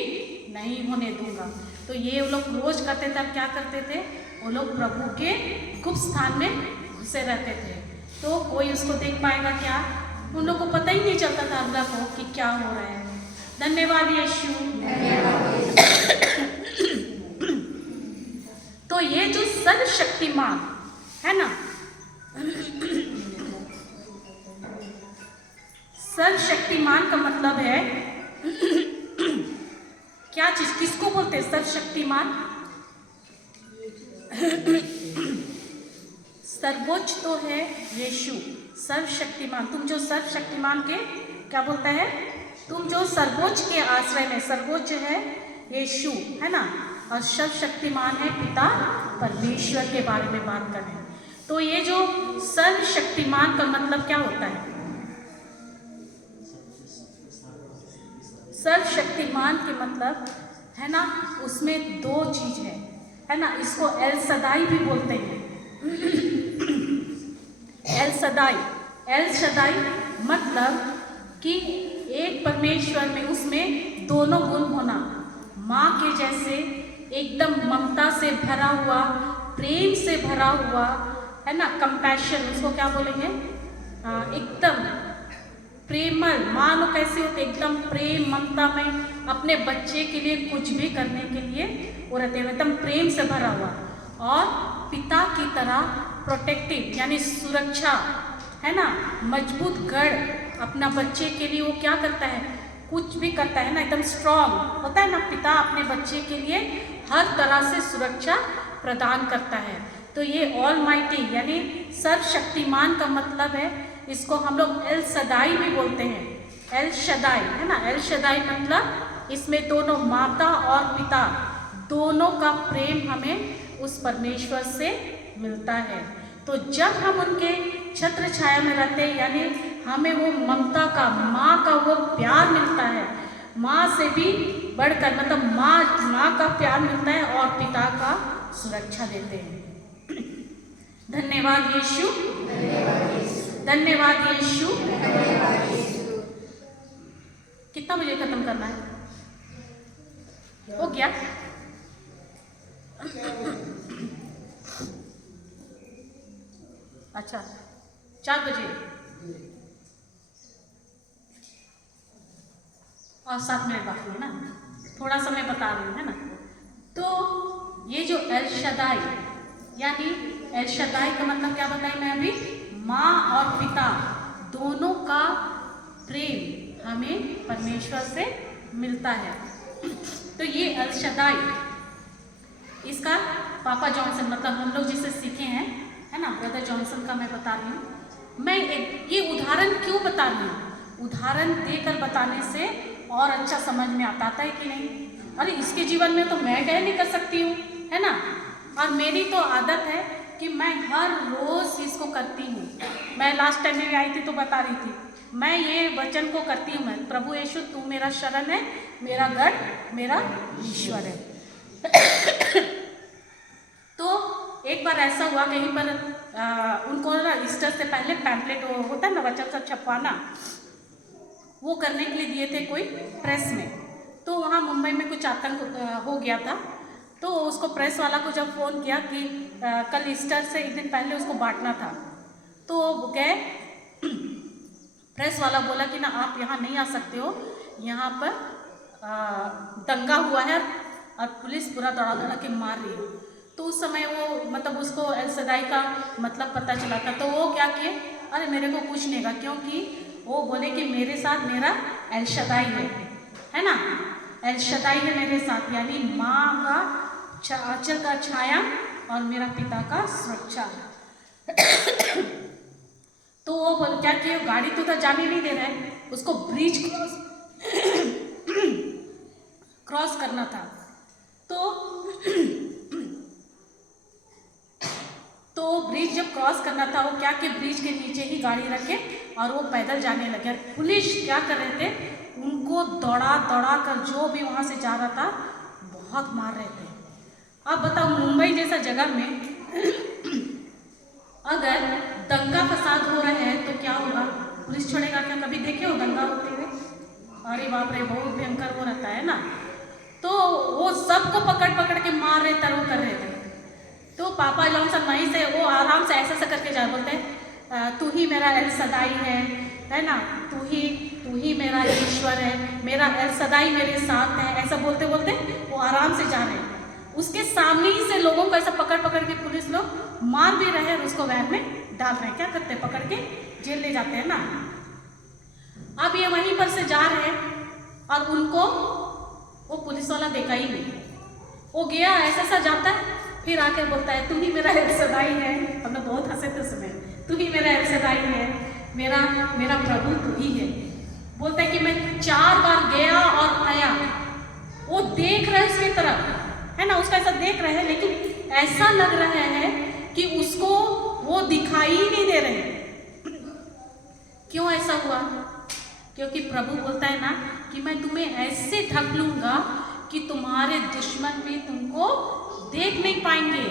नहीं होने दूंगा। तो ये वो लोग रोज करते थे। क्या करते थे? वो लोग प्रभु के गुप्त स्थान में घुसे रहते थे। तो कोई उसको देख पाएगा क्या? उन लोग को पता ही नहीं चलता था अल्लाह को कि क्या हो रहा है। धन्यवाद यीशु। तो ये जो सर्वशक्तिमान है ना, सर्वशक्तिमान का मतलब है क्या चीज? किसको बोलते हैं सर्वशक्तिमान? सर्वोच्च तो है यीशु, सर्वशक्तिमान। तुम जो सर्वशक्तिमान के क्या बोलता है? तुम जो सर्वोच्च के आश्रय में, सर्वोच्च है यीशु, है ना, और सर्वशक्तिमान है पिता परमेश्वर के बारे में बात कर रहे हैं। तो ये जो सर्वशक्तिमान का मतलब क्या होता है? सर्वशक्तिमान के मतलब है ना, उसमें 2 चीज है ना। इसको एल सदाई भी बोलते हैं। एल सदाई, एल सदाई मतलब कि एक परमेश्वर में उसमें दोनों गुण होना। माँ के जैसे एकदम ममता से भरा हुआ, प्रेम से भरा हुआ, है ना, कंपैशन, उसको क्या बोलेंगे? एकदम प्रेमल। माँ लोग कैसे होते? एकदम प्रेम ममता में अपने बच्चे के लिए कुछ भी करने के लिए वो रहते हैं, एकदम प्रेम से भरा हुआ। और पिता की तरह प्रोटेक्टिव यानी सुरक्षा, है ना, मजबूत गढ़ अपना बच्चे के लिए वो क्या करता है? कुछ भी करता है ना, एकदम स्ट्रॉन्ग होता है ना। पिता अपने बच्चे के लिए हर तरह से सुरक्षा प्रदान करता है। तो ये ऑलमाइटी यानी सर्वशक्तिमान का मतलब है, इसको हम लोग एल सदाई भी बोलते हैं। एल शदाई, है ना, एल शदाई मतलब इसमें दोनों माता और पिता दोनों का प्रेम हमें उस परमेश्वर से मिलता है। तो जब हम उनके छत्र छाया में रहते हैं यानी हमें वो ममता का, माँ का वो प्यार मिलता है। माँ से भी बढ़कर मतलब माँ का प्यार मिलता है और पिता का सुरक्षा देते हैं। धन्यवाद यीशु, धन्यवाद यीशु। कितना मुझे खत्म करना है? हो गया? अच्छा, 4 बजे और 7 मिनट बाकी है ना, थोड़ा सा मैं बता रही हूँ, है ना। तो ये जो एल शदाई यानी एल शदाई का मतलब क्या बताई मैं अभी? माँ और पिता दोनों का प्रेम हमें परमेश्वर से मिलता है। तो ये एल शदाई, इसका पापा जॉनसन मतलब हम लोग जिसे सीखे हैं, है ना, ब्रदर जॉनसन का मैं बता रही हूँ। मैं ये उदाहरण क्यों बता रही हूँ? उदाहरण देकर बताने से और अच्छा समझ में आता है कि नहीं? अरे इसके जीवन में तो मैं कह नहीं कर सकती हूँ, है ना। और मेरी तो आदत है कि मैं हर रोज़ इसको करती हूँ। मैं लास्ट टाइम में भी आई थी तो बता रही थी, मैं ये वचन को करती हूँ। मैं प्रभु यीशु तू मेरा शरण है, मेरा गढ़, मेरा ईश्वर है। तो एक बार ऐसा हुआ कहीं पर उनको ना ईस्टर से पहले पैम्पलेट होता है ना, वचन सब छपवाना, वो करने के लिए दिए थे कोई प्रेस में। तो वहाँ मुंबई में कुछ आतंक हो गया था। तो उसको प्रेस वाला को जब फ़ोन किया कि कल ईस्टर से एक दिन पहले उसको बांटना था, तो वो गए। प्रेस वाला बोला कि ना आप यहाँ नहीं आ सकते हो, यहाँ पर दंगा हुआ है और पुलिस पूरा दौड़ा दौड़ा के मार रही है। तो उस समय वो मतलब उसको एल सदाई का मतलब पता चला था। तो वो क्या किए, अरे मेरे को कुछ नहीं गा, क्योंकि वो बोले कि मेरे साथ मेरा एल शदाई है ना, एल शदाई है मेरे साथ, यानी माँ का आंचल का छाया और मेरा पिता का सुरक्षा। तो वो बोल क्या किए, गाड़ी तो जाने नहीं दे रहा है, उसको ब्रिज क्रॉस करना था। तो ब्रिज जब क्रॉस करना था, वो क्या कि ब्रिज के नीचे ही गाड़ी रखे और वो पैदल जाने लगे। पुलिस क्या कर रहे थे, उनको दौड़ा दौड़ा कर जो भी वहाँ से जा रहा था बहुत मार रहे थे। अब बताओ मुंबई जैसा जगह में अगर दंगा फसाद हो रहा है तो क्या होगा, पुलिस छोड़ेगा क्या? कभी देखे हो दंगा होते हुए? अरे बाप रे, बहुत भयंकर वो रहता है ना। तो वो सबको पकड़ पकड़ के मार रहे थे, वो कर रहे थे। तो पापा जॉन सब वहीं से वो आराम से ऐसा करके जा बोलते हैं, तू ही मेरा एल सदाई है ना, तू ही मेरा ईश्वर है, मेरा एल सदाई मेरे साथ है, ऐसा बोलते बोलते वो आराम से जा रहे हैं। उसके सामने ही से लोगों को ऐसा पकड़ पकड़ के पुलिस लोग मार भी रहे हैं और उसको वैन में डाल रहे हैं। क्या करते हैं, पकड़ के जेल ले जाते हैं ना। अब ये वहीं पर से जा रहे हैं और उनको वो पुलिस वाला देखा ही नहीं। वो गया ऐसा जाता है, फिर आकर बोलता है तू ही मेरा एल सदाई है। हम लोग बहुत हंसे थे उसमें, तू ही मेरा एल सदाई है, मेरा प्रभु तू ही है। बोलता है कि मैं 4 बार गया और आया। वो देख रहे उसकी तरफ है ना, उसका ऐसा देख रहे हैं, लेकिन ऐसा लग रहा है कि उसको वो दिखाई ही नहीं दे रहे। क्यों ऐसा हुआ? क्योंकि प्रभु बोलता है ना कि मैं तुम्हें ऐसे ढक लूंगा कि तुम्हारे दुश्मन भी तुमको देख नहीं पाएंगे,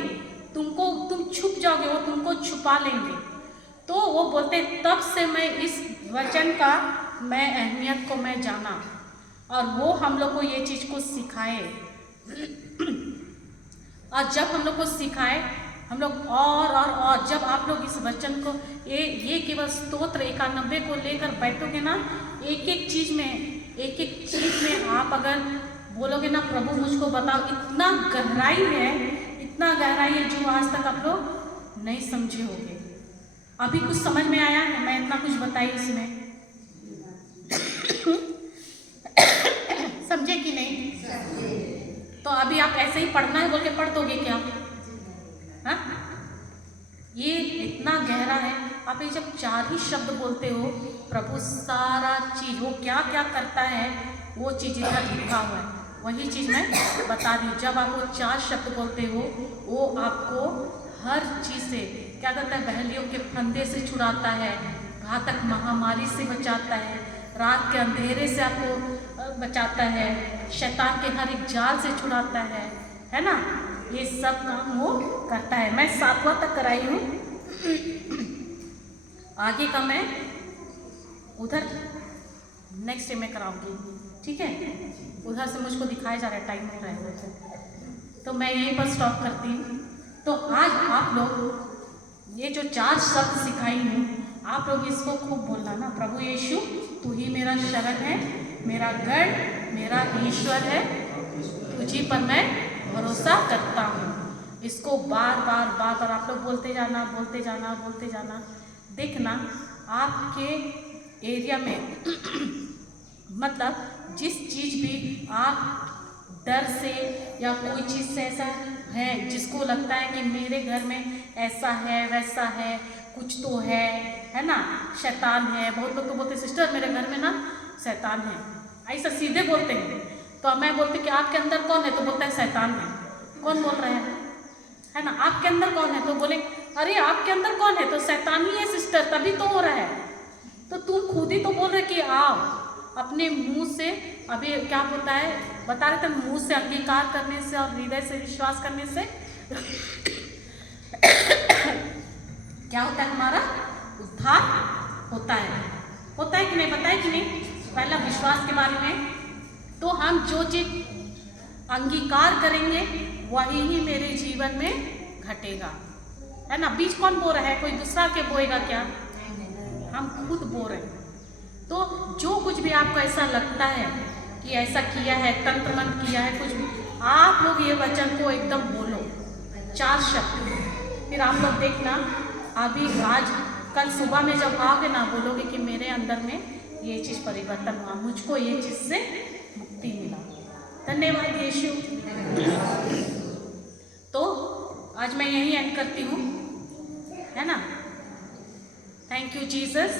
तुम छुप जाओगे, वो तुमको छुपा लेंगे। तो वो बोलते तब से मैं इस वचन का मैं अहमियत को मैं जाना और वो हम लोग को ये चीज़ को सिखाए। और जब हम लोग को सिखाए, हम लोग और जब आप लोग इस वचन को ये केवल स्तोत्र 91 को लेकर बैठोगे ना, एक एक चीज़ में आप अगर बोलोगे ना प्रभु मुझको बताओ, इतना गहराई है जो आज तक आप लोग नहीं समझे होंगे। अभी कुछ समझ में आया है, मैं इतना कुछ बताई इसमें समझे कि नहीं? तो अभी आप ऐसे ही पढ़ना है बोल के पढ़ दोगे क्या? हाँ, ये इतना गहरा है। आप ये जब 4 ही शब्द बोलते हो, प्रभु सारा चीज वो क्या क्या करता है वो चीज़ इधर लिखा हुआ है। वही चीज़ मैं बता दी। जब आप वो 4 शब्द बोलते हो, वो आपको हर चीज़ से क्या करता है, बहलियों के फंदे से छुड़ाता है, घातक महामारी से बचाता है, रात के अंधेरे से आपको बचाता है, शैतान के हर एक जाल से छुड़ाता है ना। ये सब काम वो करता है। मैं 7वां तक कराई हूँ, आगे का मैं उधर नेक्स्ट डे में कराऊंगी, ठीक है? उधर से मुझको दिखाया जा रहा है, टाइम हो रहा है, तो मैं यहीं पर स्टॉप करती हूँ। तो आज आप लोग ये जो 4 शब्द सिखाई हूँ, आप लोग इसको खूब बोलना ना, प्रभु यीशु तू ही मेरा शरण है, मेरा गढ़, मेरा ईश्वर है, तुझी पर मैं भरोसा करता हूँ। इसको बार बार आप लोग बोलते जाना। देखना आपके एरिया में मतलब जिस चीज़ भी आप डर से या कोई चीज़ से ऐसा है जिसको लगता है कि मेरे घर में ऐसा है वैसा है, कुछ तो है ना, शैतान है। बहुत लोग तो बोलते सिस्टर मेरे घर में ना शैतान है, ऐसा सीधे बोलते हैं। तो मैं बोलती कि आपके अंदर कौन है? तो बोलता है शैतान है। कौन बोल रहे हैं, है ना? आपके अंदर कौन है? तो बोले अरे आपके अंदर कौन है? तो शैतान ही है सिस्टर, तभी तो हो रहा है। तो तुम खुद ही तो बोल रहे कि आओ अपने मुंह से, अभी क्या होता है बता रहे थे, मुंह से अंगीकार करने से और हृदय से विश्वास करने से क्या होता है, हमारा उद्धार होता है कि नहीं? बताए कि नहीं? पहला विश्वास के बारे में, तो हम जो चीज अंगीकार करेंगे वही ही मेरे जीवन में घटेगा, है ना। बीज कौन बो रहा है? कोई दूसरा के बोएगा क्या? हम खुद बो रहे हैं। तो जो कुछ भी आपको ऐसा लगता है कि ऐसा किया है, तंत्र मंत्र किया है, कुछ भी, आप लोग ये वचन को एकदम बोलो, 4 शब्द। फिर आप लोग देखना, अभी आज कल सुबह में जब आओगे ना, बोलोगे कि मेरे अंदर में ये चीज़ परिवर्तन हुआ, मुझको ये चीज़ से मुक्ति मिला। धन्यवाद यीशु। तो आज मैं यही एंड करती हूँ, है ना। Thank you Jesus.